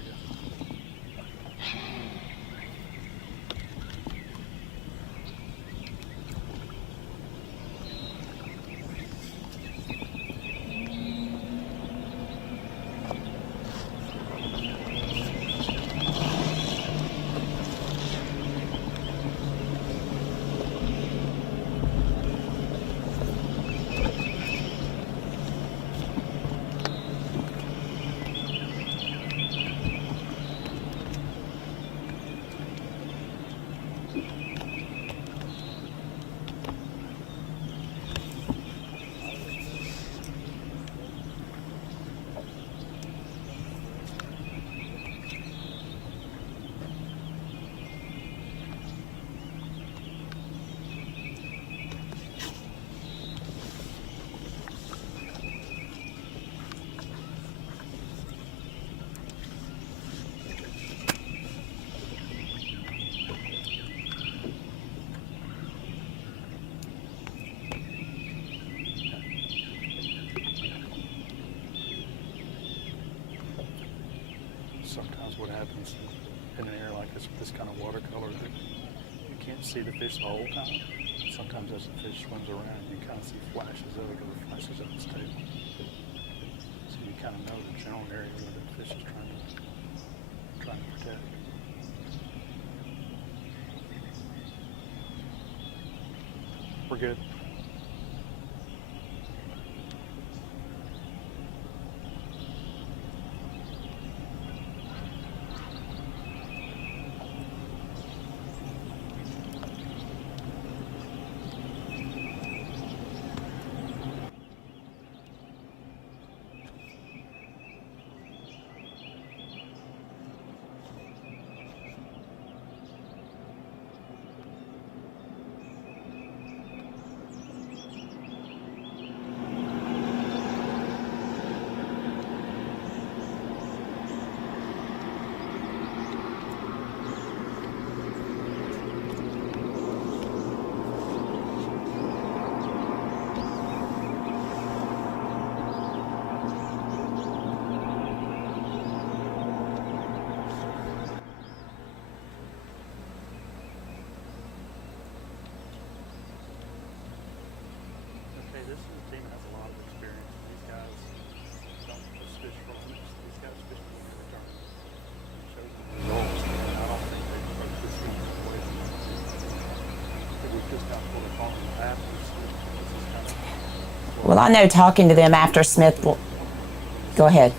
in an area like this with this kind of watercolor, that you can't see the fish the whole time. Sometimes as the fish swims around, you kind of see flashes of it or flashes of its tail. So you kind of know the general area where the fish is trying to protect. We're good. This is a team that has a lot of experience. These guys don't just fish for limits. These guys fish for the return. It shows them results. And I don't think they approach this game the way they want to. It was just got pulled upon in the past. This is kind of... Well, I know talking to them after Smith... Go ahead.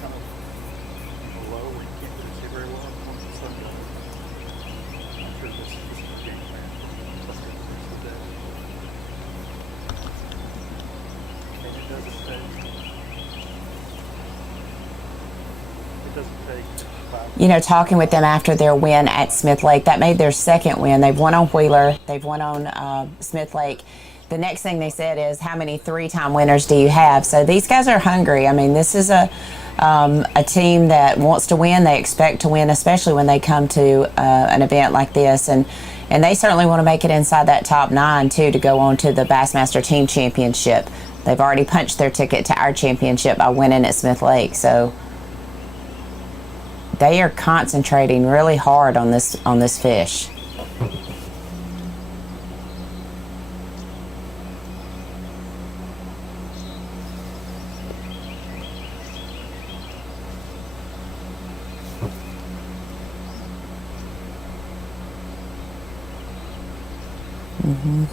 You know, talking with them after their win at Smith Lake, that made their second win. They've won on Wheeler, they've won on Smith Lake. The next thing they said is, how many three-time winners do you have? So these guys are hungry. I mean, this is a team that wants to win. They expect to win, especially when they come to an event like this. And they certainly want to make it inside that top 9, too, to go on to the Bassmaster Team Championship. They've already punched their ticket to our championship by winning at Smith Lake. So they are concentrating really hard on this fish. Mm-hmm.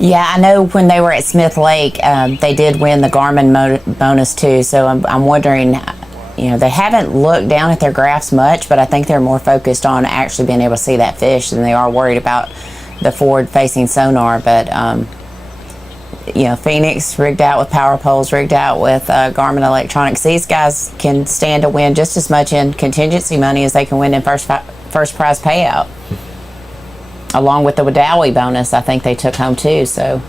Yeah, I know when they were at Smith Lake, they did win the Garmin bonus too. So I'm wondering, you know, they haven't looked down at their graphs much, but I think they're more focused on actually being able to see that fish than they are worried about the forward-facing sonar. But you know, Phoenix rigged out with power poles, rigged out with Garmin electronics. These guys can stand to win just as much in contingency money as they can win in first prize payout. Along with the Wadawi bonus, I think they took home too. So.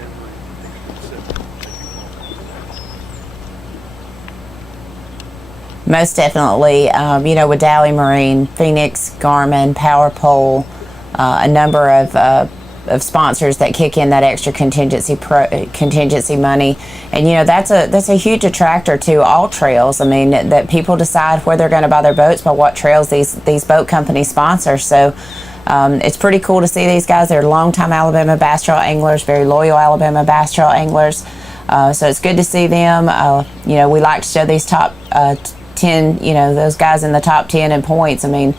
every extra step that you Most definitely. With Dally Marine, Phoenix, Garmin, Power Pole, a number of sponsors that kick in that extra contingency money, and that's a huge attractor to all trails. I mean, that people decide where they're going to buy their boats by what trails these boat companies sponsor. So it's pretty cool to see these guys. They're longtime Alabama Bass Trail anglers, very loyal Alabama Bass Trail anglers. So it's good to see them. We like to show these top 10, those guys in the top 10 in points. I mean,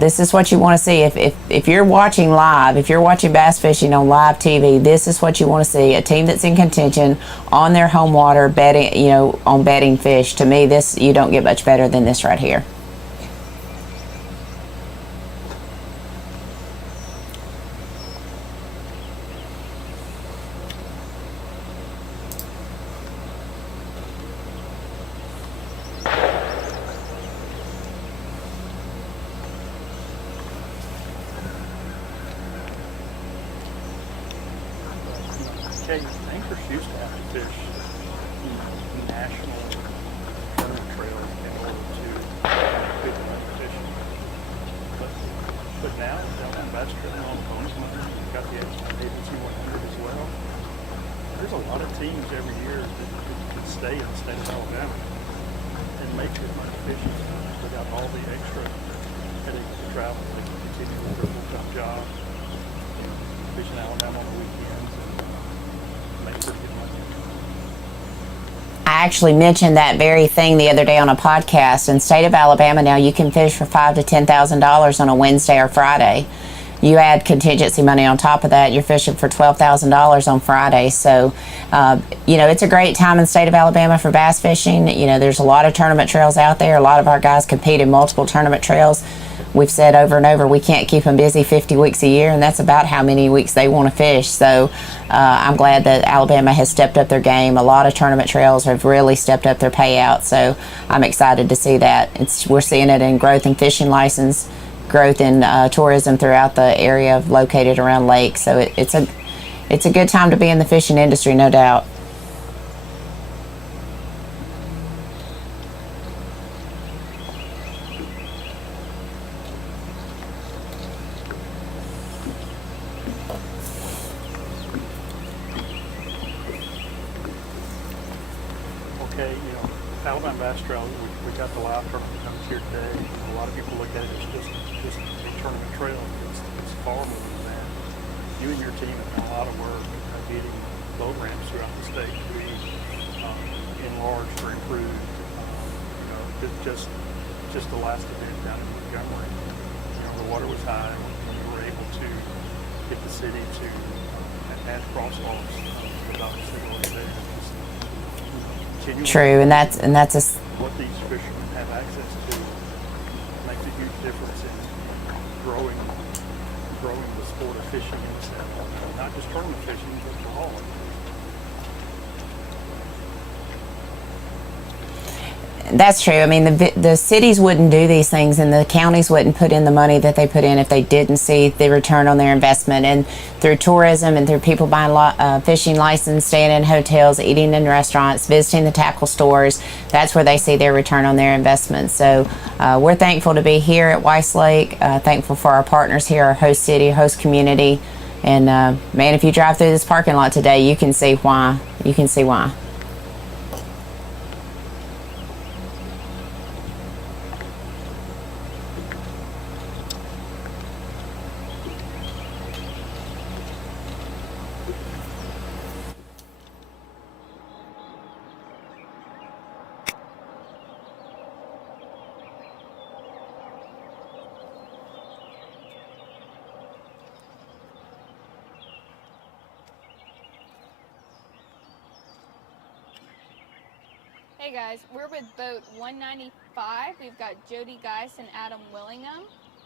this is what you want to see. If you're watching live, if you're watching bass fishing on live TV, this is what you want to see. A team that's in contention on their home water, betting, on betting fish. To me, you don't get much better than this right here. Anglers used to have to fish national tournament trails in order to big money fishing. But now, down Bass Trail on the bonus money, you've got the ABC 100 as well. There's a lot of teams every year that stay in the state of Alabama and make good money fishing without all the extra headaches of travel. They can continue with their full-time job, fishing Alabama on the weekends, and make pretty good money. I actually mentioned that very thing the other day on a podcast. In the state of Alabama now, you can fish for $5,000 to $10,000 on a Wednesday or Friday. You add contingency money on top of that, you're fishing for $12,000 on Friday. So, it's a great time in the state of Alabama for bass fishing. There's a lot of tournament trails out there. A lot of our guys compete in multiple tournament trails. We've said over and over, we can't keep them busy 50 weeks a year, and that's about how many weeks they want to fish. So I'm glad that Alabama has stepped up their game. A lot of tournament trails have really stepped up their payout. So I'm excited to see that. We're seeing it in growth in fishing license, growth in tourism throughout the area located around lakes. So it's a good time to be in the fishing industry, no doubt. Okay, Alabama Bass Trail, we got the live tournament comes here today. A lot of people look at it as just a tournament trail. It's far more than that. You and your team have done a lot of work getting boat ramps throughout the state to be enlarged or improved. Just the last event down in Montgomery, the water was high, and we were able to get the city to add crosswalks without the city there. True, and that's what these fishermen have access to makes a huge difference in growing the sport of fishing in the state. Not just tournament fishing, but for all of it. That's true. I mean, the cities wouldn't do these things, and the counties wouldn't put in the money that they put in if they didn't see the return on their investment. And through tourism and through people buying fishing license, staying in hotels, eating in restaurants, visiting the tackle stores, that's where they see their return on their investment. So we're thankful to be here at Weiss Lake, thankful for our partners here, our host city, host community. And man, if you drive through this parking lot today, you can see why. You can see why. Hey guys, we're with boat 195. We've got Jody Geis and Adam Willingham,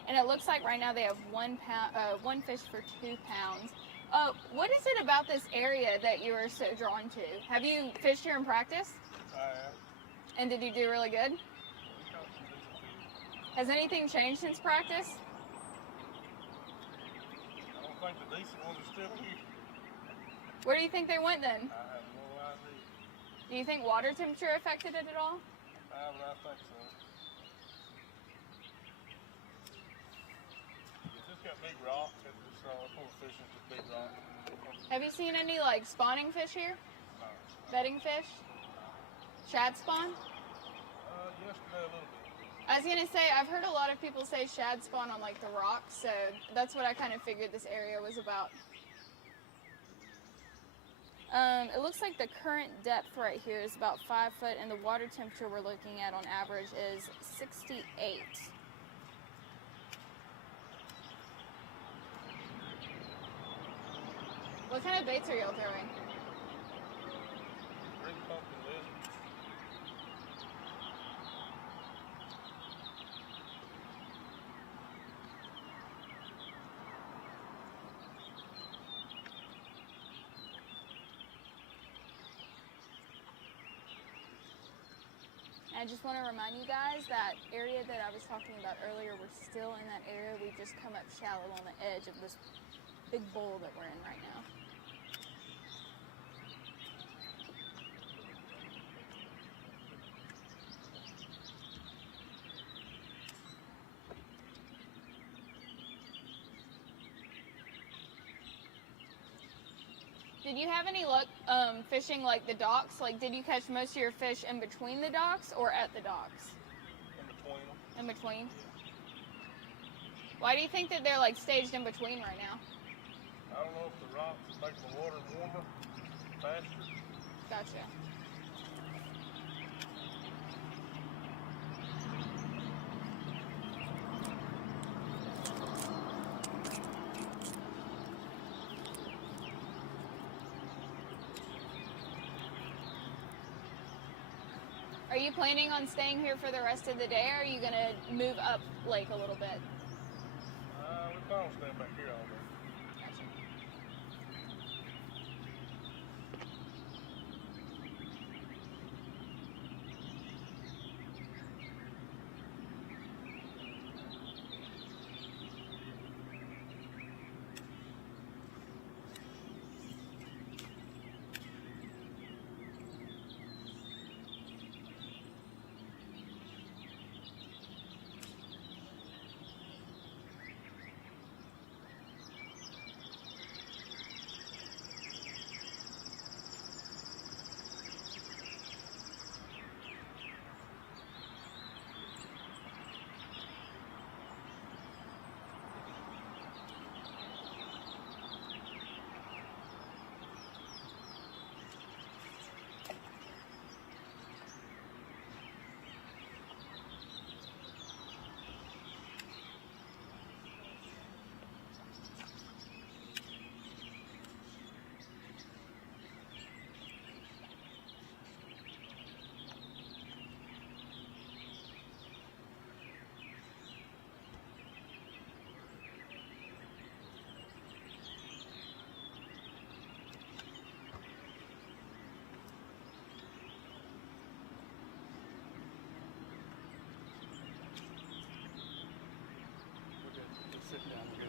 and it looks like right now they have one fish for 2 pounds. What is it about this area that you are so drawn to? Have you fished here in practice? I have. And did you do really good? Has anything changed since practice? I don't think the decent ones are still here. Where do you think they went then? I have no idea. Do you think water temperature affected it at all? I think so. It's just got big rocks. It's full of fish. It's just big rocks. Have you seen any like spawning fish here? No. Bedding fish? Shad spawn? Yesterday a little bit. I was gonna say, I've heard a lot of people say shad spawn on like the rocks, so that's what I kind of figured this area was about. It looks like the current depth right here is about 5 foot, and the water temperature we're looking at on average is 68. What kind of baits are y'all throwing? Ring pumpkin lizard. I just want to remind you guys that area that I was talking about earlier, we're still in that area. We've just come up shallow on the edge of this big bowl that we're in right now. Did you have any luck fishing like the docks? Like, did you catch most of your fish in between the docks or at the docks? In between them. In between? Why do you think that they're like staged in between right now? I don't know if the rocks make the water warmer, faster. Gotcha. Are you planning on staying here for the rest of the day, or are you gonna move up lake a little bit? We plan on staying back here all day. Sit down. Good.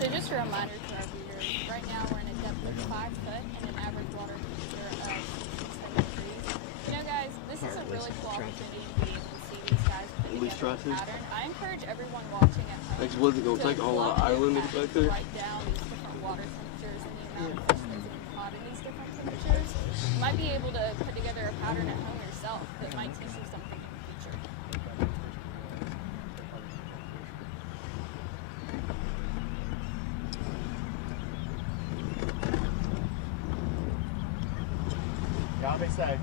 So just a reminder to our viewers, right now we're in a depth of 5 foot and an average water temperature of 67 degrees. You know guys, this is a really cool opportunity to be able to see these guys put together a pattern. I encourage everyone watching at home Next, what's it gonna take a whole lot of island to get back there? Write down these different water temperatures and the amount of fish that's being caught in these different temperatures. might be able to put together a pattern at home yourself that might teach you something in the future. Y'all be safe.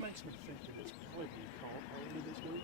Makes me think that it's probably been caught early this week.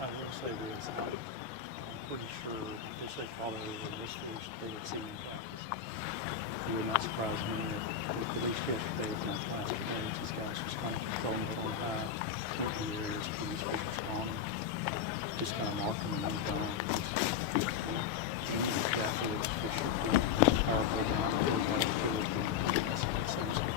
I will say this, I'm pretty sure if they follow in this fish, they would see in practice. It would not surprise me if the least catch bait on plastic baits, these guys just kind of throwing it on high, with the areas for these fish on them, just kind of marking them down. Exactly what fish are doing, powerful down, that's what it seems like.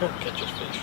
Don't catch his fish.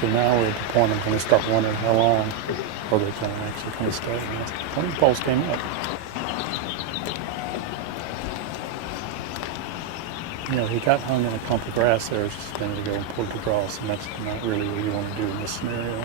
So now we're at the point I'm going to start wondering how long are they going to actually stay. One of the poles came up. You know, he got hung in a clump of grass there just a minute ago and pulled it across, and that's not really what you want to do in this scenario.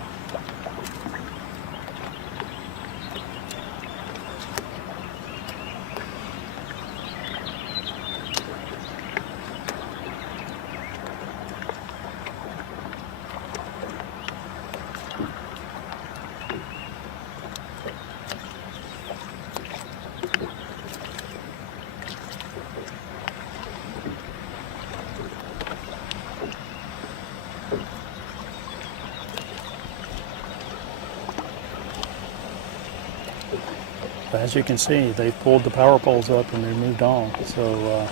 As you can see, they've pulled the power poles up and they moved on. So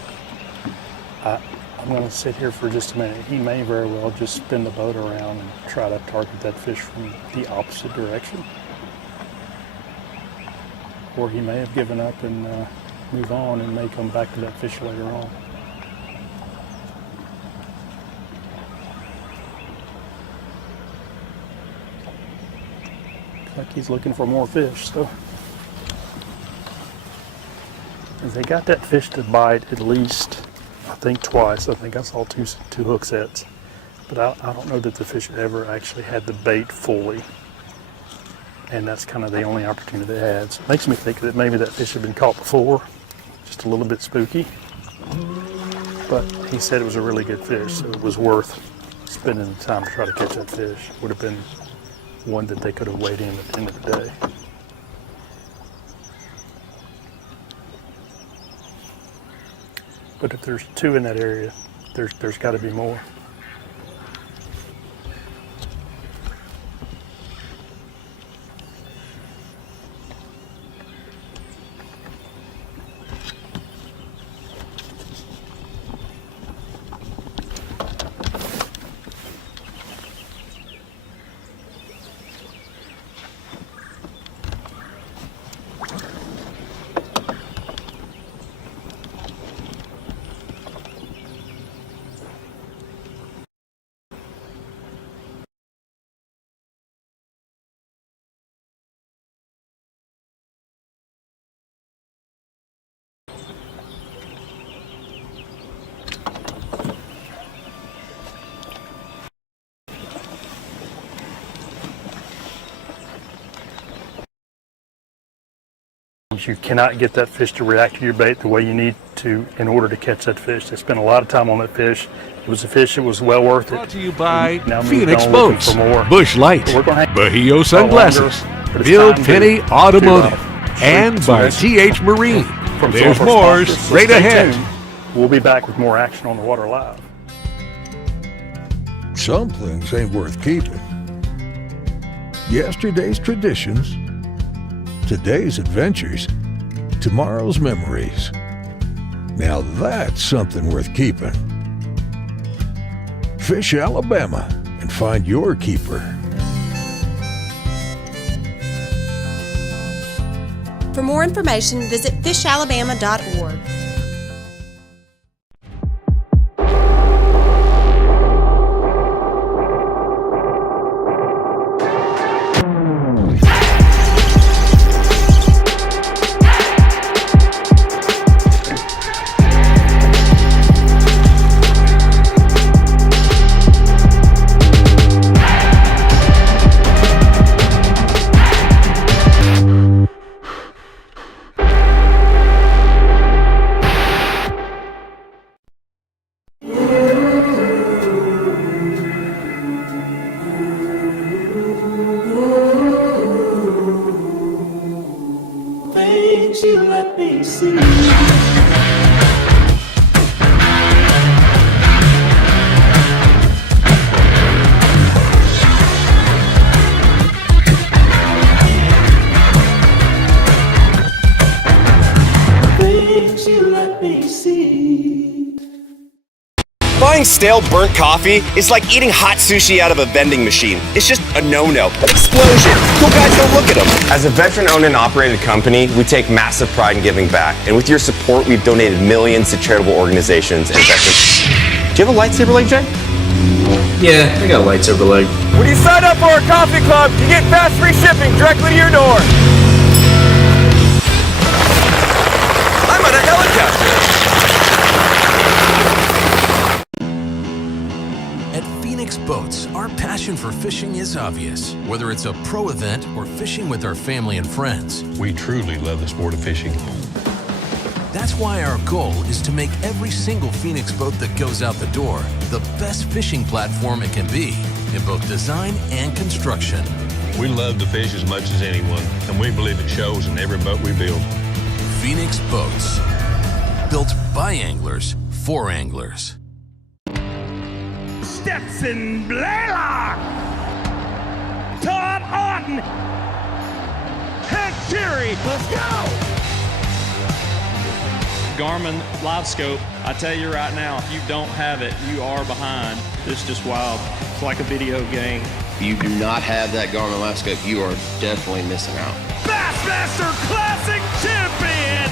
I'm going to sit here for just a minute. He may very well just spin the boat around and try to target that fish from the opposite direction. Or he may have given up and move on and may come back to that fish later on. Looks like he's looking for more fish. So. They got that fish to bite at least, I think twice. I think I saw two hook sets. But I don't know that the fish ever actually had the bait fully. And that's kind of the only opportunity they had. So it makes me think that maybe that fish had been caught before. Just a little bit spooky. But he said it was a really good fish, so it was worth spending the time to try to catch that fish. Would have been one that they could have weighed in at the end of the day. But if there's two in that area, there's got to be more. You cannot get that fish to react to your bait the way you need to in order to catch that fish. They spent a lot of time on that fish. It was a fish that was well worth it. Brought to you by now Phoenix Boats, Bush Light, Bahio Sunglasses, Bill Penny Automotive, and by TH Marine. There's more straight ahead. We'll be back with more action on the water live. Some things ain't worth keeping. Yesterday's traditions, today's adventures, tomorrow's memories. Now that's something worth keeping. Fish Alabama and find your keeper. For more information, visit fishalabama.org. Buying stale, burnt coffee is like eating hot sushi out of a vending machine. It's just a no-no. Explosion! Cool guys don't look at them. As a veteran-owned and operated company, we take massive pride in giving back. And with your support, we've donated millions to charitable organizations and veterans. Do you have a lightsaber, Lake Jay? Yeah, I got lights over the leg. When you sign up for our coffee club, you get fast free shipping directly to your door. I'm on a helicopter. At Phoenix Boats, our passion for fishing is obvious. Whether it's a pro event or fishing with our family and friends, We truly love the sport of fishing. that's why our goal is to make every single Phoenix boat that goes out the door the best fishing platform it can be in both design and construction. We love to fish as much as anyone, and we believe it shows in every boat we build. Phoenix Boats, built by anglers for anglers. Stetson Blaylock, Todd Auten, Head Terry, let's go! Garmin Live Scope, I tell you right now, if you don't have it, you are behind. It's just wild. It's like a video game. If you do not have that Garmin Live Scope, you are definitely missing out. Bassmaster Classic Champion!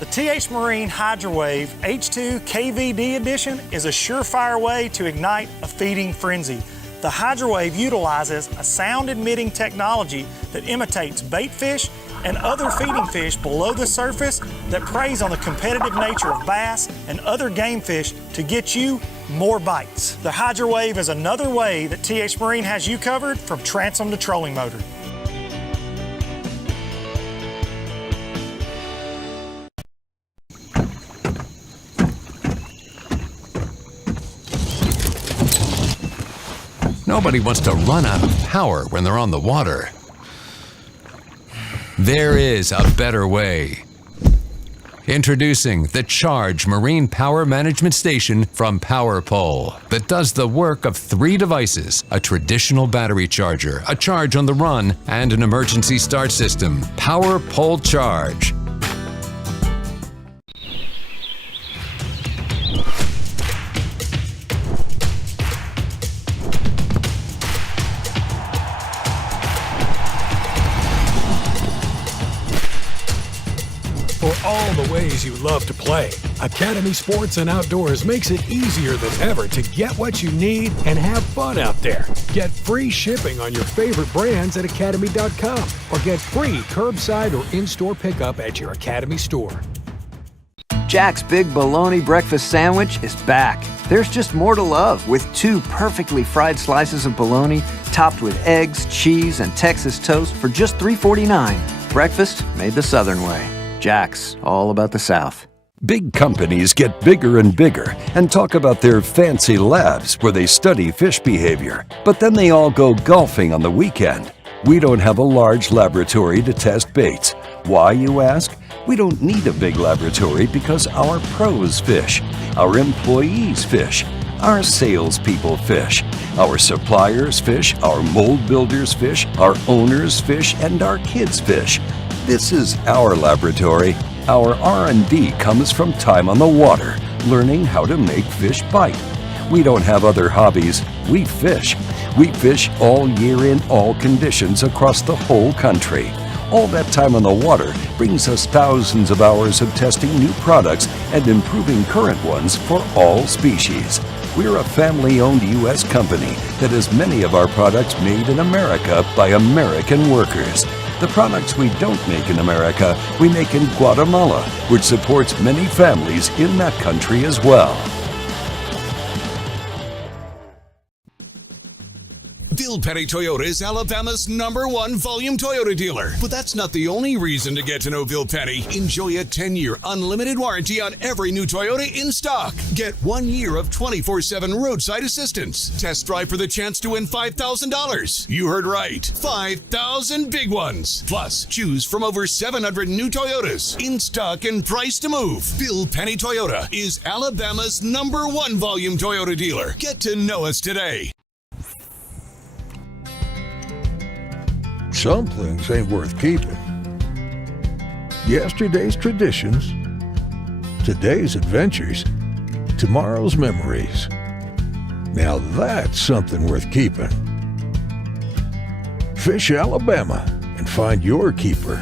The TH Marine HydroWave H2 KVD Edition is a surefire way to ignite a feeding frenzy. The HydroWave utilizes a sound-emitting technology that imitates bait fish and other feeding fish below the surface that preys on the competitive nature of bass and other game fish to get you more bites. The HydroWave is another way that TH Marine has you covered from transom to trolling motor. Nobody wants to run out of power when they're on the water. There is a better way. Introducing the Charge Marine Power Management Station from PowerPole that does the work of 3 devices: a traditional battery charger, a charge on the run, and an emergency start system. PowerPole Charge. For all the ways you love to play, Academy Sports and Outdoors makes it easier than ever to get what you need and have fun out there. Get free shipping on your favorite brands at academy.com or get free curbside or in-store pickup at your Academy store. Jack's Big Bologna Breakfast Sandwich is back. There's just more to love with 2 perfectly fried slices of bologna topped with eggs, cheese, and Texas toast for just $3.49. Breakfast made the Southern way. Jack's, all about the South. Big companies get bigger and bigger and talk about their fancy labs where they study fish behavior, but then they all go golfing on the weekend. We don't have a large laboratory to test baits. Why, you ask? We don't need a big laboratory because our pros fish, our employees fish, our salespeople fish, our suppliers fish, our mold builders fish, our owners fish, and our kids fish. This is our laboratory. Our R&D comes from time on the water, learning how to make fish bite. We don't have other hobbies. We fish. We fish all year in all conditions across the whole country. All that time on the water brings us thousands of hours of testing new products and improving current ones for all species. We're a family-owned U.S. company that has many of our products made in America by American workers. The products we don't make in America, we make in Guatemala, which supports many families in that country as well. Bill Petty Toyota is Alabama's #1 volume Toyota dealer. But that's not the only reason to get to know Bill Petty. Enjoy a 10-year unlimited warranty on every new Toyota in stock. Get 1 year of 24/7 roadside assistance. Test drive for the chance to win $5,000. You heard right. 5,000 big ones. Plus, choose from over 700 new Toyotas in stock and price to move. Bill Petty Toyota is Alabama's #1 volume Toyota dealer. Get to know us today. Some things ain't worth keeping. Yesterday's traditions, today's adventures, tomorrow's memories. Now that's something worth keeping. Fish Alabama and find your keeper.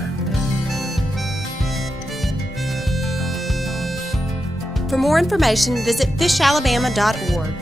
For more information, visit fishalabama.org.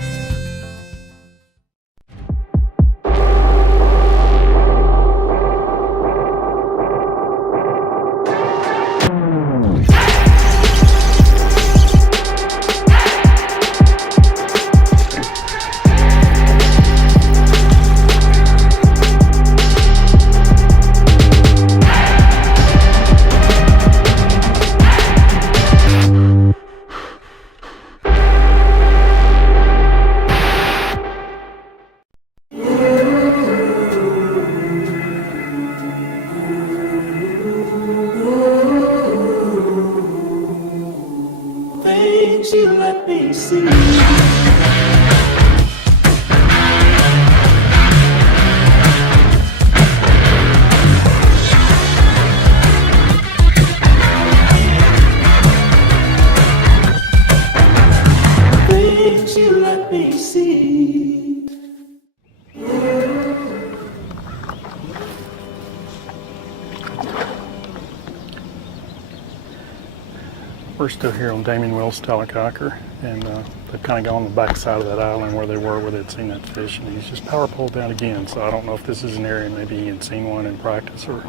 We're still here on Damien Wells Talacocker, and they've kind of gone on the back side of that island where they were, where they'd seen that fish, and he's just power poled down again. So I don't know if this is an area maybe he had seen one in practice, or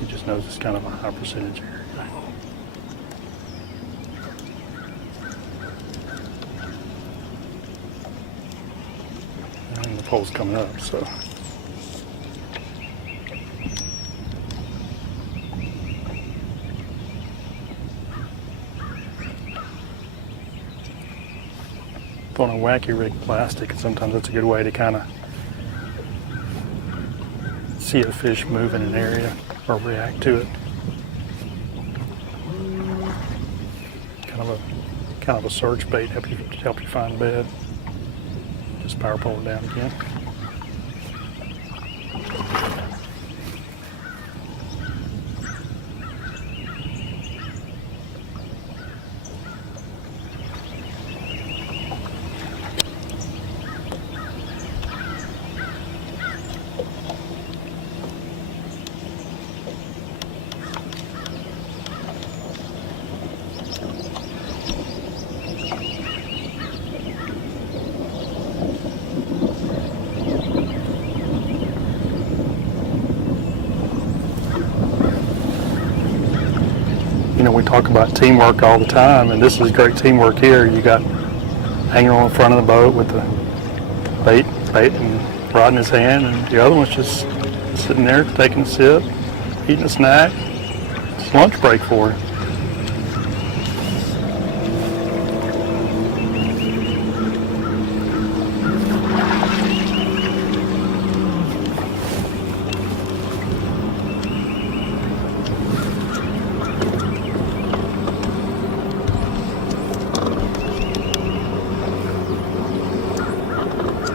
he just knows it's kind of a high percentage area. And the pole's coming up, so. On a wacky rig plastic, and sometimes that's a good way to kind of see a fish move in an area or react to it. Kind of a search bait, help you find bed. Just power pole it down again. We talk about teamwork all the time, and this is great teamwork here. You got hanger on the front of the boat with the bait and rod in his hand, and the other one's just sitting there taking a sip, eating a snack. It's lunch break for him.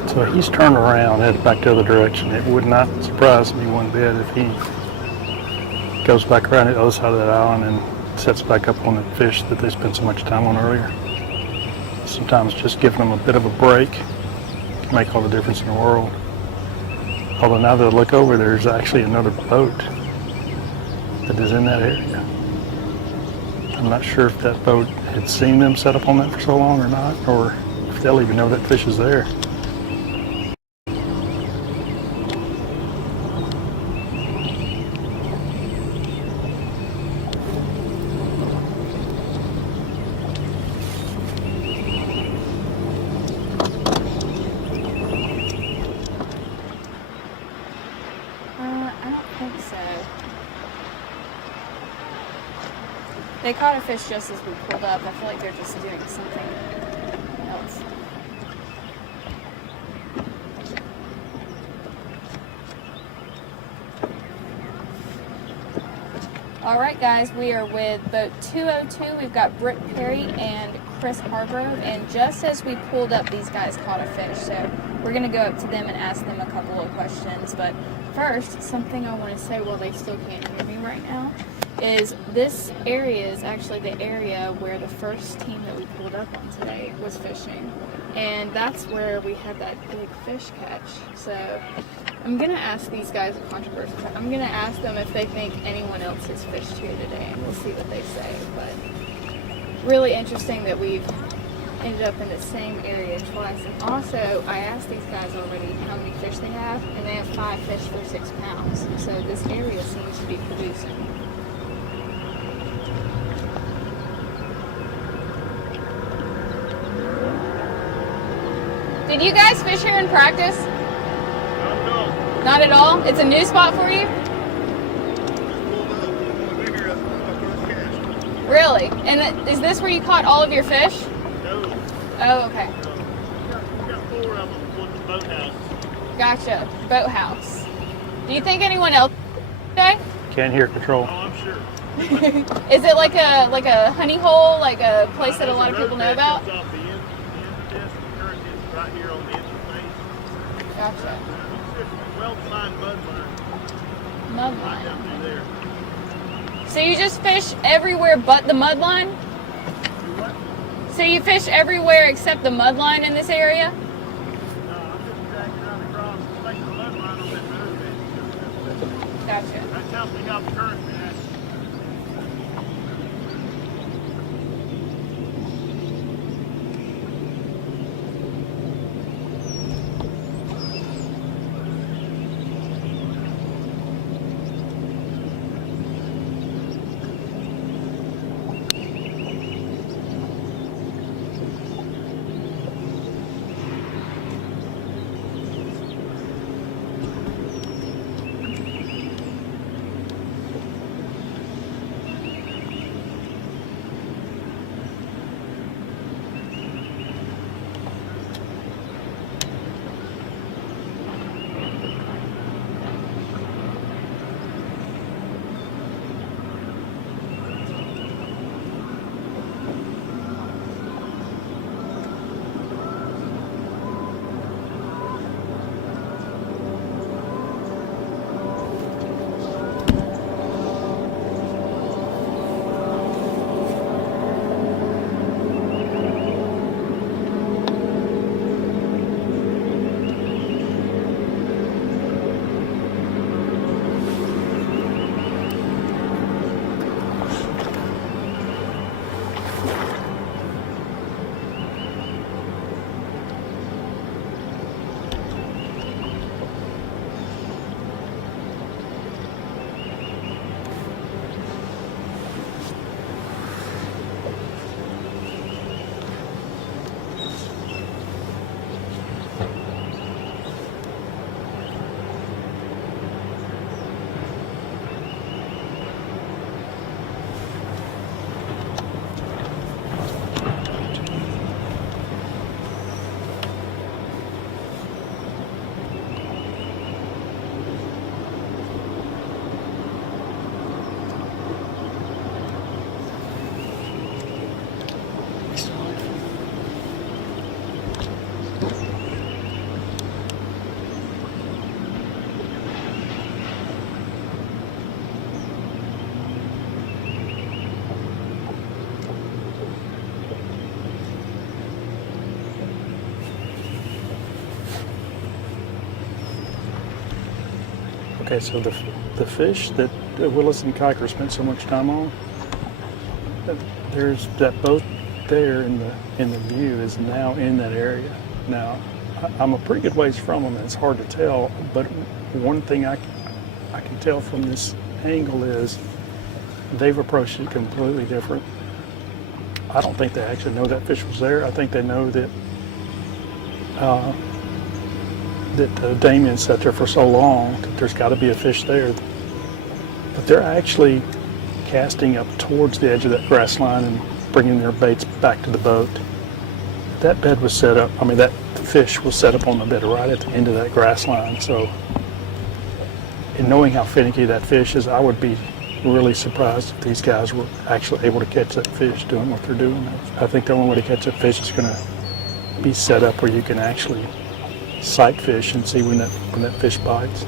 So he's turned around, headed back the other direction. It would not surprise me one bit if he goes back around the other side of that island and sets back up on the fish that they spent so much time on earlier. Sometimes just giving them a bit of a break can make all the difference in the world. Although now that I look over, there's actually another boat that is in that area. I'm not sure if that boat had seen them set up on that for so long or not, or if they'll even know that fish is there. They caught a fish just as we pulled up. I feel like they're just doing something else. All right, guys, we are with boat 202. We've got Britt Perry and Chris Hargrove, and just as we pulled up, these guys caught a fish. So we're going to go up to them and ask them a couple of questions. But first, something I want to say while they still can't hear me right now is this area is actually the area where the first team that we pulled up on today was fishing. And that's where we had that big fish catch. So I'm going to ask these guys a controversial question. I'm going to ask them if they think anyone else has fished here today, and we'll see what they say. But really interesting that we've ended up in the same area twice. And also, I asked these guys already how many fish they have, and they have 5 fish for 6 pounds. So this area seems to be producing. Did you guys fish here in practice? No. Not at all? It's a new spot for you? Really? And is this where you caught all of your fish? No. Oh, okay. We got 4 of them in the boathouse. Gotcha. Boathouse. Do you think anyone else today? Can't hear control. Oh, I'm sure. Is it like a honey hole, like a place that a lot of people know about? Off the end of this, the current is right here on the interface. Gotcha. It's a well-defined mud line. Mud Right line. down through there. So you just fish everywhere but the mud line? So you fish everywhere except the mud line in this area? No, I'm just dragging around across, making the mud line on that road. Gotcha. That's helping out the current reaction. Okay, so the fish that Willis and Kiker spent so much time on, there's that boat there in the view is now in that area. Now, I'm a pretty good ways from them, and it's hard to tell, but one thing I can tell from this angle is they've approached it completely different. I don't think they actually know that fish was there. I think they know that Damien sat there for so long that there's got to be a fish there. But they're actually casting up towards the edge of that grass line and bringing their baits back to the boat. That bed was set up, I mean that fish was set up on the bed right at the end of that grass line. So, in knowing how finicky that fish is, I would be really surprised if these guys were actually able to catch that fish doing what they're doing. I think the only way to catch that fish is going to be set up where you can actually sight fish and see when that fish bites.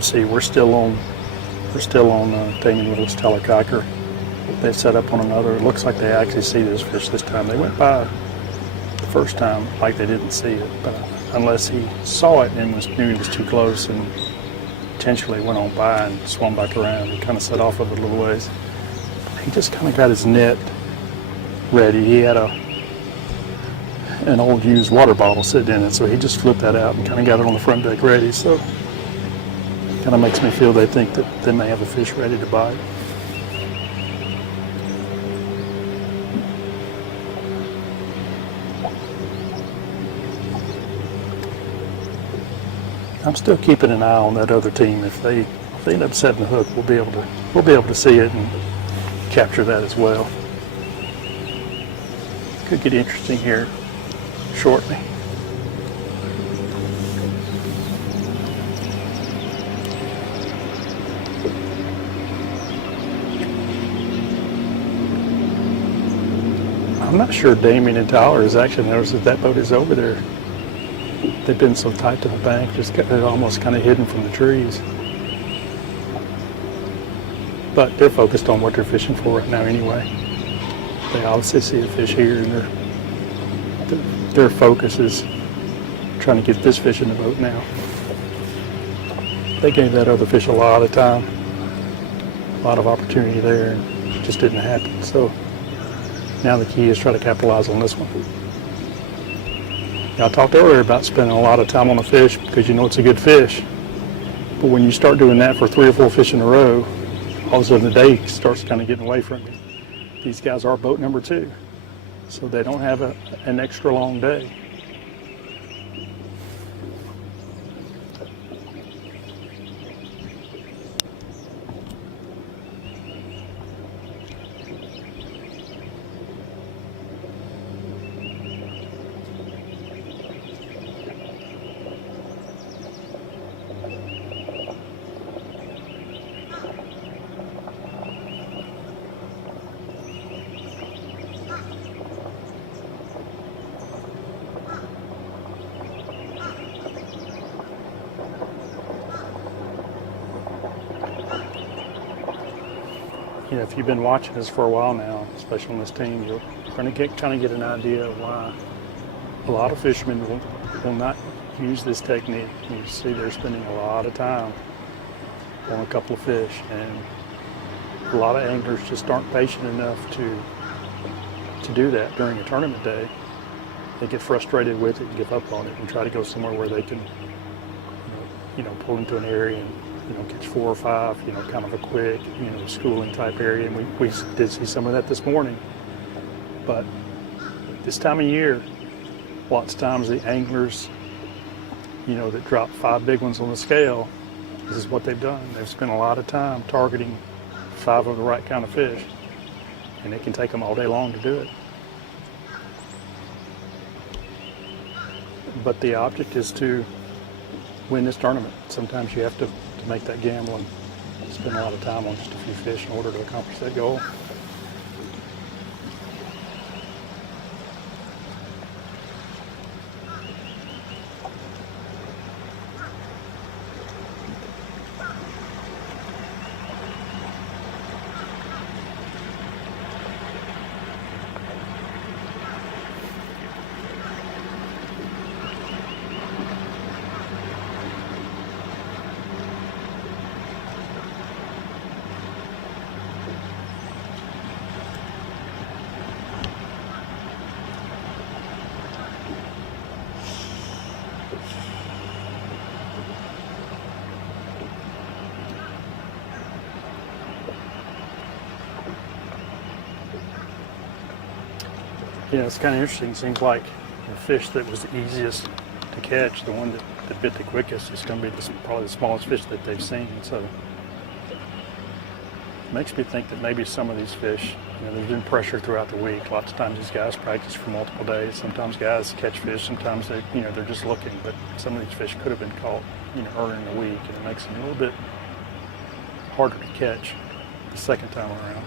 See, we're still on Damien Little's telekiker. They set up on another. It looks like they actually see this fish this time. They went by the first time like they didn't see it, but unless he saw it and knew he was too close and intentionally went on by and swam back around and kind of set off of it a little ways. He just kind of got his net ready. He had an old used water bottle sitting in it, so he just flipped that out and kind of got it on the front deck ready. So kind of makes me feel they think that they may have a fish ready to bite. I'm still keeping an eye on that other team. If they end up setting the hook, we'll be able to see it and capture that as well. Could get interesting here shortly. I'm not sure Damien and Tyler has actually noticed that that boat is over there. They've been so tight to the bank, they're almost kind of hidden from the trees. But they're focused on what they're fishing for right now anyway. They obviously see a fish here, and their focus is trying to get this fish in the boat now. They gave that other fish a lot of time, a lot of opportunity there, and it just didn't happen. So now the key is try to capitalize on this one. Now, I talked earlier about spending a lot of time on a fish because you know it's a good fish. But when you start doing that for 3 or 4 fish in a row, all of a sudden the day starts kind of getting away from you. These guys are boat number 2, so they don't have an extra long day. You know, if you've been watching this for a while now, especially on this team, you're going to kind of get an idea of why a lot of fishermen will not use this technique. You see they're spending a lot of time on a couple of fish, and a lot of anglers just aren't patient enough to do that during a tournament day. They get frustrated with it and give up on it and try to go somewhere where they can, pull into an area and catch 4 or 5, kind of a quick, schooling type area. And we did see some of that this morning. But this time of year, lots of times the anglers, that drop 5 big ones on the scale, this is what they've done. They've spent a lot of time targeting 5 of the right kind of fish, and it can take them all day long to do it. But the object is to win this tournament. Sometimes you have to make that gamble and spend a lot of time on just a few fish in order to accomplish that goal. Yeah, it's kind of interesting. It seems like the fish that was the easiest to catch, the one that bit the quickest, is going to be probably the smallest fish that they've seen. So it makes me think that maybe some of these fish, there's been pressure throughout the week. Lots of times these guys practice for multiple days. Sometimes guys catch fish. Sometimes they're just looking. But some of these fish could have been caught, earlier in the week, and it makes them a little bit harder to catch the second time around.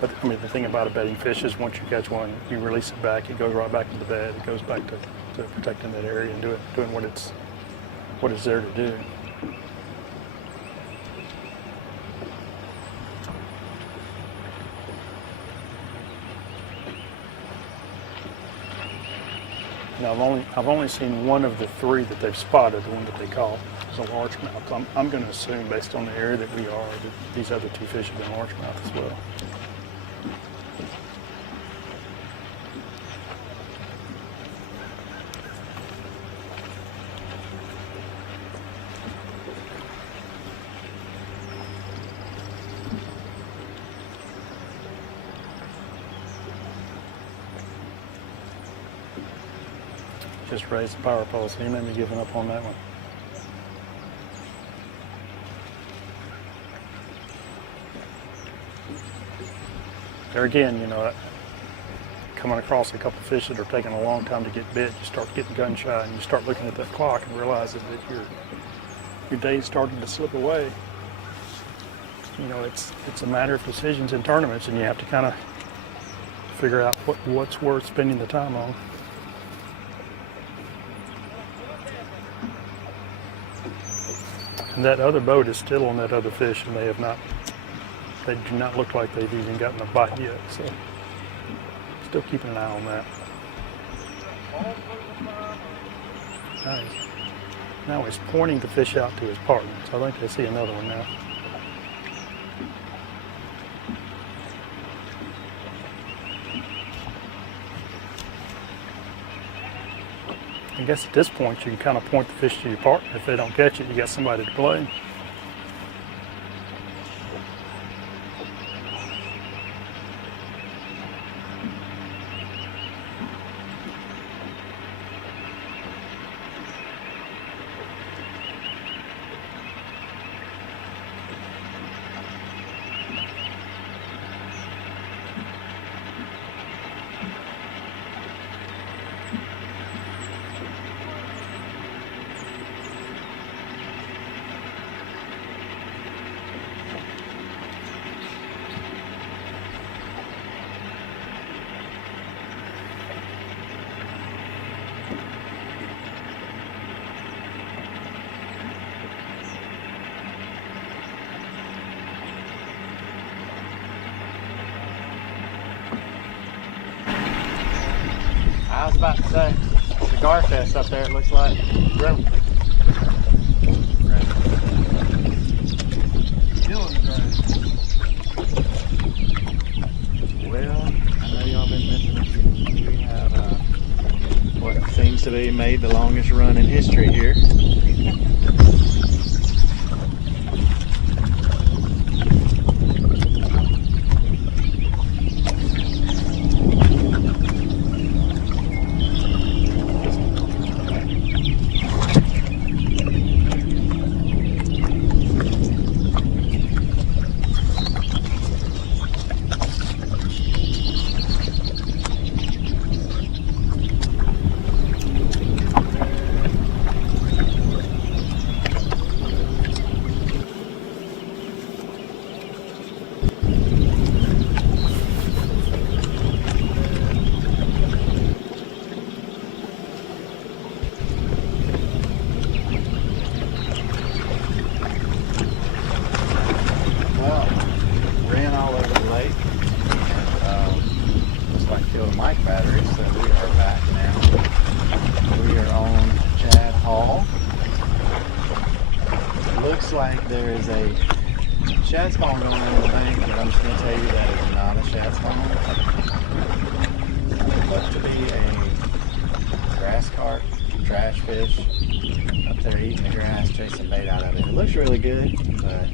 But the thing about a bedding fish is once you catch one, you release it back, it goes right back to the bed, it goes back to protecting that area and doing what it's there to do. Now I've only seen one of the three that they've spotted, the one that they caught is a largemouth. I'm going to assume, based on the area that we are, that these other two fish have been largemouth as well. Just raised the power pole, so he may be giving up on that one. There again, coming across a couple of fish that are taking a long time to get bit, you start getting gun shy and you start looking at that clock and realizing that your day's starting to slip away. It's a matter of decisions in tournaments, and you have to kind of figure out what's worth spending the time on. And that other boat is still on that other fish, and they do not look like they've even gotten a bite yet, so still keeping an eye on that. Nice. Now he's pointing the fish out to his partner, so I think they see another one now. I guess at this point you can kind of point the fish to your partner. If they don't catch it, you got somebody to play. I was about to say, cigar fest up there, it looks like. Doing well, I know y'all been missing. We have what seems to be made the longest run in history here. looks like there is a shad spawn going into the bank, but I'm just going to tell you that is not a shad spawn. It looks to be a grass carp, trash fish, up there eating the grass, chasing bait out of it. It looks really good, but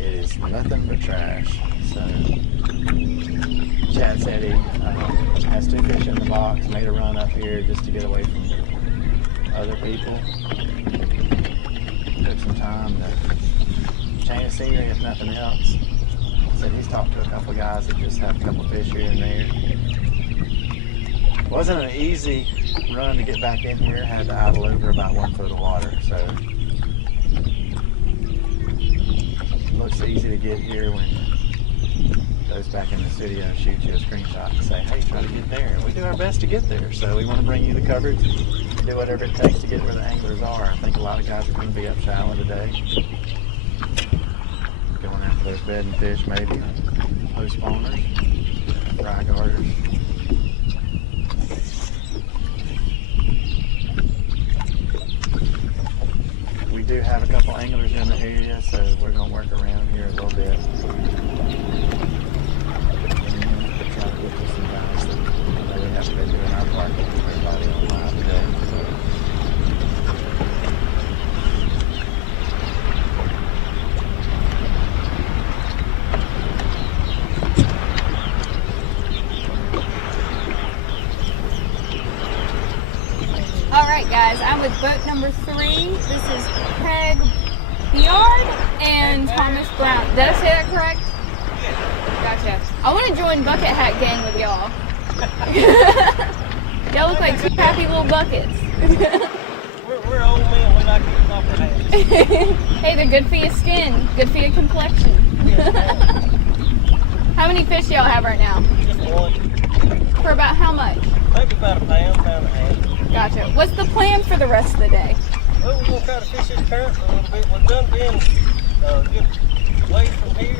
it is nothing but trash. So Chad said he has 2 fish in the box, made a run up here just to get away from other people. Took some time to change the scenery, if nothing else. Said he's talked to a couple of guys that just have a couple fish here and there. Wasn't an easy run to get back in here. Had to idle over about 1 foot of water. So it looks easy to get here when those back in the studio shoot you a screenshot and say, hey, try to get there. And we do our best to get there. So we want to bring you the coverage, do whatever it takes to get where the anglers are. I think a lot of guys are going to be up shallow today. Going after those bedding fish, maybe post spawners, fry garters. We do have a couple anglers in the area, so we're going to work around here a little bit. Try to get to some guys that really have to be doing our part to keep everybody on live today. All right, guys, I'm with boat number 3. This is Craig Beard and Thomas Brown. Did I say that correct? Gotcha. I want to join Bucket Hat Gang with y'all. Y'all look like 2 happy little buckets. We're old men. We like eating off our hats. Hey, they're good for your skin, good for your complexion. How many fish do y'all have right now? Just 1. For about how much? Maybe about a pound, pound and a half. Gotcha. What's the plan for the rest of the day? Well, we're going to try to fish this current for a little bit. We're done being a good ways from here.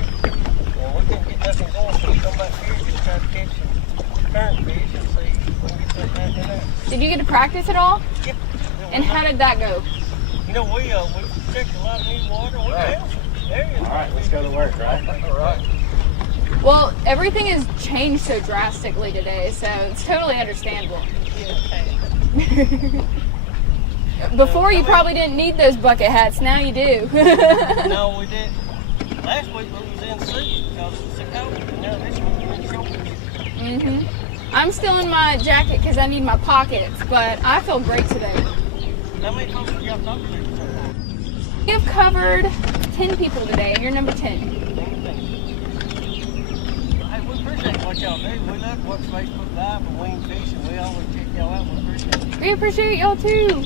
And we couldn't get nothing going, so we come back here and try to catch some current fish and see if we can get something out in there. Did you get to practice at all? Yep. And how did that go? You know, we checked a lot of new water. We found some areas. All right, let's go to work, right? All right. Well, everything has changed so drastically today, so it's totally understandable. Before, you probably didn't need those bucket hats. Now you do. No, we didn't. Last week we was in sea because it's so cold, and now this week we're in shorts. I'm still in my jacket because I need my pockets, but I feel great today. How many folks have y'all talked to? We have covered 10 people today, and you're number 10. Hey, we appreciate what y'all do. We love to watch Facebook Live and Wing Fish, and we always check y'all out. We appreciate it. We appreciate y'all too.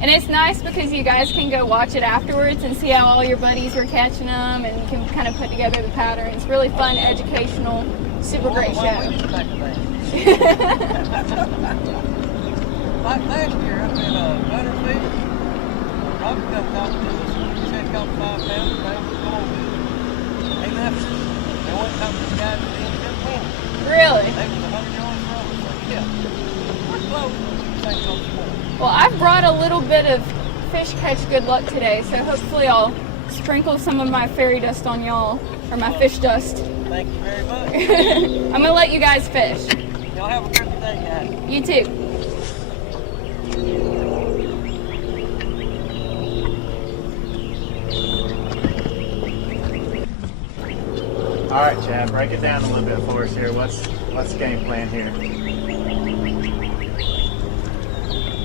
And it's nice because you guys can go watch it afterwards and see how all your buddies were catching them, and you can kind of put together the pattern. It's really fun, educational, super great show. Like last year up in Butterfield, Robbie come talk to us. He said caught 5 pounds, things was going good. He left us. They went and talked to the guy that ended up winning. Really? They was 100 yards from us. So yeah, we're close. Thanks for the support. Well, I've brought a little bit of fish catch good luck today, so hopefully I'll sprinkle some of my fairy dust on y'all, or my fish dust. Thank you very much. I'm gonna let you guys fish. Y'all have a good day, guys. You too. All right, Chad, break it down a little bit for us here. What's the game plan here?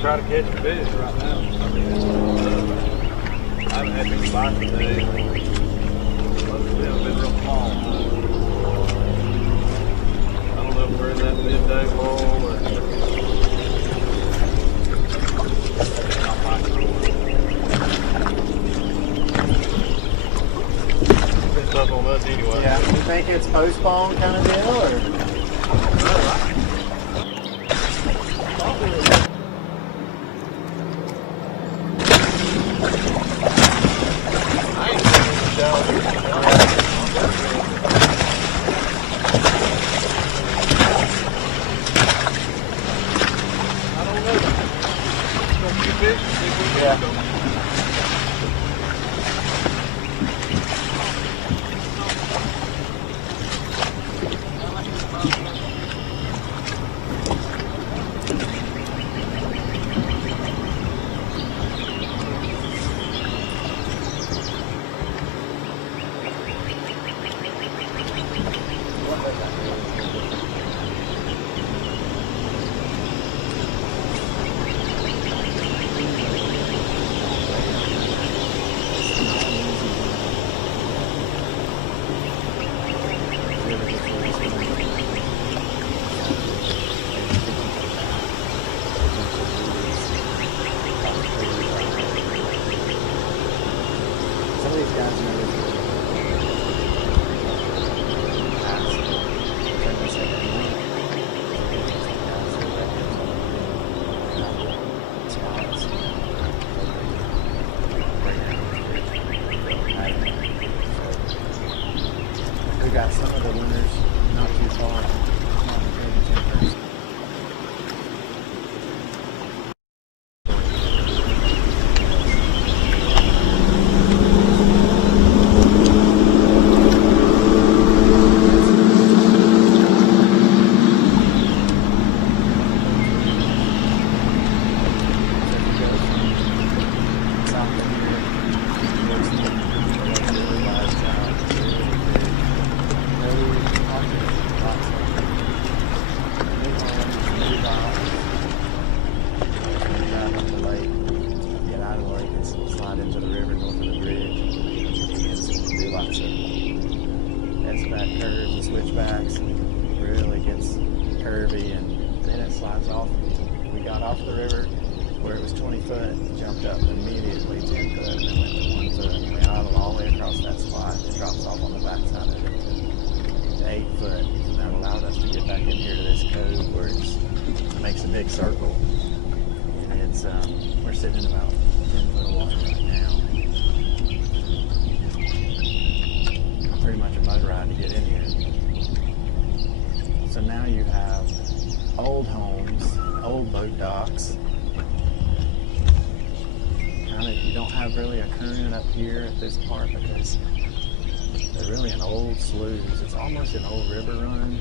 Try to catch a fish right now. I haven't had any bites today. Most of them have been real small. I don't know if we're in that midday lull or not biting. It's up on us anyway. Yeah, you think it's postponed kind of deal, or? guys notice that past turn this second one. We got some of the winners not too far. Really a current up here at this part because they're really an old sluice. It's almost an old river run.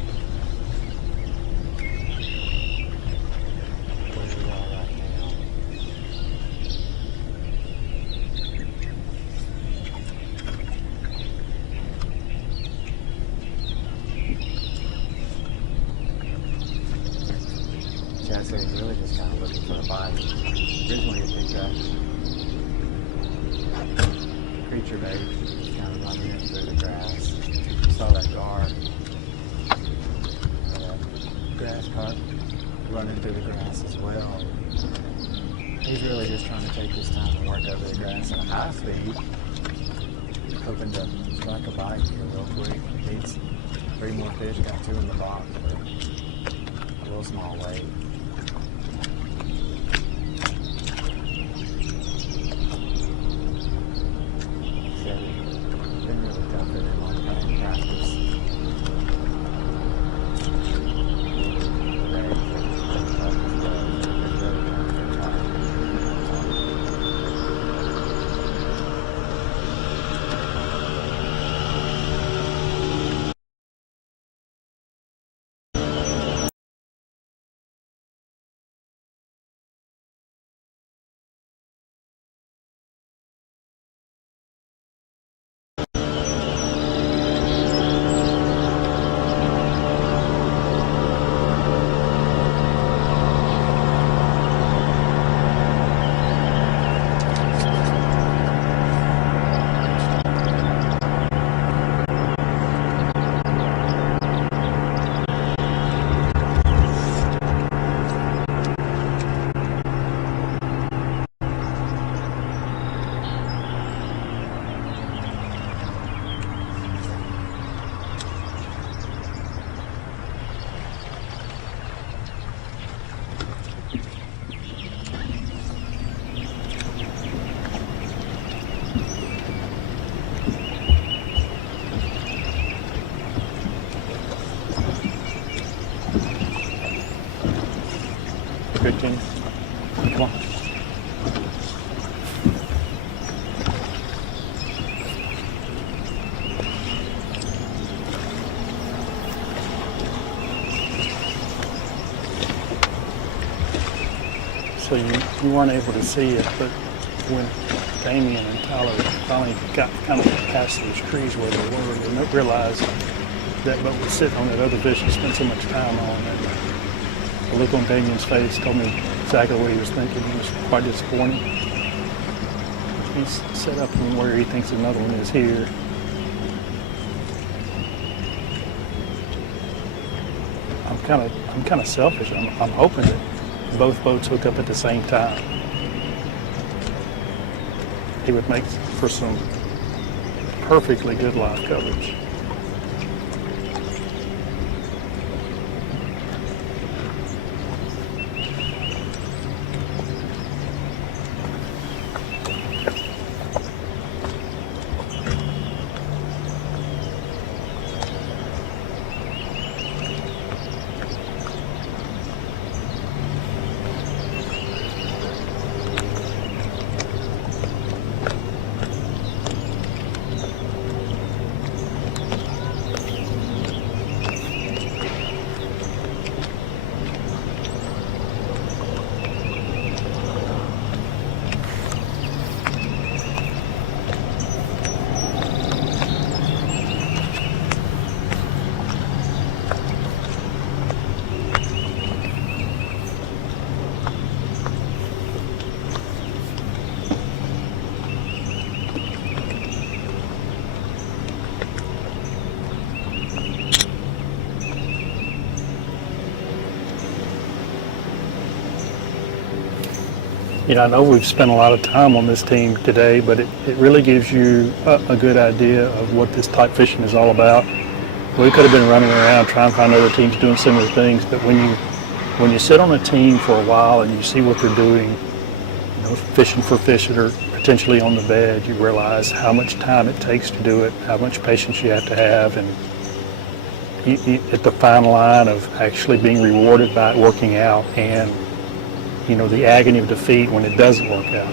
Where we are right now. Chad said he's really just kind of looking for a bite. Originally he picked up creature bait, just kind of running in through the grass. Saw that gar, grass carp running through the grass as well. He's really just trying to take his time and work over the grass at a high speed, hoping to strike a bite here real quick. Needs 3 more fish, got 2 in the box, but a little small weight. Good, King. Come on. So you weren't able to see it, but when Damien and Tyler finally got kind of past those trees where they were, they realized that boat was sitting on that other fish and spent so much time on it. The look on Damien's face told me exactly what he was thinking. He was quite disappointed. He's set up where he thinks another one is here. I'm kind of selfish. I'm hoping that both boats hook up at the same time. It would make for some perfectly good live coverage. You know, I know we've spent a lot of time on this team today, but it really gives you a good idea of what this type fishing is all about. We could have been running around trying to find other teams doing similar things, but when you sit on a team for a while and you see what they're doing, you know, fishing for fish that are potentially on the bed, you realize how much time it takes to do it, how much patience you have to have, and at the fine line of actually being rewarded by it working out, and you know, the agony of defeat when it doesn't work out.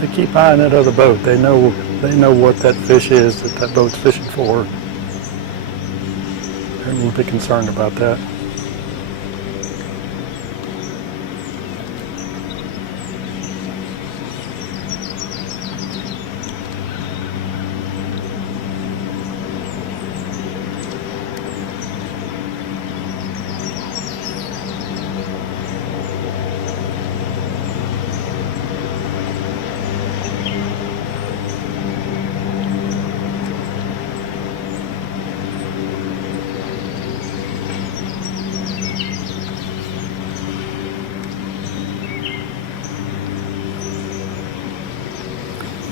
They keep eyeing that other boat. They know what that fish is that boat's fishing for. They're a little bit concerned about that.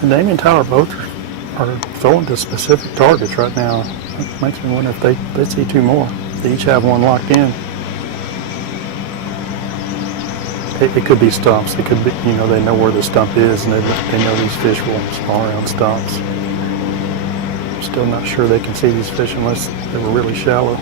And Damien and Tyler both are throwing to specific targets right now. It makes me wonder if they see two more. They each have one locked in. It could be stumps. It could be, you know, they know where the stump is, and they know these fish will spawn around stumps. I'm still not sure they can see these fish unless they were really shallow.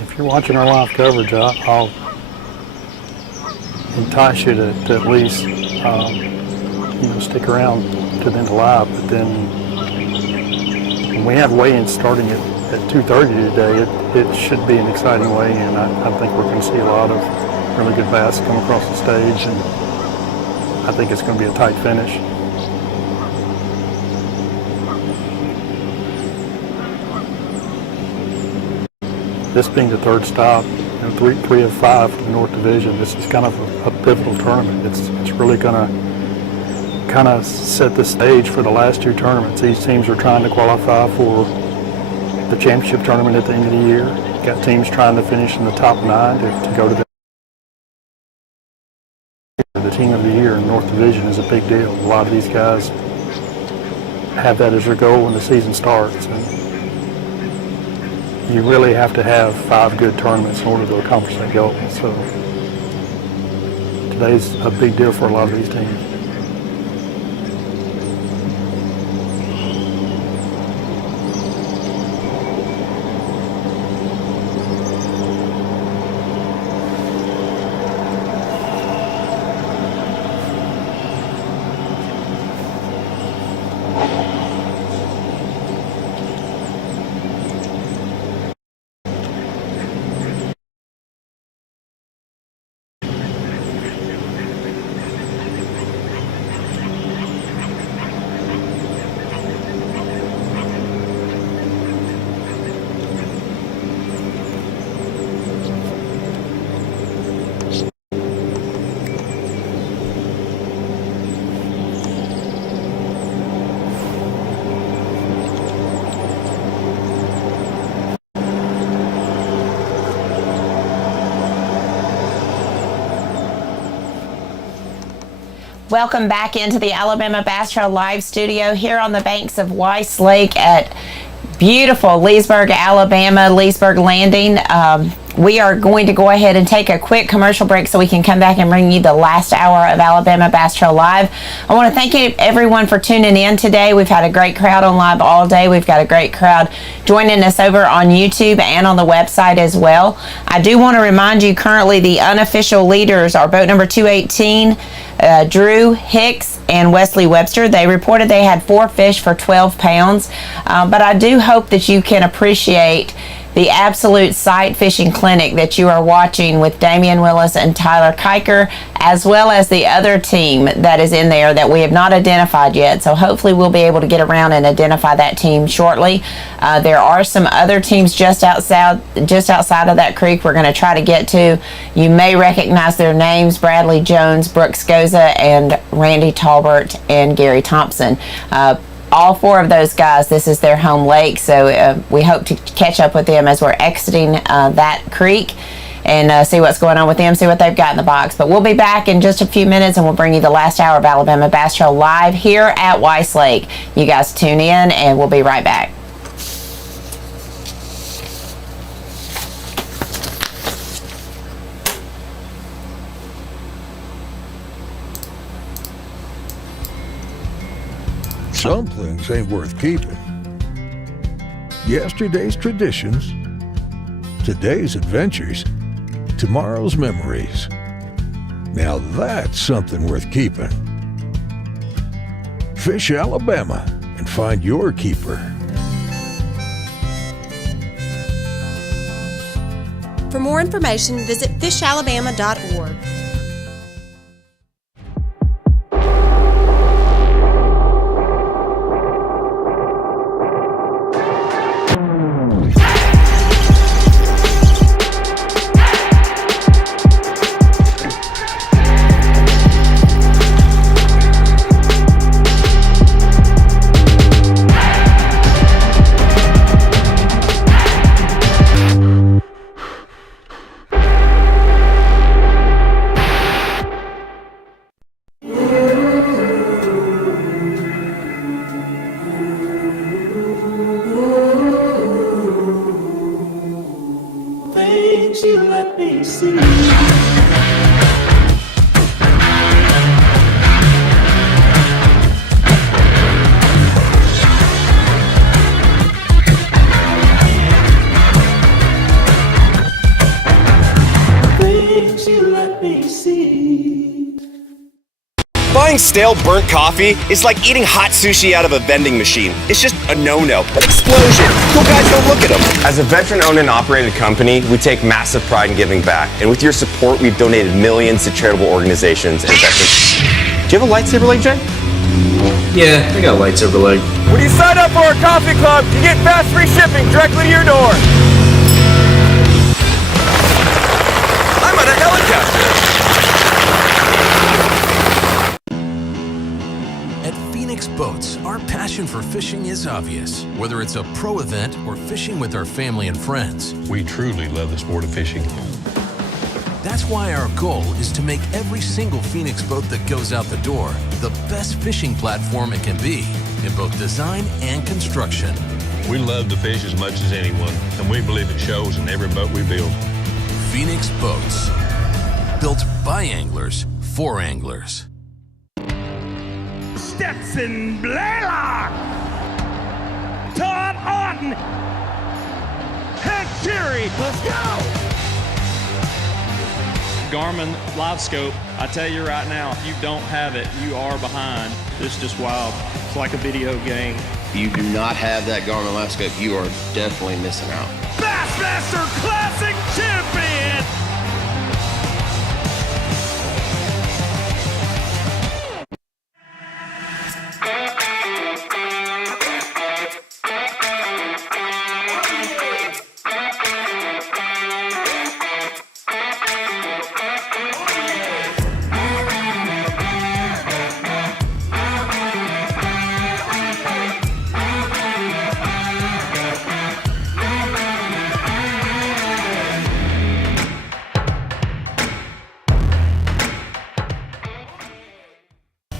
If you're watching our live coverage, I'll entice you to at least stick around to the end of live. But then when we have weigh-ins starting at 2:30 today, it should be an exciting weigh-in. I think we're going to see a lot of really good bass come across the stage, and I think it's going to be a tight finish. This being the third stop, three of five for the North Division, this is kind of a pivotal tournament. It's really going to kind of set the stage for the last two tournaments. These teams are trying to qualify for the championship tournament at the end of the year. Got teams trying to finish in the top 9 to go to the team of the year in North Division is a big deal. A lot of these guys have that as their goal when the season starts. And you really have to have 5 good tournaments in order to accomplish that goal. So today's a big deal for a lot of these teams. Welcome back into the Alabama Bass Trail Live Studio here on the banks of Weiss Lake at beautiful Leesburg, Alabama, Leesburg Landing. We are going to go ahead and take a quick commercial break so we can come back and bring you the last hour of Alabama Bass Trail Live. I want to thank everyone for tuning in today. We've had a great crowd on live all day. We've got a great crowd joining us over on YouTube and on the website as well. I do want to remind you currently the unofficial leaders are boat number 218, Drew Hicks and Wesley Webster. They reported they had 4 fish for 12 pounds, but I do hope that you can appreciate the absolute sight fishing clinic that you are watching with Damian Willis and Tyler Kiker, as well as the other team that is in there that we have not identified yet. So hopefully we'll be able to get around and identify that team shortly. There are some other teams just outside of that creek we're going to try to get to. You may recognize their names: Bradley Jones, Brooks Goza, and Randy Talbert and Gary Thompson. All 4 of those guys, this is their home lake, so we hope to catch up with them as we're exiting that creek and see what's going on with them, see what they've got in the box. But we'll be back in just a few minutes, and we'll bring you the last hour of Alabama Bass Trail Live here at Weiss Lake. You guys tune in, and we'll be right back. Some things ain't worth keeping. Yesterday's traditions, today's adventures, tomorrow's memories. Now that's something worth keeping. Fish Alabama and find your keeper. For more information, visit fishalabama.org. Buying stale, burnt coffee is like eating hot sushi out of a vending machine. It's just a no-no. Explosion! Cool guys don't look at them. As a veteran-owned and operated company, we take massive pride in giving back. And with your support, we've donated millions to charitable organizations and veterans. Do you have a lightsaber leg, Jay? Yeah, I got a lightsaber leg. When you sign up for our coffee club, you get fast free shipping directly to your door. I'm on a helicopter. At Phoenix Boats, our passion for fishing is obvious. Whether it's a pro event or fishing with our family and friends, We truly love the sport of fishing. that's why our goal is to make every single Phoenix boat that goes out the door the best fishing platform it can be in both design and construction. We love to fish as much as anyone, and we believe it shows in every boat we build. Phoenix Boats, built by anglers for anglers. Stetson Blaylock, Todd Auten, and Terry. Let's go! Garmin Live Scope, I tell you right now, if you don't have it, you are behind. This is just wild. It's like a video game. If you do not have that Garmin Live Scope, you are definitely missing out. Bassmaster Classic Champion!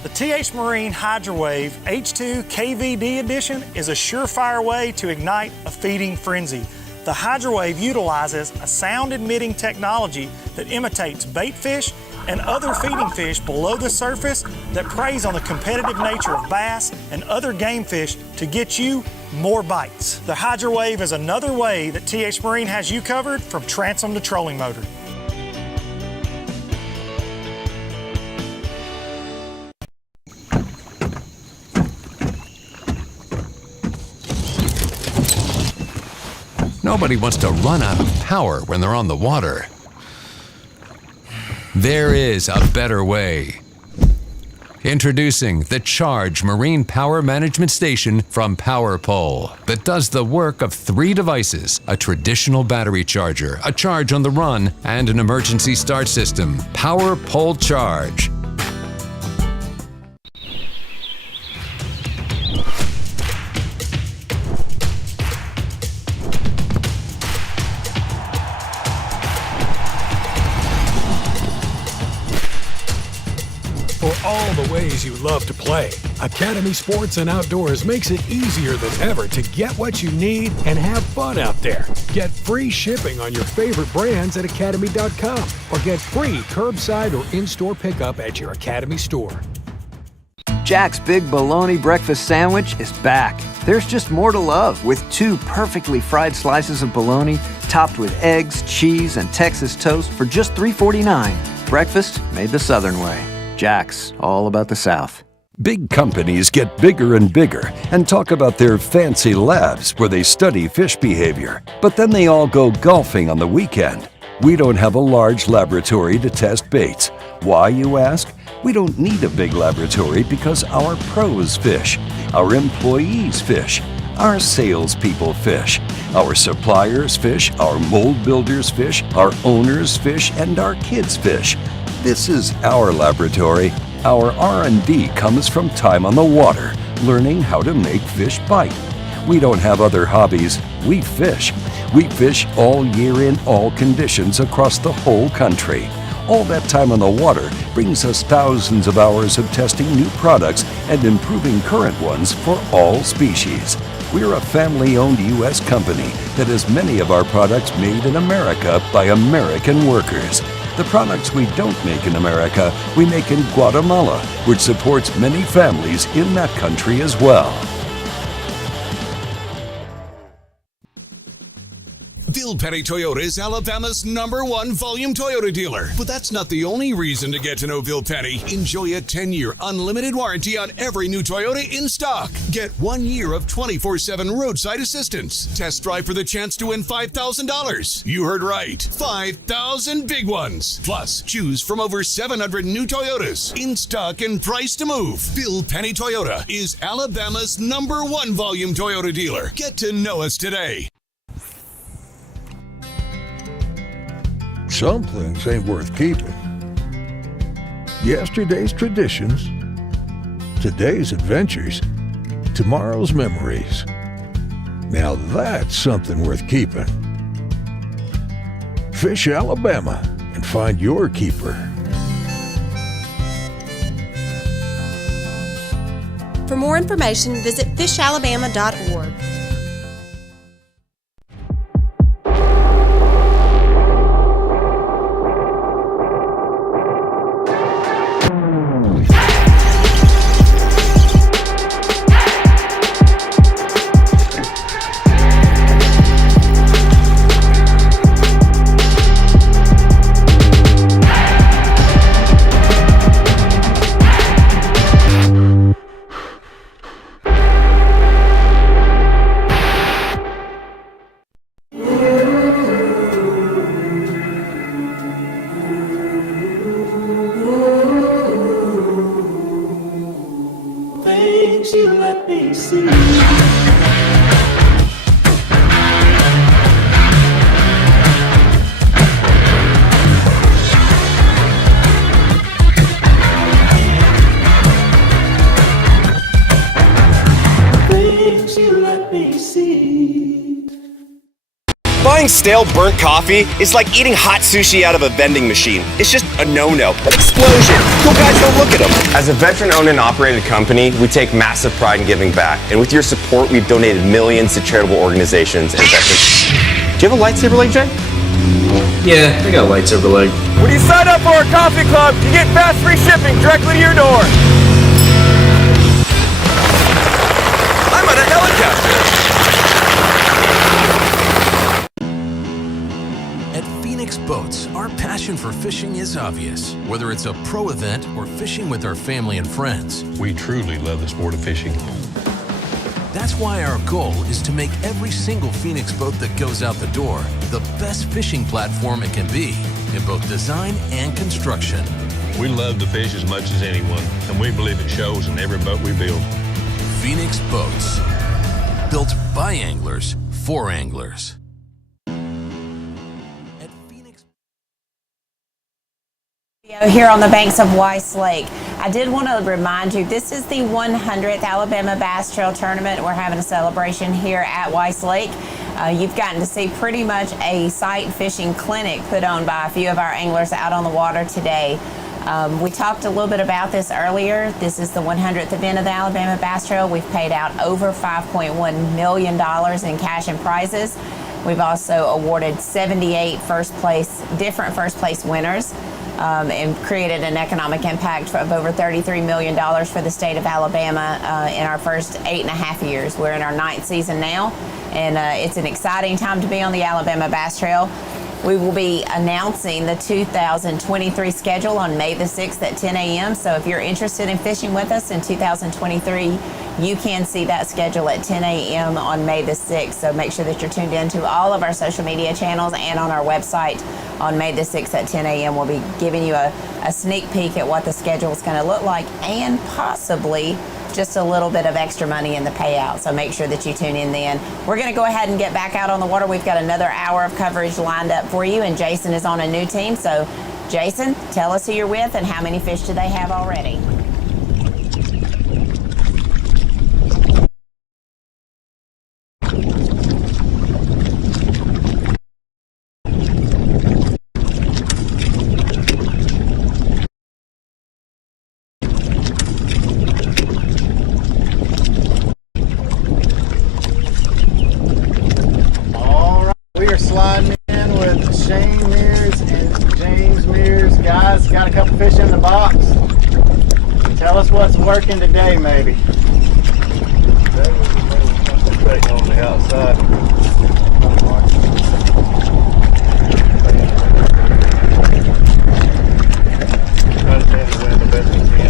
The TH Marine Hydrowave H2 KVD Edition is a surefire way to ignite a feeding frenzy. The Hydrowave utilizes a sound-emitting technology that imitates bait fish and other feeding fish below the surface that preys on the competitive nature of bass and other game fish to get you more bites. The Hydrowave is another way that TH Marine has you covered from transom to trolling motor. Nobody wants to run out of power when they're on the water. There is a better way. Introducing the Charge Marine Power Management Station from PowerPole that does the work of 3 devices: a traditional battery charger, a charge on the run, and an emergency start system. PowerPole Charge. For all the ways you love to play, Academy Sports and Outdoors makes it easier than ever to get what you need and have fun out there. Get free shipping on your favorite brands at academy.com or get free curbside or in-store pickup at your Academy store. Jack's Big Bologna Breakfast Sandwich is back. There's just more to love with 2 perfectly fried slices of bologna topped with eggs, cheese, and Texas toast for just $3.49. Breakfast made the Southern way. Jack's, all about the South. Big companies get bigger and bigger and talk about their fancy labs where they study fish behavior. But then they all go golfing on the weekend. We don't have a large laboratory to test baits. Why, you ask? We don't need a big laboratory because our pros fish, our employees fish, our salespeople fish, our suppliers fish, our mold builders fish, our owners fish, and our kids fish. This is our laboratory. Our R&D comes from time on the water, learning how to make fish bite. We don't have other hobbies. We fish. We fish all year in all conditions across the whole country. All that time on the water brings us thousands of hours of testing new products and improving current ones for all species. We're a family-owned U.S. company that has many of our products made in America by American workers. The products we don't make in America, we make in Guatemala, which supports many families in that country as well. Bill Petty Toyota is Alabama's #1 volume Toyota dealer. But that's not the only reason to get to know Bill Petty. Enjoy a 10-year unlimited warranty on every new Toyota in stock. Get 1 year of 24/7 roadside assistance. Test drive for the chance to win $5,000. You heard right. 5,000 big ones. Plus, choose from over 700 new Toyotas in stock and price to move. Bill Petty Toyota is Alabama's #1 volume Toyota dealer. Get to know us today. Some things ain't worth keeping. Yesterday's traditions, today's adventures, tomorrow's memories. Now that's something worth keeping. Fish Alabama and find your keeper. For more information, visit fishalabama.org. Buying stale, burnt coffee is like eating hot sushi out of a vending machine. It's just a no-no. Explosion! Cool guys don't look at them. As a veteran-owned and operated company, we take massive pride in giving back. And with your support, we've donated millions to charitable organizations and veterans. Do you have a lightsaber leg, Jay? Yeah, I got a lightsaber leg. When you sign up for our coffee club, you get fast free shipping directly to your door. I'm on a helicopter. At Phoenix Boats, our passion for fishing is obvious. Whether it's a pro event or fishing with our family and friends, We truly love the sport of fishing. that's why our goal is to make every single Phoenix boat that goes out the door the best fishing platform it can be in both design and construction. We love to fish as much as anyone, and we believe it shows in every boat we build. Phoenix Boats, built by anglers for anglers. Here on the banks of Weiss Lake. I did want to remind you, this is the 100th Alabama Bass Trail Tournament. We're having a celebration here at Weiss Lake. You've gotten to see pretty much a sight fishing clinic put on by a few of our anglers out on the water today. We talked a little bit about this earlier. This is the 100th event of the Alabama Bass Trail. We've paid out over $5.1 million in cash and prizes. We've also awarded 78 different first place winners. and created an economic impact of over $33 million for the state of Alabama in our first 8.5 years. We're in our 9th season now, and it's an exciting time to be on the Alabama Bass Trail. We will be announcing the 2023 schedule on May the 6th at 10 a.m. So if you're interested in fishing with us in 2023, you can see that schedule at 10 a.m. on May the 6th. So make sure that you're tuned in to all of our social media channels and on our website on May the 6th at 10 a.m. We'll be giving you a sneak peek at what the schedule is going to look like and possibly just a little bit of extra money in the payout. So make sure that you tune in then. We're going to go ahead and get back out on the water. We've got another hour of coverage lined up for you, and Jason is on a new team. So Jason, tell us who you're with and how many fish do they have already? Sliding in with Shane Mears and James Mears. Guys, got a couple fish in the box. Tell us what's working today, maybe. Today we're concentrating on the outside. Try to stay in the wind the best we can.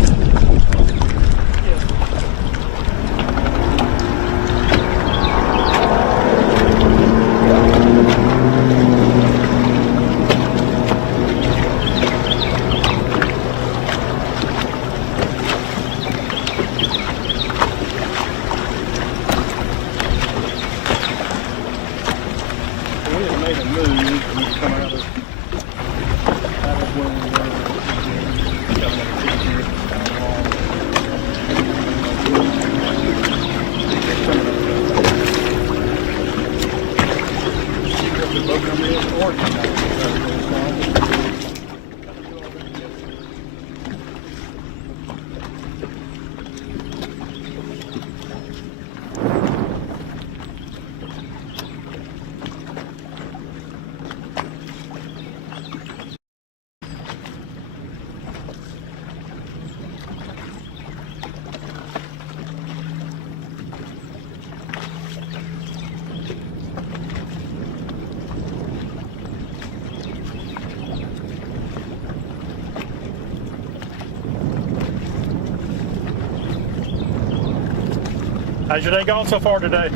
How's your day going so far today?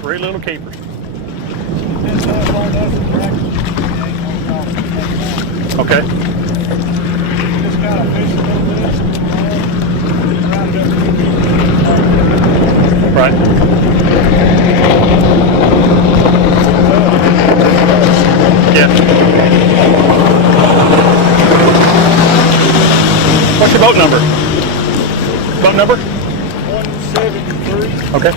Three little keepers. Okay. Just kind of fish a little bit. Right. Yeah. What's your boat number? Boat number? 173. Okay.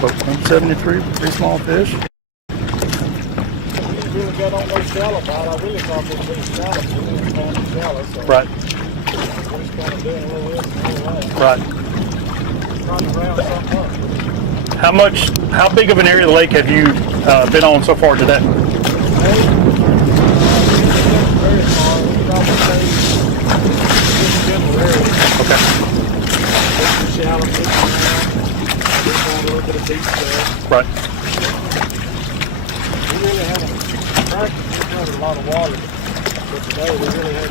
Boat 173, pretty small fish. Really got on those shallow bite. I really thought they'd be shallow, but we didn't find them shallow. So Right. we're just kind of doing a little this and a little that. Right. Trying to round something up. How big of an area of the lake have you been on so far today? Very far. We probably say general area. Okay. Fishing shallow, fishing around. We found a little bit of deep stuff. Right. We really haven't practiced. We covered a lot of water, but today we really had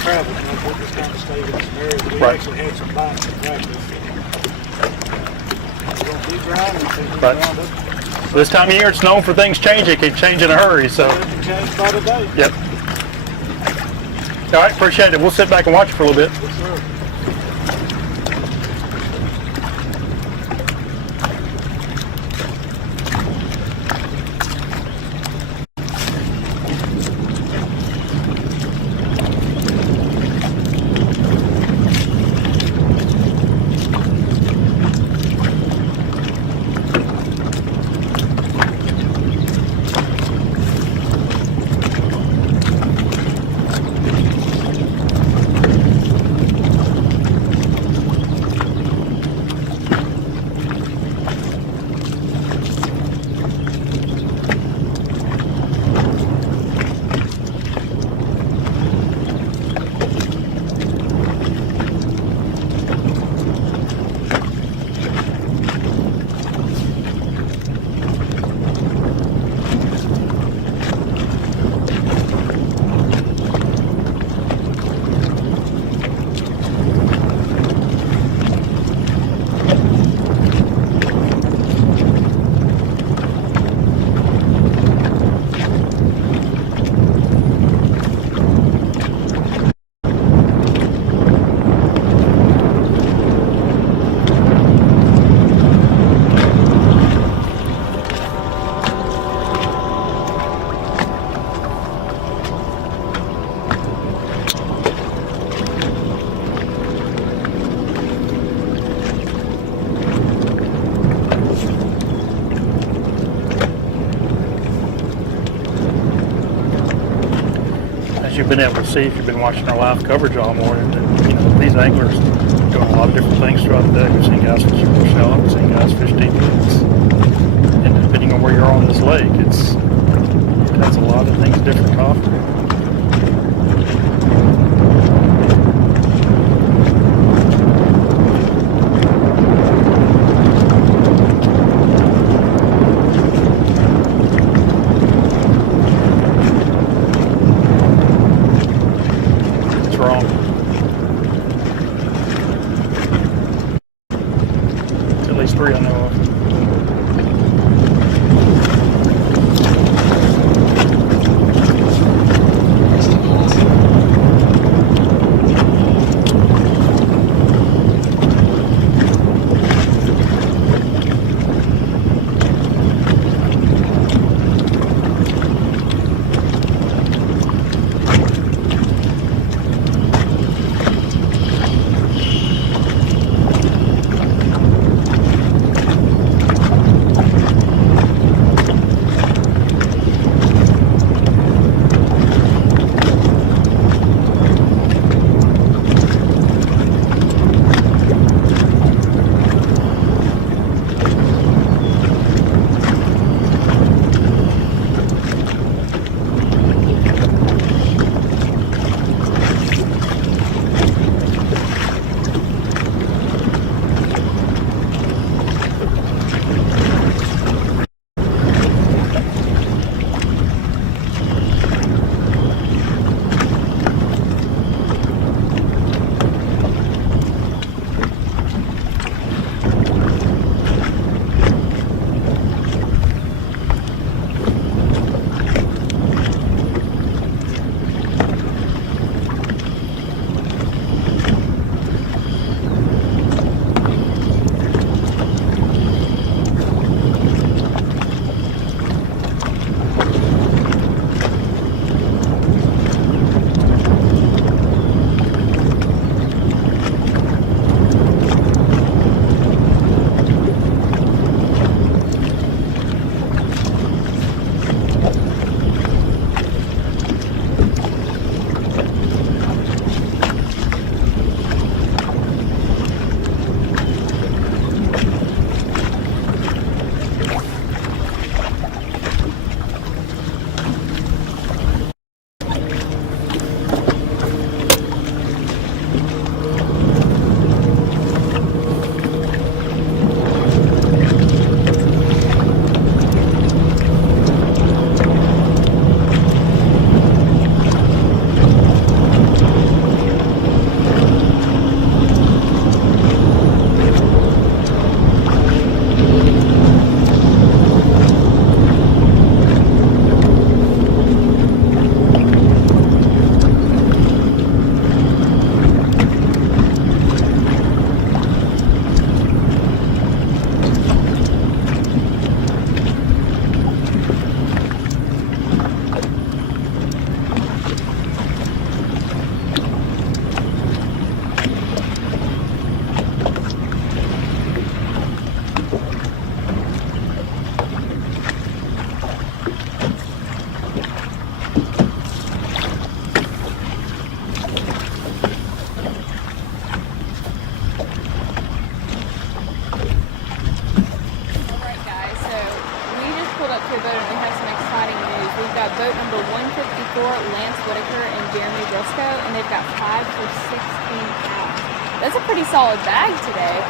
travel. We just kind of stayed in some areas. We actually had some bites to practice. We're going to be grinding until we ground up. This time of year, it's known for things changing. It can change in a hurry. So. It can change by the day. Yep. All right, appreciate it. We'll sit back and watch it for a little bit. Yes, sir. as you've been able to see if you've been watching our live coverage all morning, that, you know, these anglers doing a lot of different things throughout the day. We've seen guys fish real shallow, we've seen guys fish deep minutes. And depending on where you're on this lake, it has a lot of things different to offer. Three I know of. and they've got 5 for 16 pounds. That's a pretty solid bag today.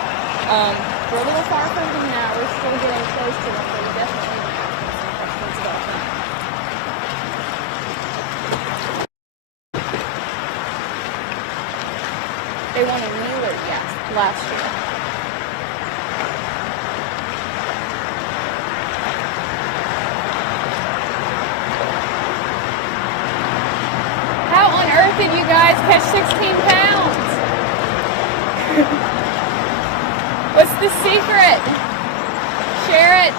We're a little far from them now. We're still getting close to them, but we definitely have some questions about them. They won a Wheeler, yes, last year. How on earth did you guys catch 16 pounds? What's the secret? Share it.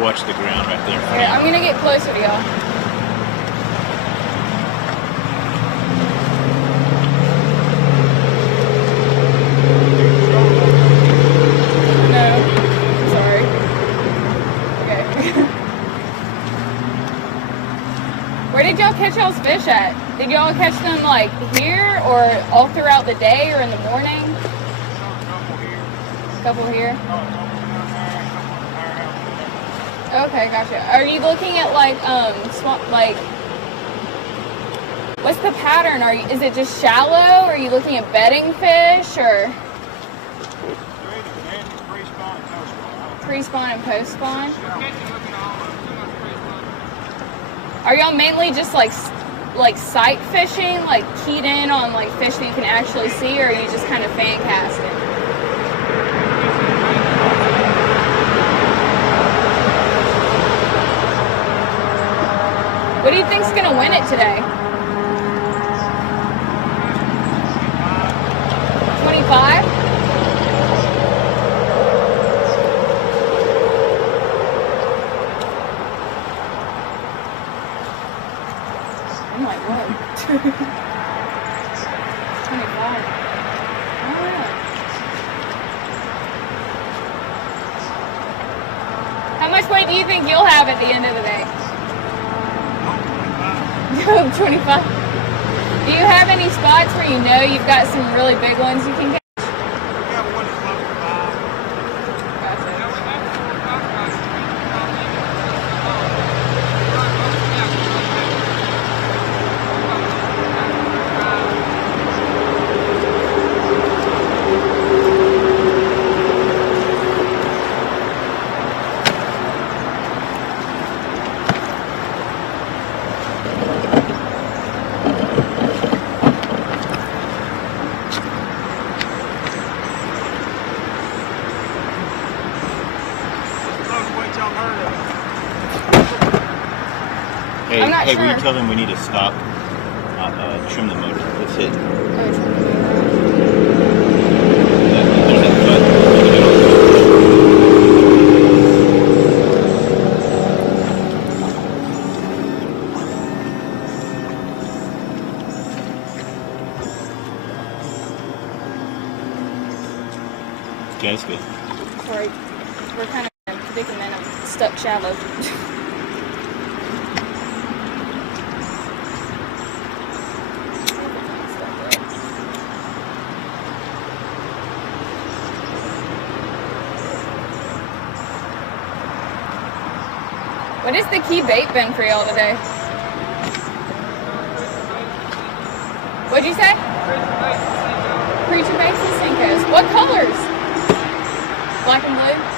Watch the ground right there. Here, I'm gonna get closer to y'all. Where did y'all catch y'all's fish at? Did y'all catch them like here or all throughout the day or in the morning? A couple here. Okay, gotcha. Are you looking at like like what's the pattern? Is it just shallow? Or are you looking at bedding fish or pre-spawn and post-spawn? Are y'all mainly just like sight fishing, like keyed in on like fish that you can actually see, or are you just kind of fan casting? What do you think's gonna win it today? 25? I'm like, what? 25. Oh, yeah. How much weight do you think you'll have at the end of the day? 25. Do you have any spots where you know you've got some really big ones you can catch? Hey, will you tell them we need to stop, trim the motor? Let's hit. Okay, that's good. We're kind of in a predicament of stuck shallow. What has the key bait been for y'all today? What'd you say? Preacher baits and Sinkos. What colors? Black and blue?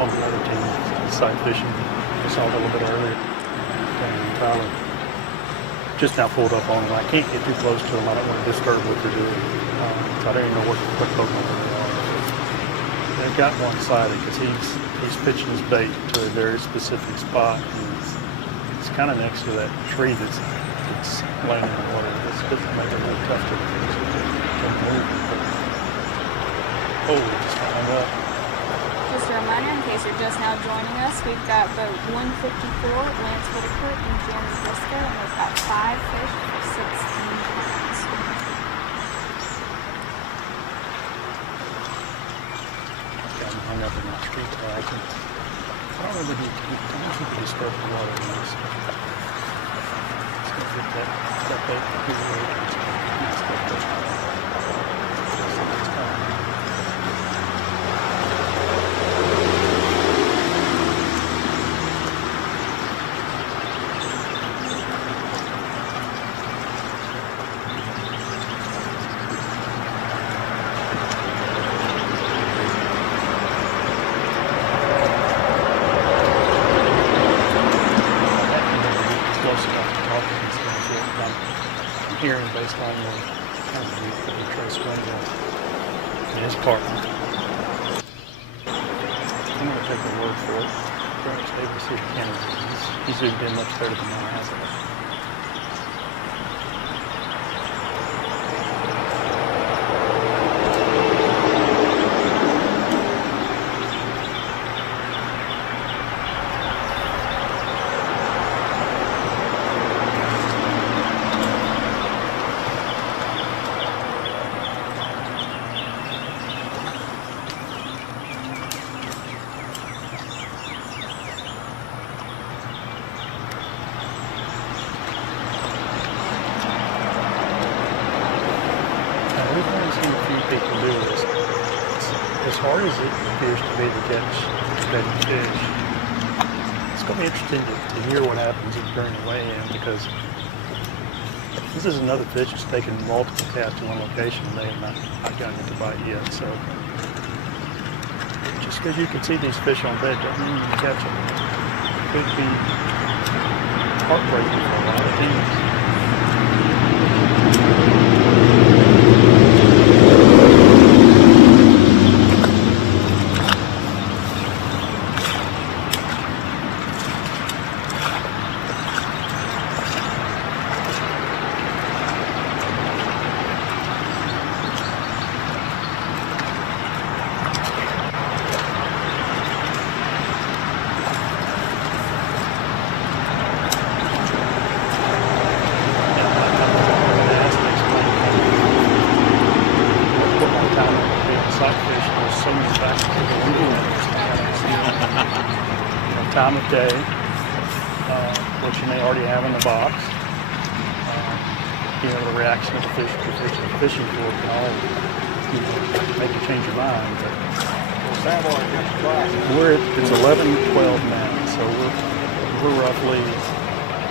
on the other team, sight fishing. I saw a little bit earlier. And Tyler just now pulled up on him. I can't get too close to him. I don't want to disturb what they're doing. So I don't even know what boat number they are. They've got one-sided because he's pitching his bait to a very specific spot. And it's kind of next to that tree that's laying in the water. It's make it really tough to move. Oh, it just hung up. Just a reminder, in case you're just now joining us, we've got boat 154, Lance Whitaker and Jeremy Briscoe, and we've got 5 fish for 16 pounds. Got him hung up in that tree tag. I don't know whether he disturbed the water in this. Let's go get that bait. Hearing based on the trace window in his partner. I'm going to take the word for it. Perhaps David see the Kennedy. He's zoomed in much better than I have. People do this. As hard as it appears to be to catch steady fish, it's going to be interesting to hear what happens during the weigh-in, because this is another fish that's taken multiple casts in one location and they have not gotten it to bite yet. So just because you can see these fish on bed doesn't mean you can catch them. It could be heartbreaking for a lot of teams. Time of day, which you may already have in the box. The reaction of the fish to the fishing for can all make you change your mind. But it's 11-12 now, so we're roughly,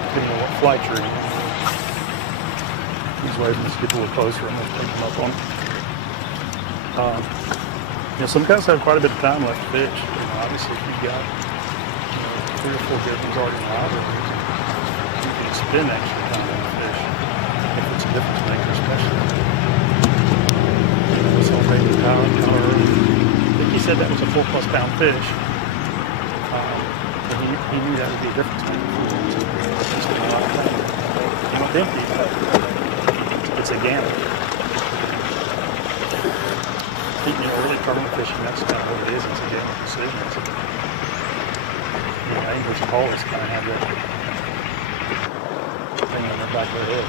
depending on what flight you're in. These waves, as people are closer, I'm going to take them up on. Some guys have quite a bit of time left to fish. Obviously, if you've got 3 or 4 good ones already in the hopper, you can spend extra time on the fish if it's a difference maker, especially. So maybe Tyler early. I think he said that was a 4+ pound fish. But he knew that would be a difference maker. It's a lot of time. You don't empty it. It's a gamble. Really tournament fishing, that's kind of what it is. It's a gamble decision. Anglers always kind of have that thing on the back of their head,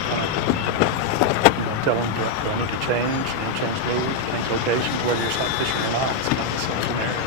tell them that I need to change, move, change locations, whether you're sight fishing or not. It's kind of the same scenario.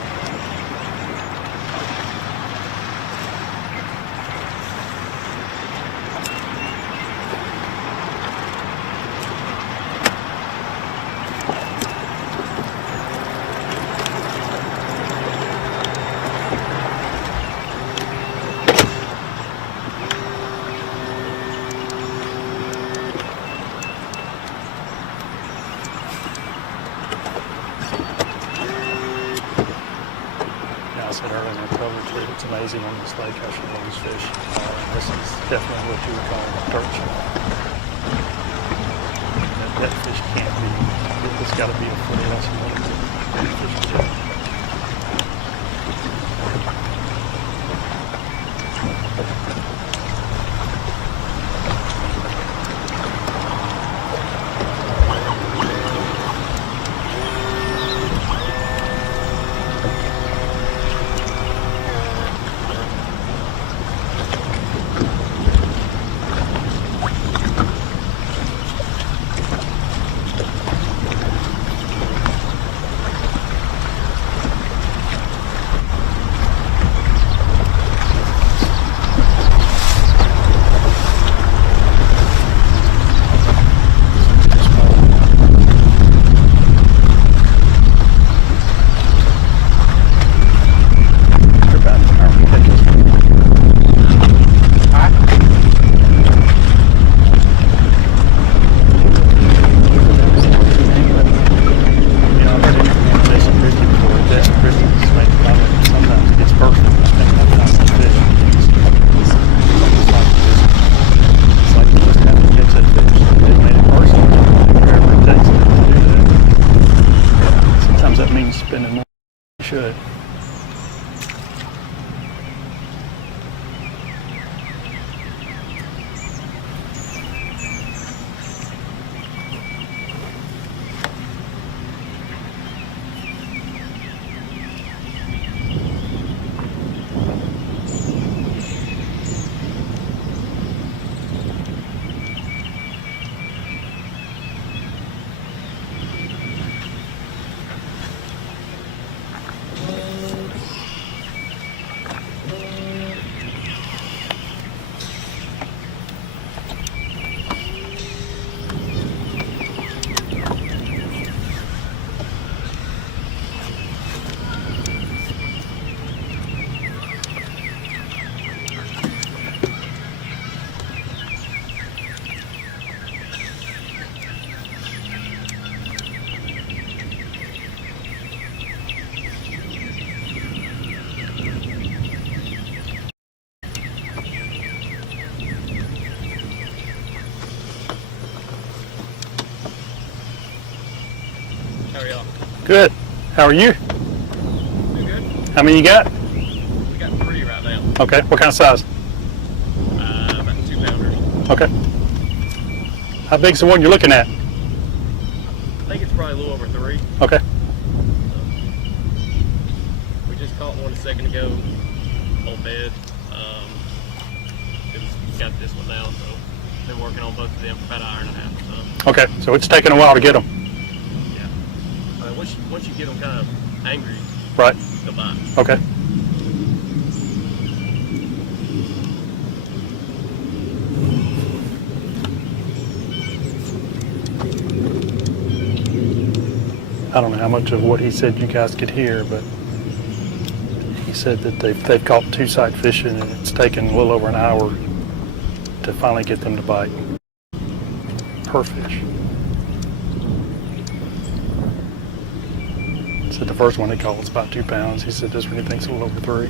mentioned earlier in our coverage that it's amazing on this lake how she loves fish. This is definitely what you would call a dirt shot. That fish can't be, it's got to be a foot less than what the fish is doing. Should. How are y'all? Good. How are you? Doing good. How many you got? We got 3 right now. Okay. What kind of size? About 2 pounders. Okay. How big's the one you're looking at? I think it's probably a little over 3. Okay. We just caught one a second ago on bed. We got this one now, so been working on both of them for about an hour and a half or so. Okay. So it's taking a while to get them. Yeah. Once you get them kind of angry, Right. they'll bite. Okay. I don't know how much of what he said you guys could hear, but he said that they've caught 2-side fishing and it's taken a little over an hour to finally get them to bite per fish. Said the first one he caught was about 2 pounds. He said this one he thinks a little over 3.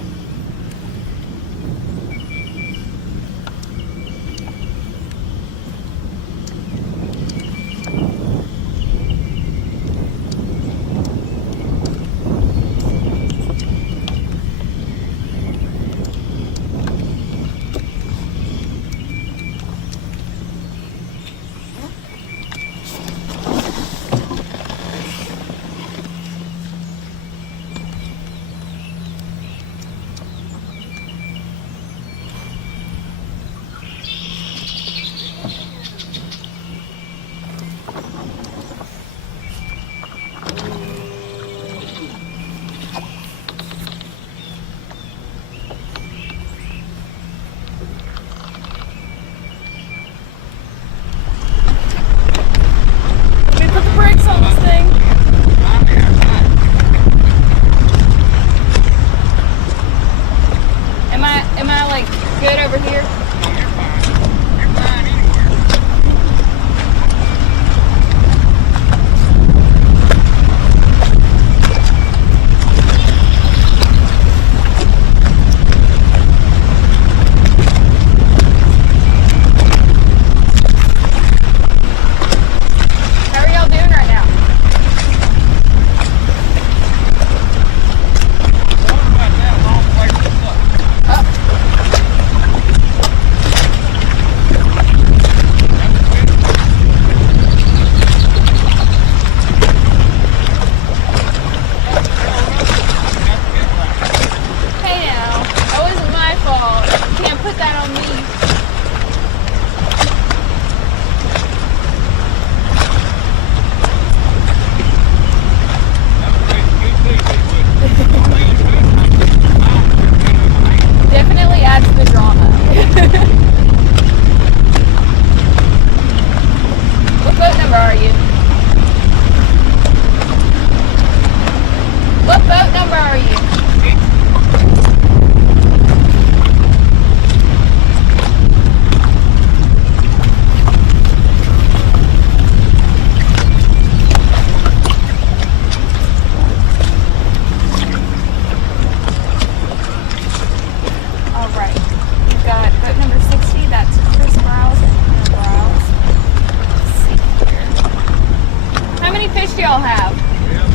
do y'all have? We have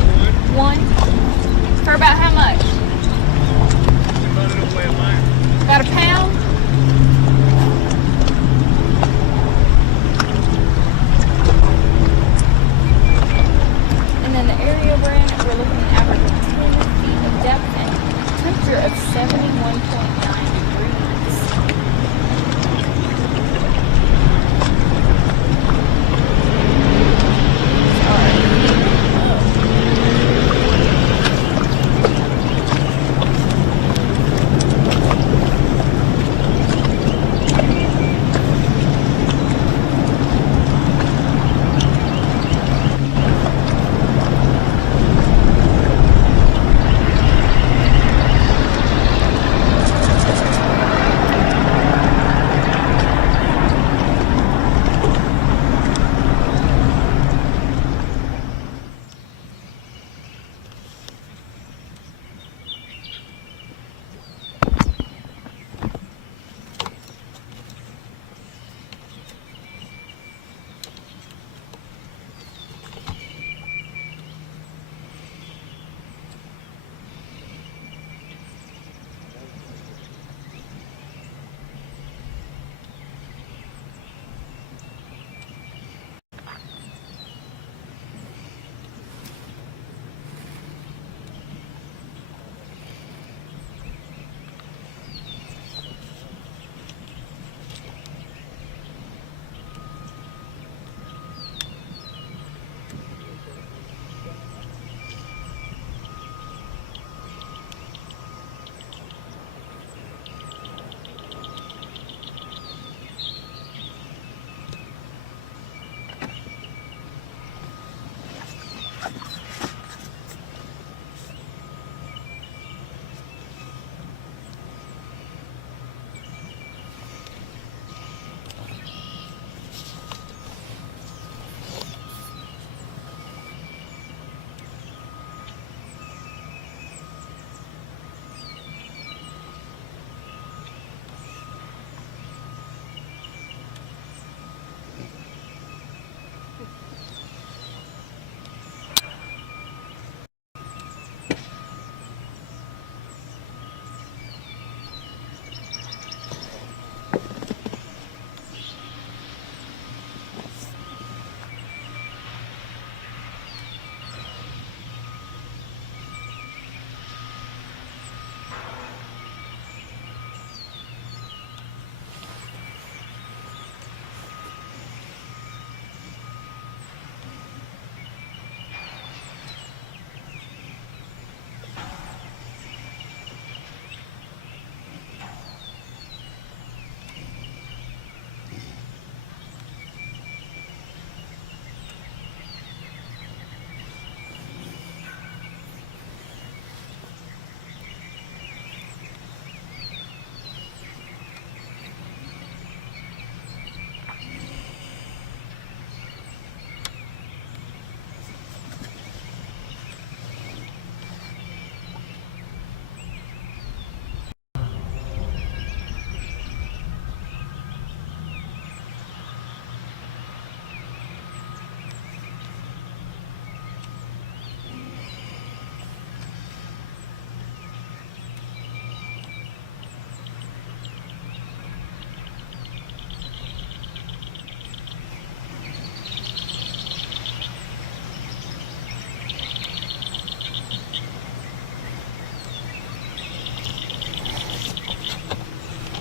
one. One? For about how much? We weigh a pound. About a pound? And then the area we're in, we're looking at average 10 feet of depth and temperature of 71.9 degrees.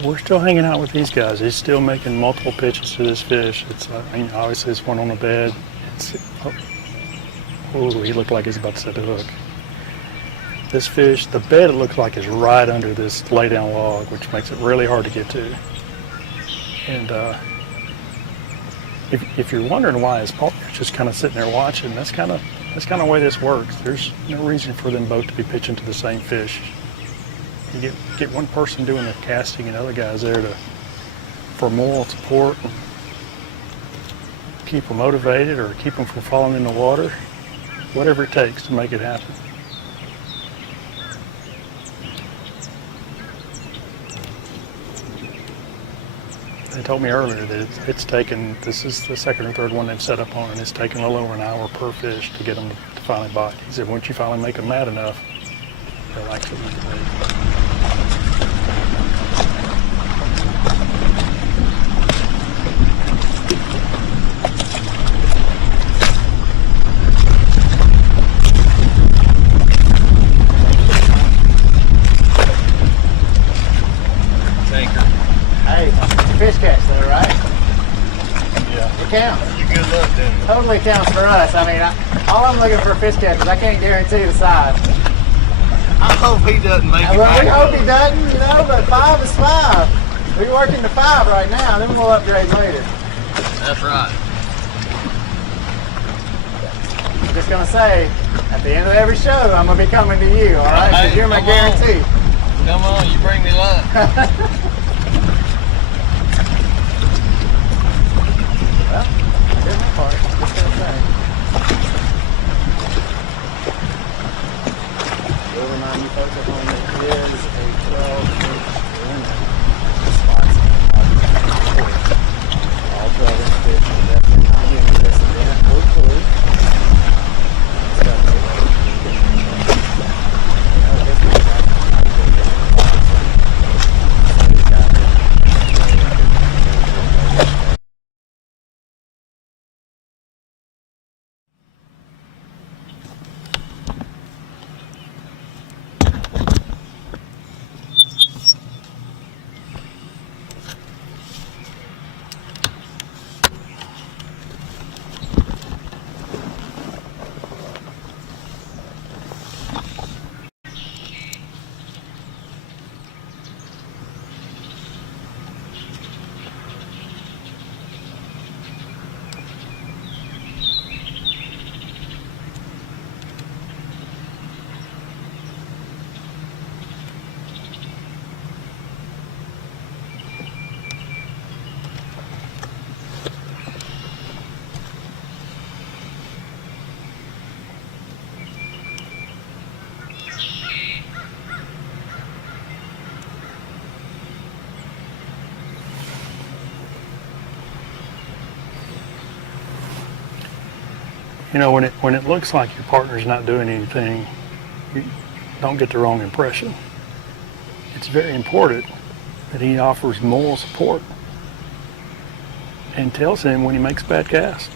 We're still hanging out with these guys. He's still making multiple pitches to this fish. It's obviously it's one on the bed. He looked like he's about to set the hook. This fish, the bed, it looks like is right under this laydown log, which makes it really hard to get to. And if you're wondering why his partner's just kind of sitting there watching, that's kind of the way this works. There's no reason for them both to be pitching to the same fish. You get one person doing the casting and other guys there for moral support, and keep them motivated or keep them from falling in the water, whatever it takes to make it happen. told me earlier that it's taken, this is the second or third one they've set up on, and it's taken a little over an hour per fish to get them to finally bite. He said once you finally make them mad enough, they'll actually eat the bait. Fish catch though, right? Yeah. It counts. You good luck then. Totally counts for us. I mean, all I'm looking for a fish catch is I can't guarantee the size. I hope he doesn't make it. Well, we hope he doesn't, you know, but 5 is 5. We're working to 5 right now, then we'll upgrade later. That's right. I'm just gonna say, at the end of every show, I'm gonna be coming to you, all right? Because you're my guarantee. Come on, you bring me luck. Well, here's my part. Just gonna say. We'll remind you folks at home that it is a 12-inch limit. Spots all 12-inch fish are definitely not getting this event or clue. You know, when it looks like your partner's not doing anything, you don't get the wrong impression. It's very important that he offers moral support and tells him when he makes a bad cast.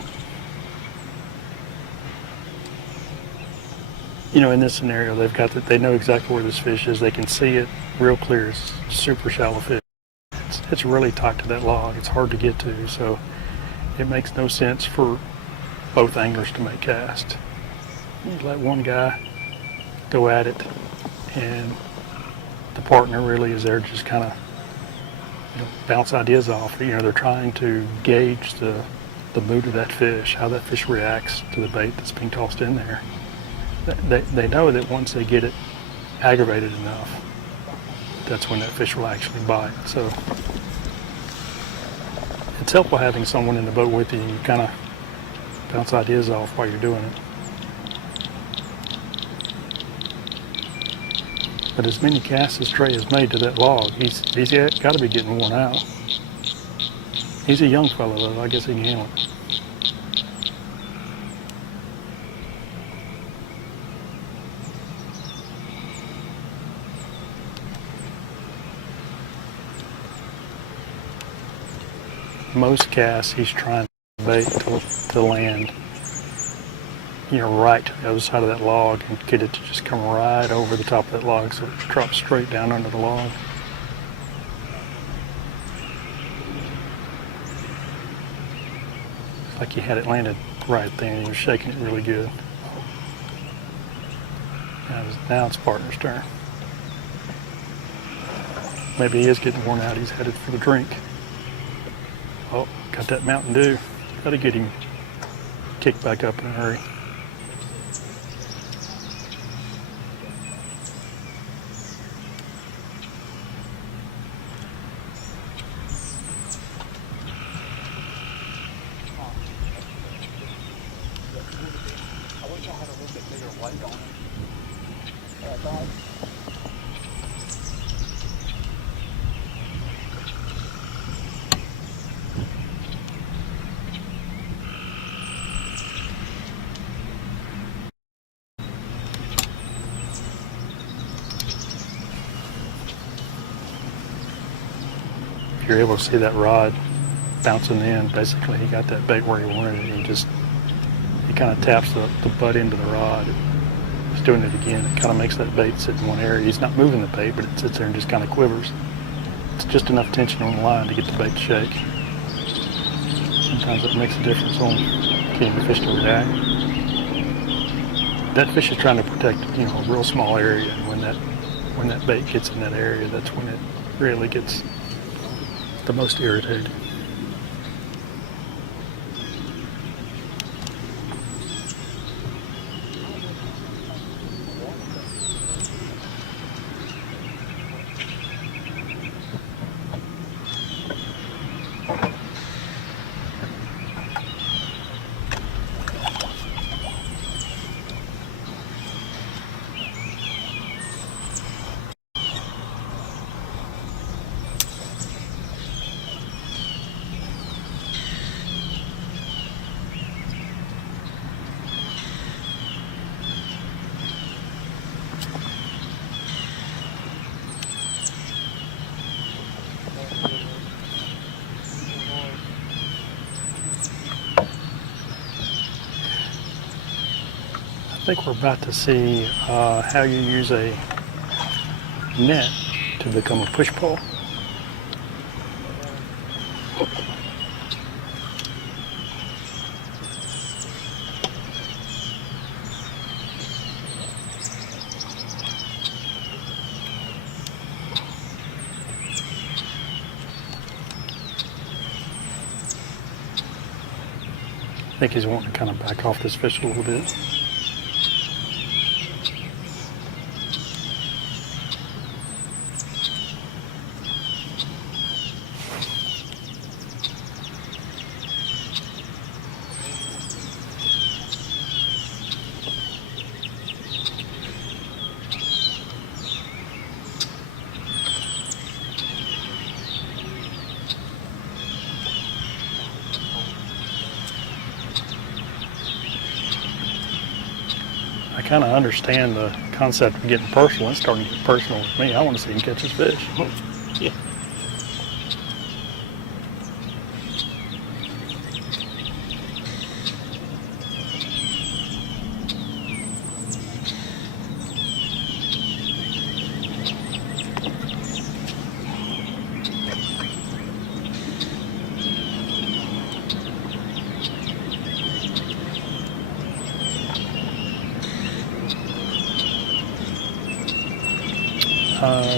You know, in this scenario, they know exactly where this fish is. They can see it real clear. It's super shallow fish. It's really tight to that log. It's hard to get to, so it makes no sense for both anglers to make cast. You let one guy go at it, and the partner really is there to just kind of, you know, bounce ideas off. You know, they're trying to gauge the mood of that fish, how that fish reacts to the bait that's being tossed in there. They know that once they get it aggravated enough, that's when that fish will actually bite. So it's helpful having someone in the boat with you, and you kind of bounce ideas off while you're doing it. But as many casts as Trey has made to that log, he's got to be getting worn out. He's a young fellow, though. I guess he can handle it. Most casts, he's trying to bait to land, you know, right to the other side of that log and get it to just come right over the top of that log so it drops straight down under the log. It's like he had it landed right then and he was shaking it really good. Now it's partner's turn. Maybe he is getting worn out. He's headed for the drink. Oh, got that Mountain Dew. Got to get him kicked back up in a hurry. I wish I had a little bit bigger weight on it. you're able to see that rod bouncing in. Basically, he got that bait where he wanted it. He kind of taps the butt into the rod. He's doing it again. It kind of makes that bait sit in one area. He's not moving the bait, but it sits there and just kind of quivers. It's just enough tension on the line to get the bait to shake. Sometimes it makes a difference on getting the fish to react. That fish is trying to protect, a real small area, and when that bait gets in that area, that's when it really gets the most irritated. I think we're about to see how you use a net to become a push pole. I think he's wanting to kind of back off this fish a little bit. I kind of understand the concept of getting personal. It's starting to get personal with me. I want to see him catch his fish. Yeah.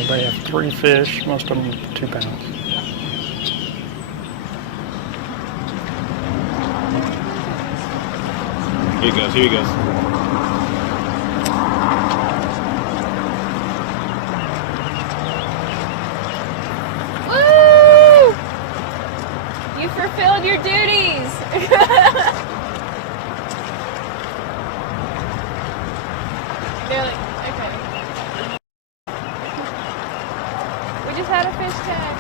They have 3 fish, most of them 2 pounds. Here he goes, here he goes. Woo! You fulfilled your duties. Really? Okay. We just had a fish tag.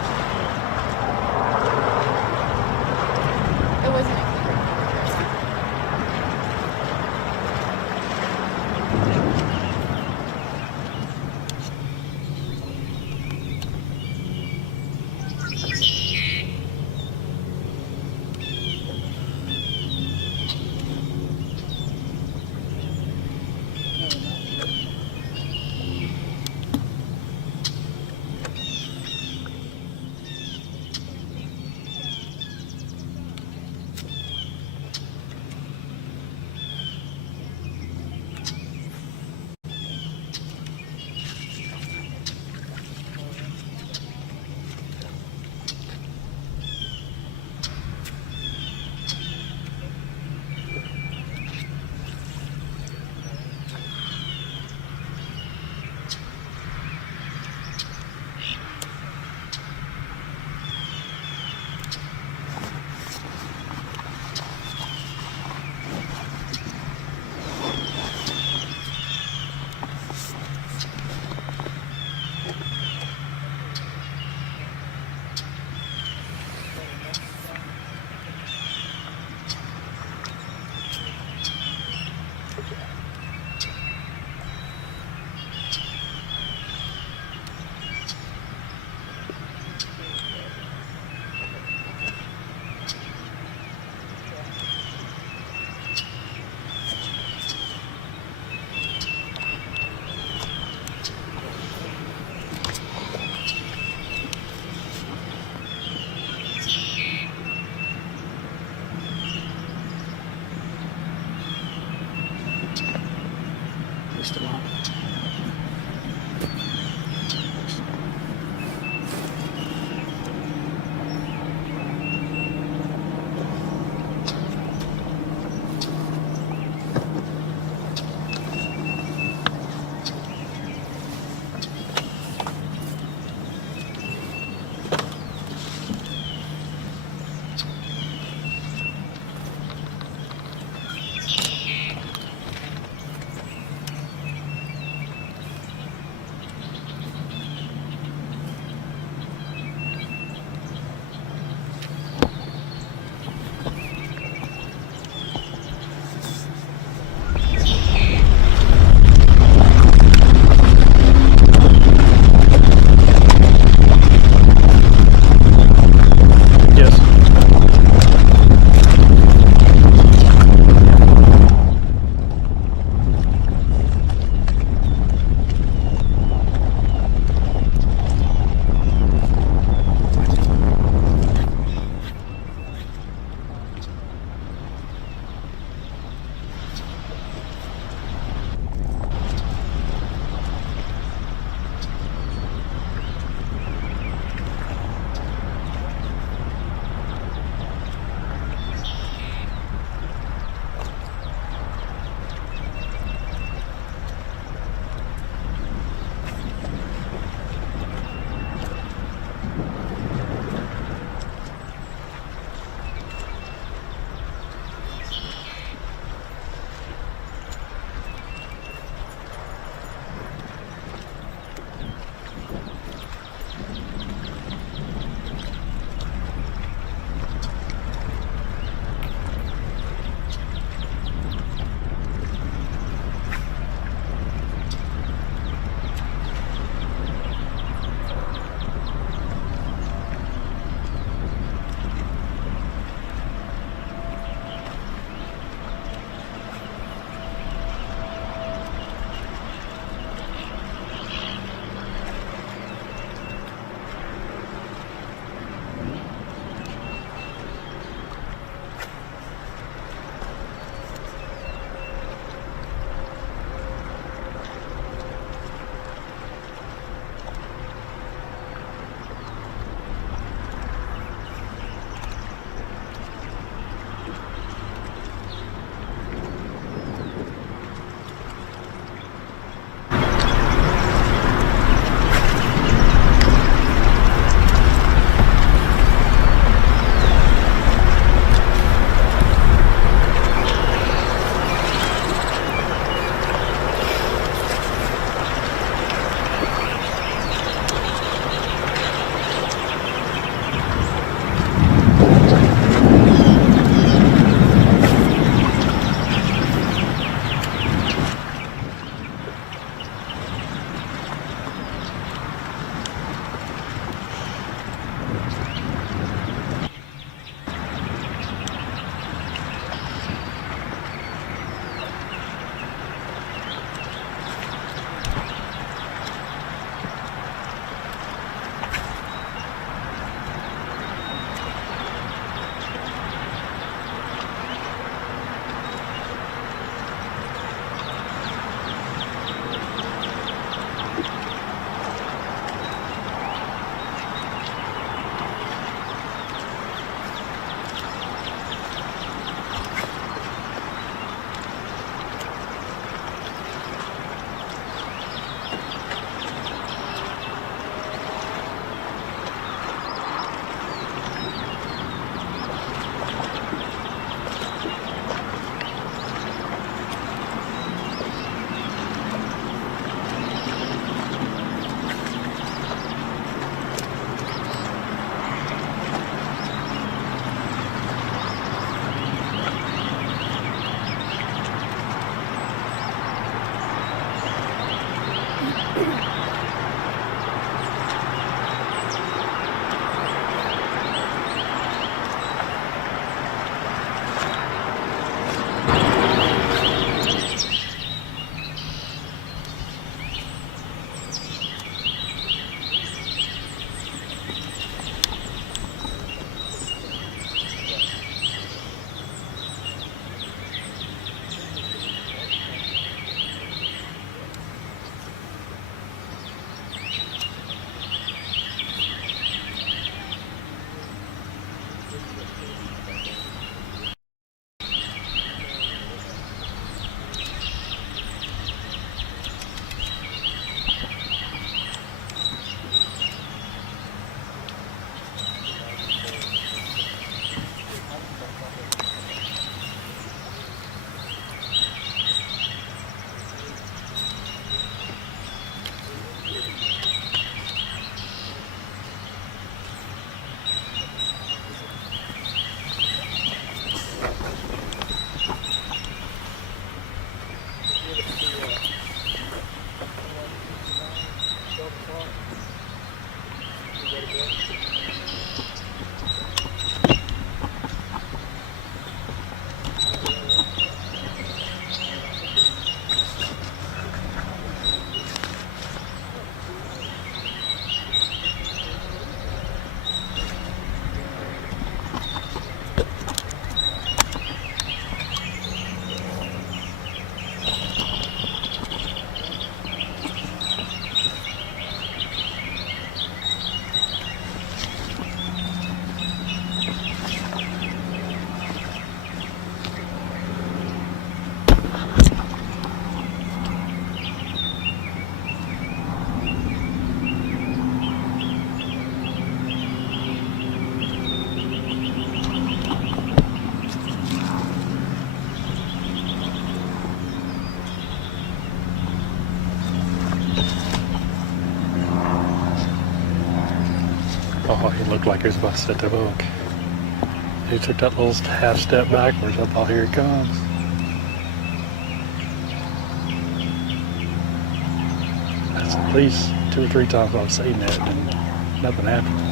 It wasn't a keeper. fixed it on. looked like he was about to set the hook. He took that little half step backwards. I thought, here he comes. That's at least 2 or 3 times I've seen that, and nothing happened.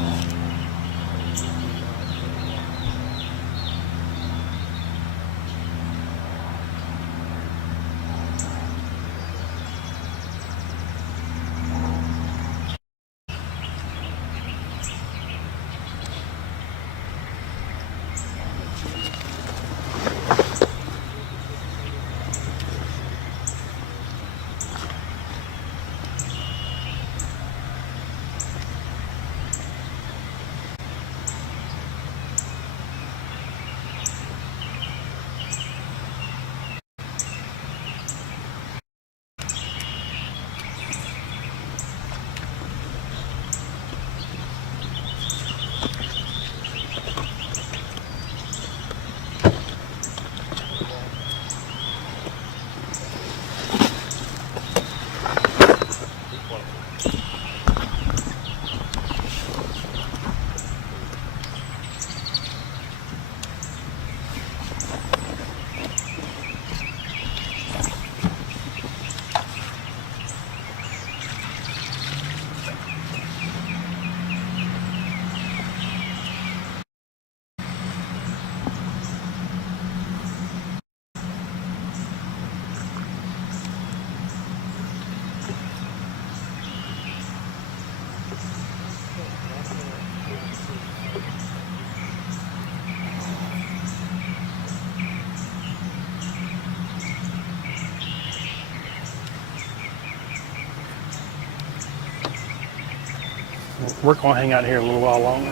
We're going to hang out here a little while longer.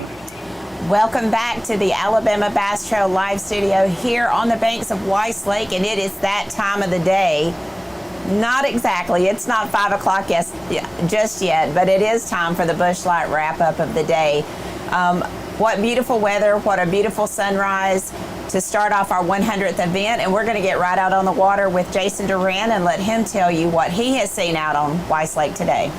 Welcome back to the Alabama Bass Trail Live Studio here on the banks of Weiss Lake, and it is that time of the day. Not exactly, it's not 5 o'clock just yet, but it is time for the Busch Light wrap-up of the day. What beautiful weather, what a beautiful sunrise to start off our 100th event, and we're going to get right out on the water with Jason Duran and let him tell you what he has seen out on Weiss Lake today.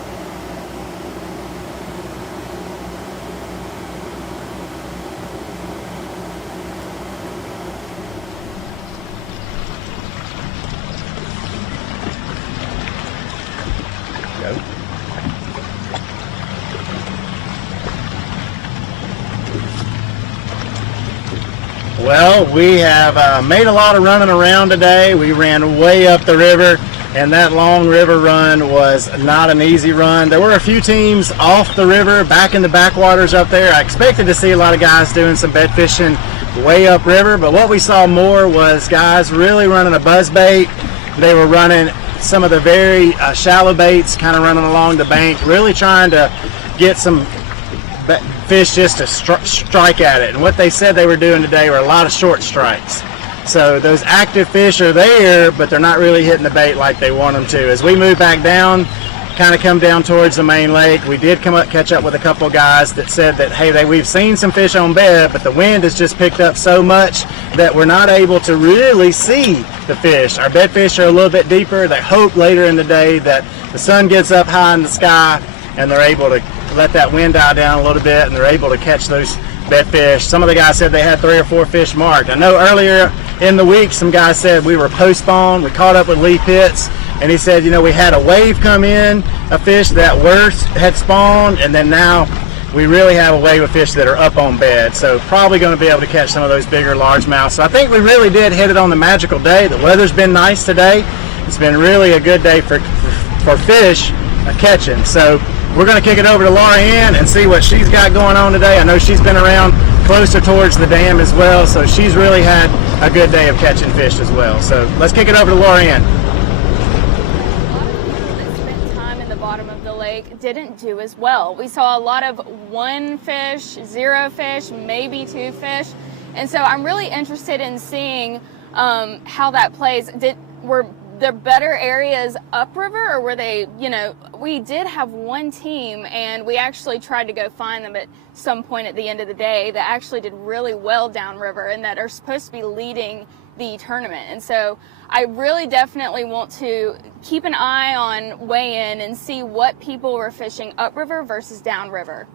Well, we have made a lot of running around today. We ran way up the river, and that long river run was not an easy run. There were a few teams off the river, back in the backwaters up there. I expected to see a lot of guys doing some bed fishing way upriver, but what we saw more was guys really running a buzz bait. They were running some of the very shallow baits, kind of running along the bank, really trying to get some fish just to strike at it. And what they said they were doing today were a lot of short strikes. So those active fish are there, but they're not really hitting the bait like they want them to. As we move back down, kind of come down towards the main lake, we did catch up with a couple guys that said that, hey, we've seen some fish on bed, but the wind has just picked up so much that we're not able to really see the fish. Our bed fish are a little bit deeper. They hope later in the day that the sun gets up high in the sky and they're able to let that wind die down a little bit and they're able to catch those bed fish. Some of the guys said they had 3 or 4 fish marked. I know earlier in the week some guys said we were post-spawn. We caught up with Lee Pitts and he said, you know, we had a wave come in of fish that had spawned, and then now we really have a wave of fish that are up on bed. So probably going to be able to catch some of those bigger largemouth. So I think we really did hit it on the magical day. The weather's been nice today. It's been really a good day for fish catching. So we're going to kick it over to Laura Ann and see what she's got going on today. I know she's been around closer towards the dam as well, so she's really had a good day of catching fish as well. So let's kick it over to Laura Ann. Spent time in the bottom of the lake didn't do as well. We saw a lot of 1 fish, 0 fish, maybe 2 fish, and so I'm really interested in seeing how that plays. Were there better areas upriver, or were they, you know, we did have one team and we actually tried to go find them at some point at the end of the day that actually did really well downriver and that are supposed to be leading the tournament. And so I really definitely want to keep an eye on weigh-in and see what people were fishing upriver versus downriver.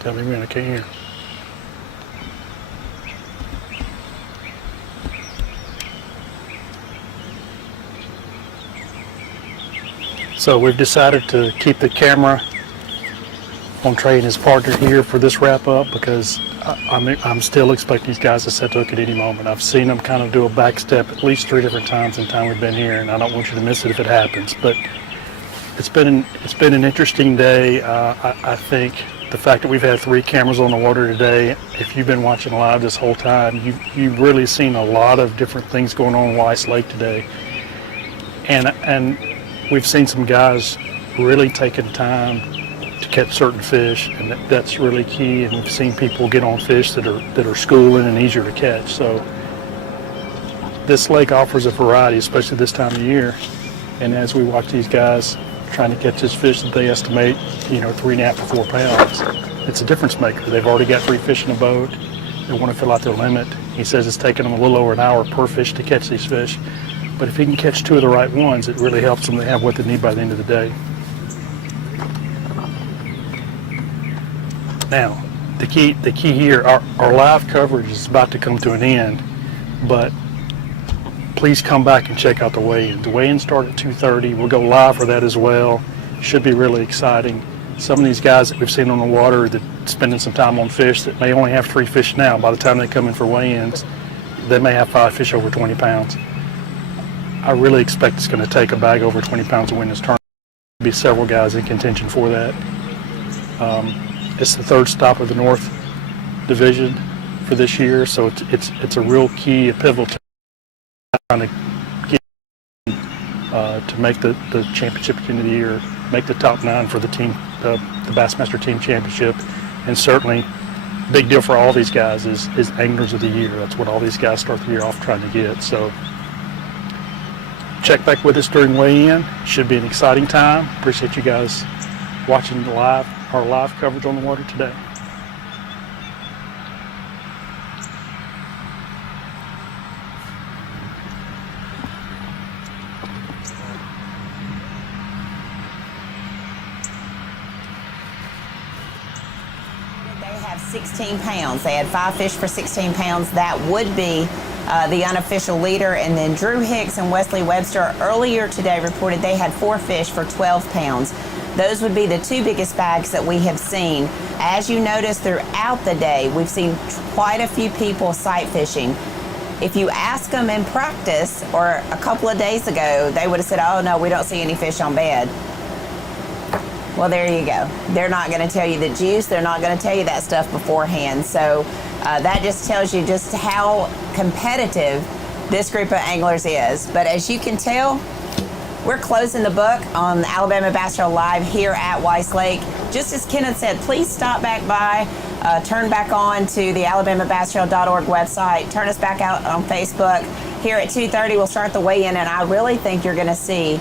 Tell me when I can't hear. So we've decided to keep the camera on Trey and his partner here for this wrap up because I'm still expecting these guys to set hook at any moment. I've seen them kind of do a back step at least 3 different times in the time we've been here, and I don't want you to miss it if it happens. But it's been an interesting day. I think the fact that we've had 3 cameras on the water today, if you've been watching live this whole time, you've really seen a lot of different things going on in Weiss Lake today. And we've seen some guys really taking time to catch certain fish, and that's really key. And we've seen people get on fish that are schooling and easier to catch. So this lake offers a variety, especially this time of year. And as we watch these guys trying to catch this fish that they estimate, 3.5 to 4 pounds, it's a difference maker. They've already got 3 fish in a boat. They want to fill out their limit. He says it's taking them a little over an hour per fish to catch these fish. But if he can catch 2 of the right ones, it really helps them to have what they need by the end of the day. Now, the key here, our live coverage is about to come to an end, but please come back and check out the weigh-in. The weigh-in start at 2:30. We'll go live for that as well. Should be really exciting. Some of these guys that we've seen on the water that spending some time on fish that may only have 3 fish now, by the time they come in for weigh-ins, they may have 5 fish over 20 pounds. I really expect it's going to take a bag over 20 pounds to win this tournament. There'll be several guys in contention for that. It's the 3rd stop of the North Division for this year, so it's a real key, a pivotal time to get to make the championship at the end of the year, make the top 9 for the team, the Bassmaster Team Championship, and certainly big deal for all these guys is Anglers of the Year. That's what all these guys start the year off trying to get. So check back with us during weigh-in. Should be an exciting time. Appreciate you guys watching our live coverage on the water today. They have 16 pounds. They had 5 fish for 16 pounds. That would be the unofficial leader. And then Drew Hicks and Wesley Webster earlier today reported they had 4 fish for 12 pounds. Those would be the 2 biggest bags that we have seen. As you notice throughout the day, we've seen quite a few people sight fishing. If you ask them in practice or a couple of days ago, they would have said, oh no, we don't see any fish on bed. Well, there you go. They're not going to tell you the juice. They're not going to tell you that stuff beforehand. So that just tells you just how competitive this group of anglers is. But as you can tell, we're closing the book on the Alabama Bass Trail Live here at Weiss Lake. Just as Kenneth said, please stop back by, turn back on to the alabamabasstrail.org website, turn us back out on Facebook. Here at 2:30, we'll start the weigh-in, and I really think you're going to see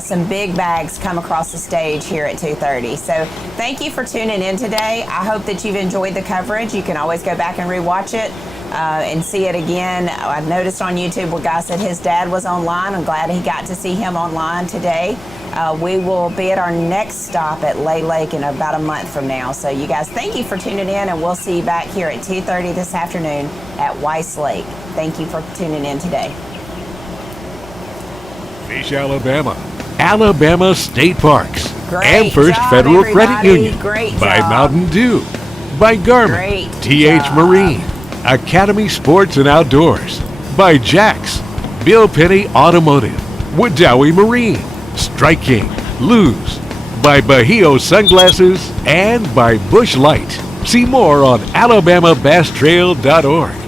some big bags come across the stage here at 2:30. So thank you for tuning in today. I hope that you've enjoyed the coverage. You can always go back and rewatch it and see it again. I noticed on YouTube where guy said his dad was online. I'm glad he got to see him online today. We will be at our next stop at Lay Lake in about a month from now. So you guys, thank you for tuning in, and we'll see you back here at 2:30 this afternoon at Weiss Lake. Thank you for tuning in today. Fish Alabama, Alabama State Parks, Great and First job, Federal Credit everybody. Union, Great by job. Mountain Dew, by Garmin, Great TH job. Marine, Academy Sports and Outdoors, by Jax, Bill Penny Automotive, Woodowie Marine, Strike King, Luz, by Bahio Sunglasses, and by Bush Light. See more on alabamabasstrail.org.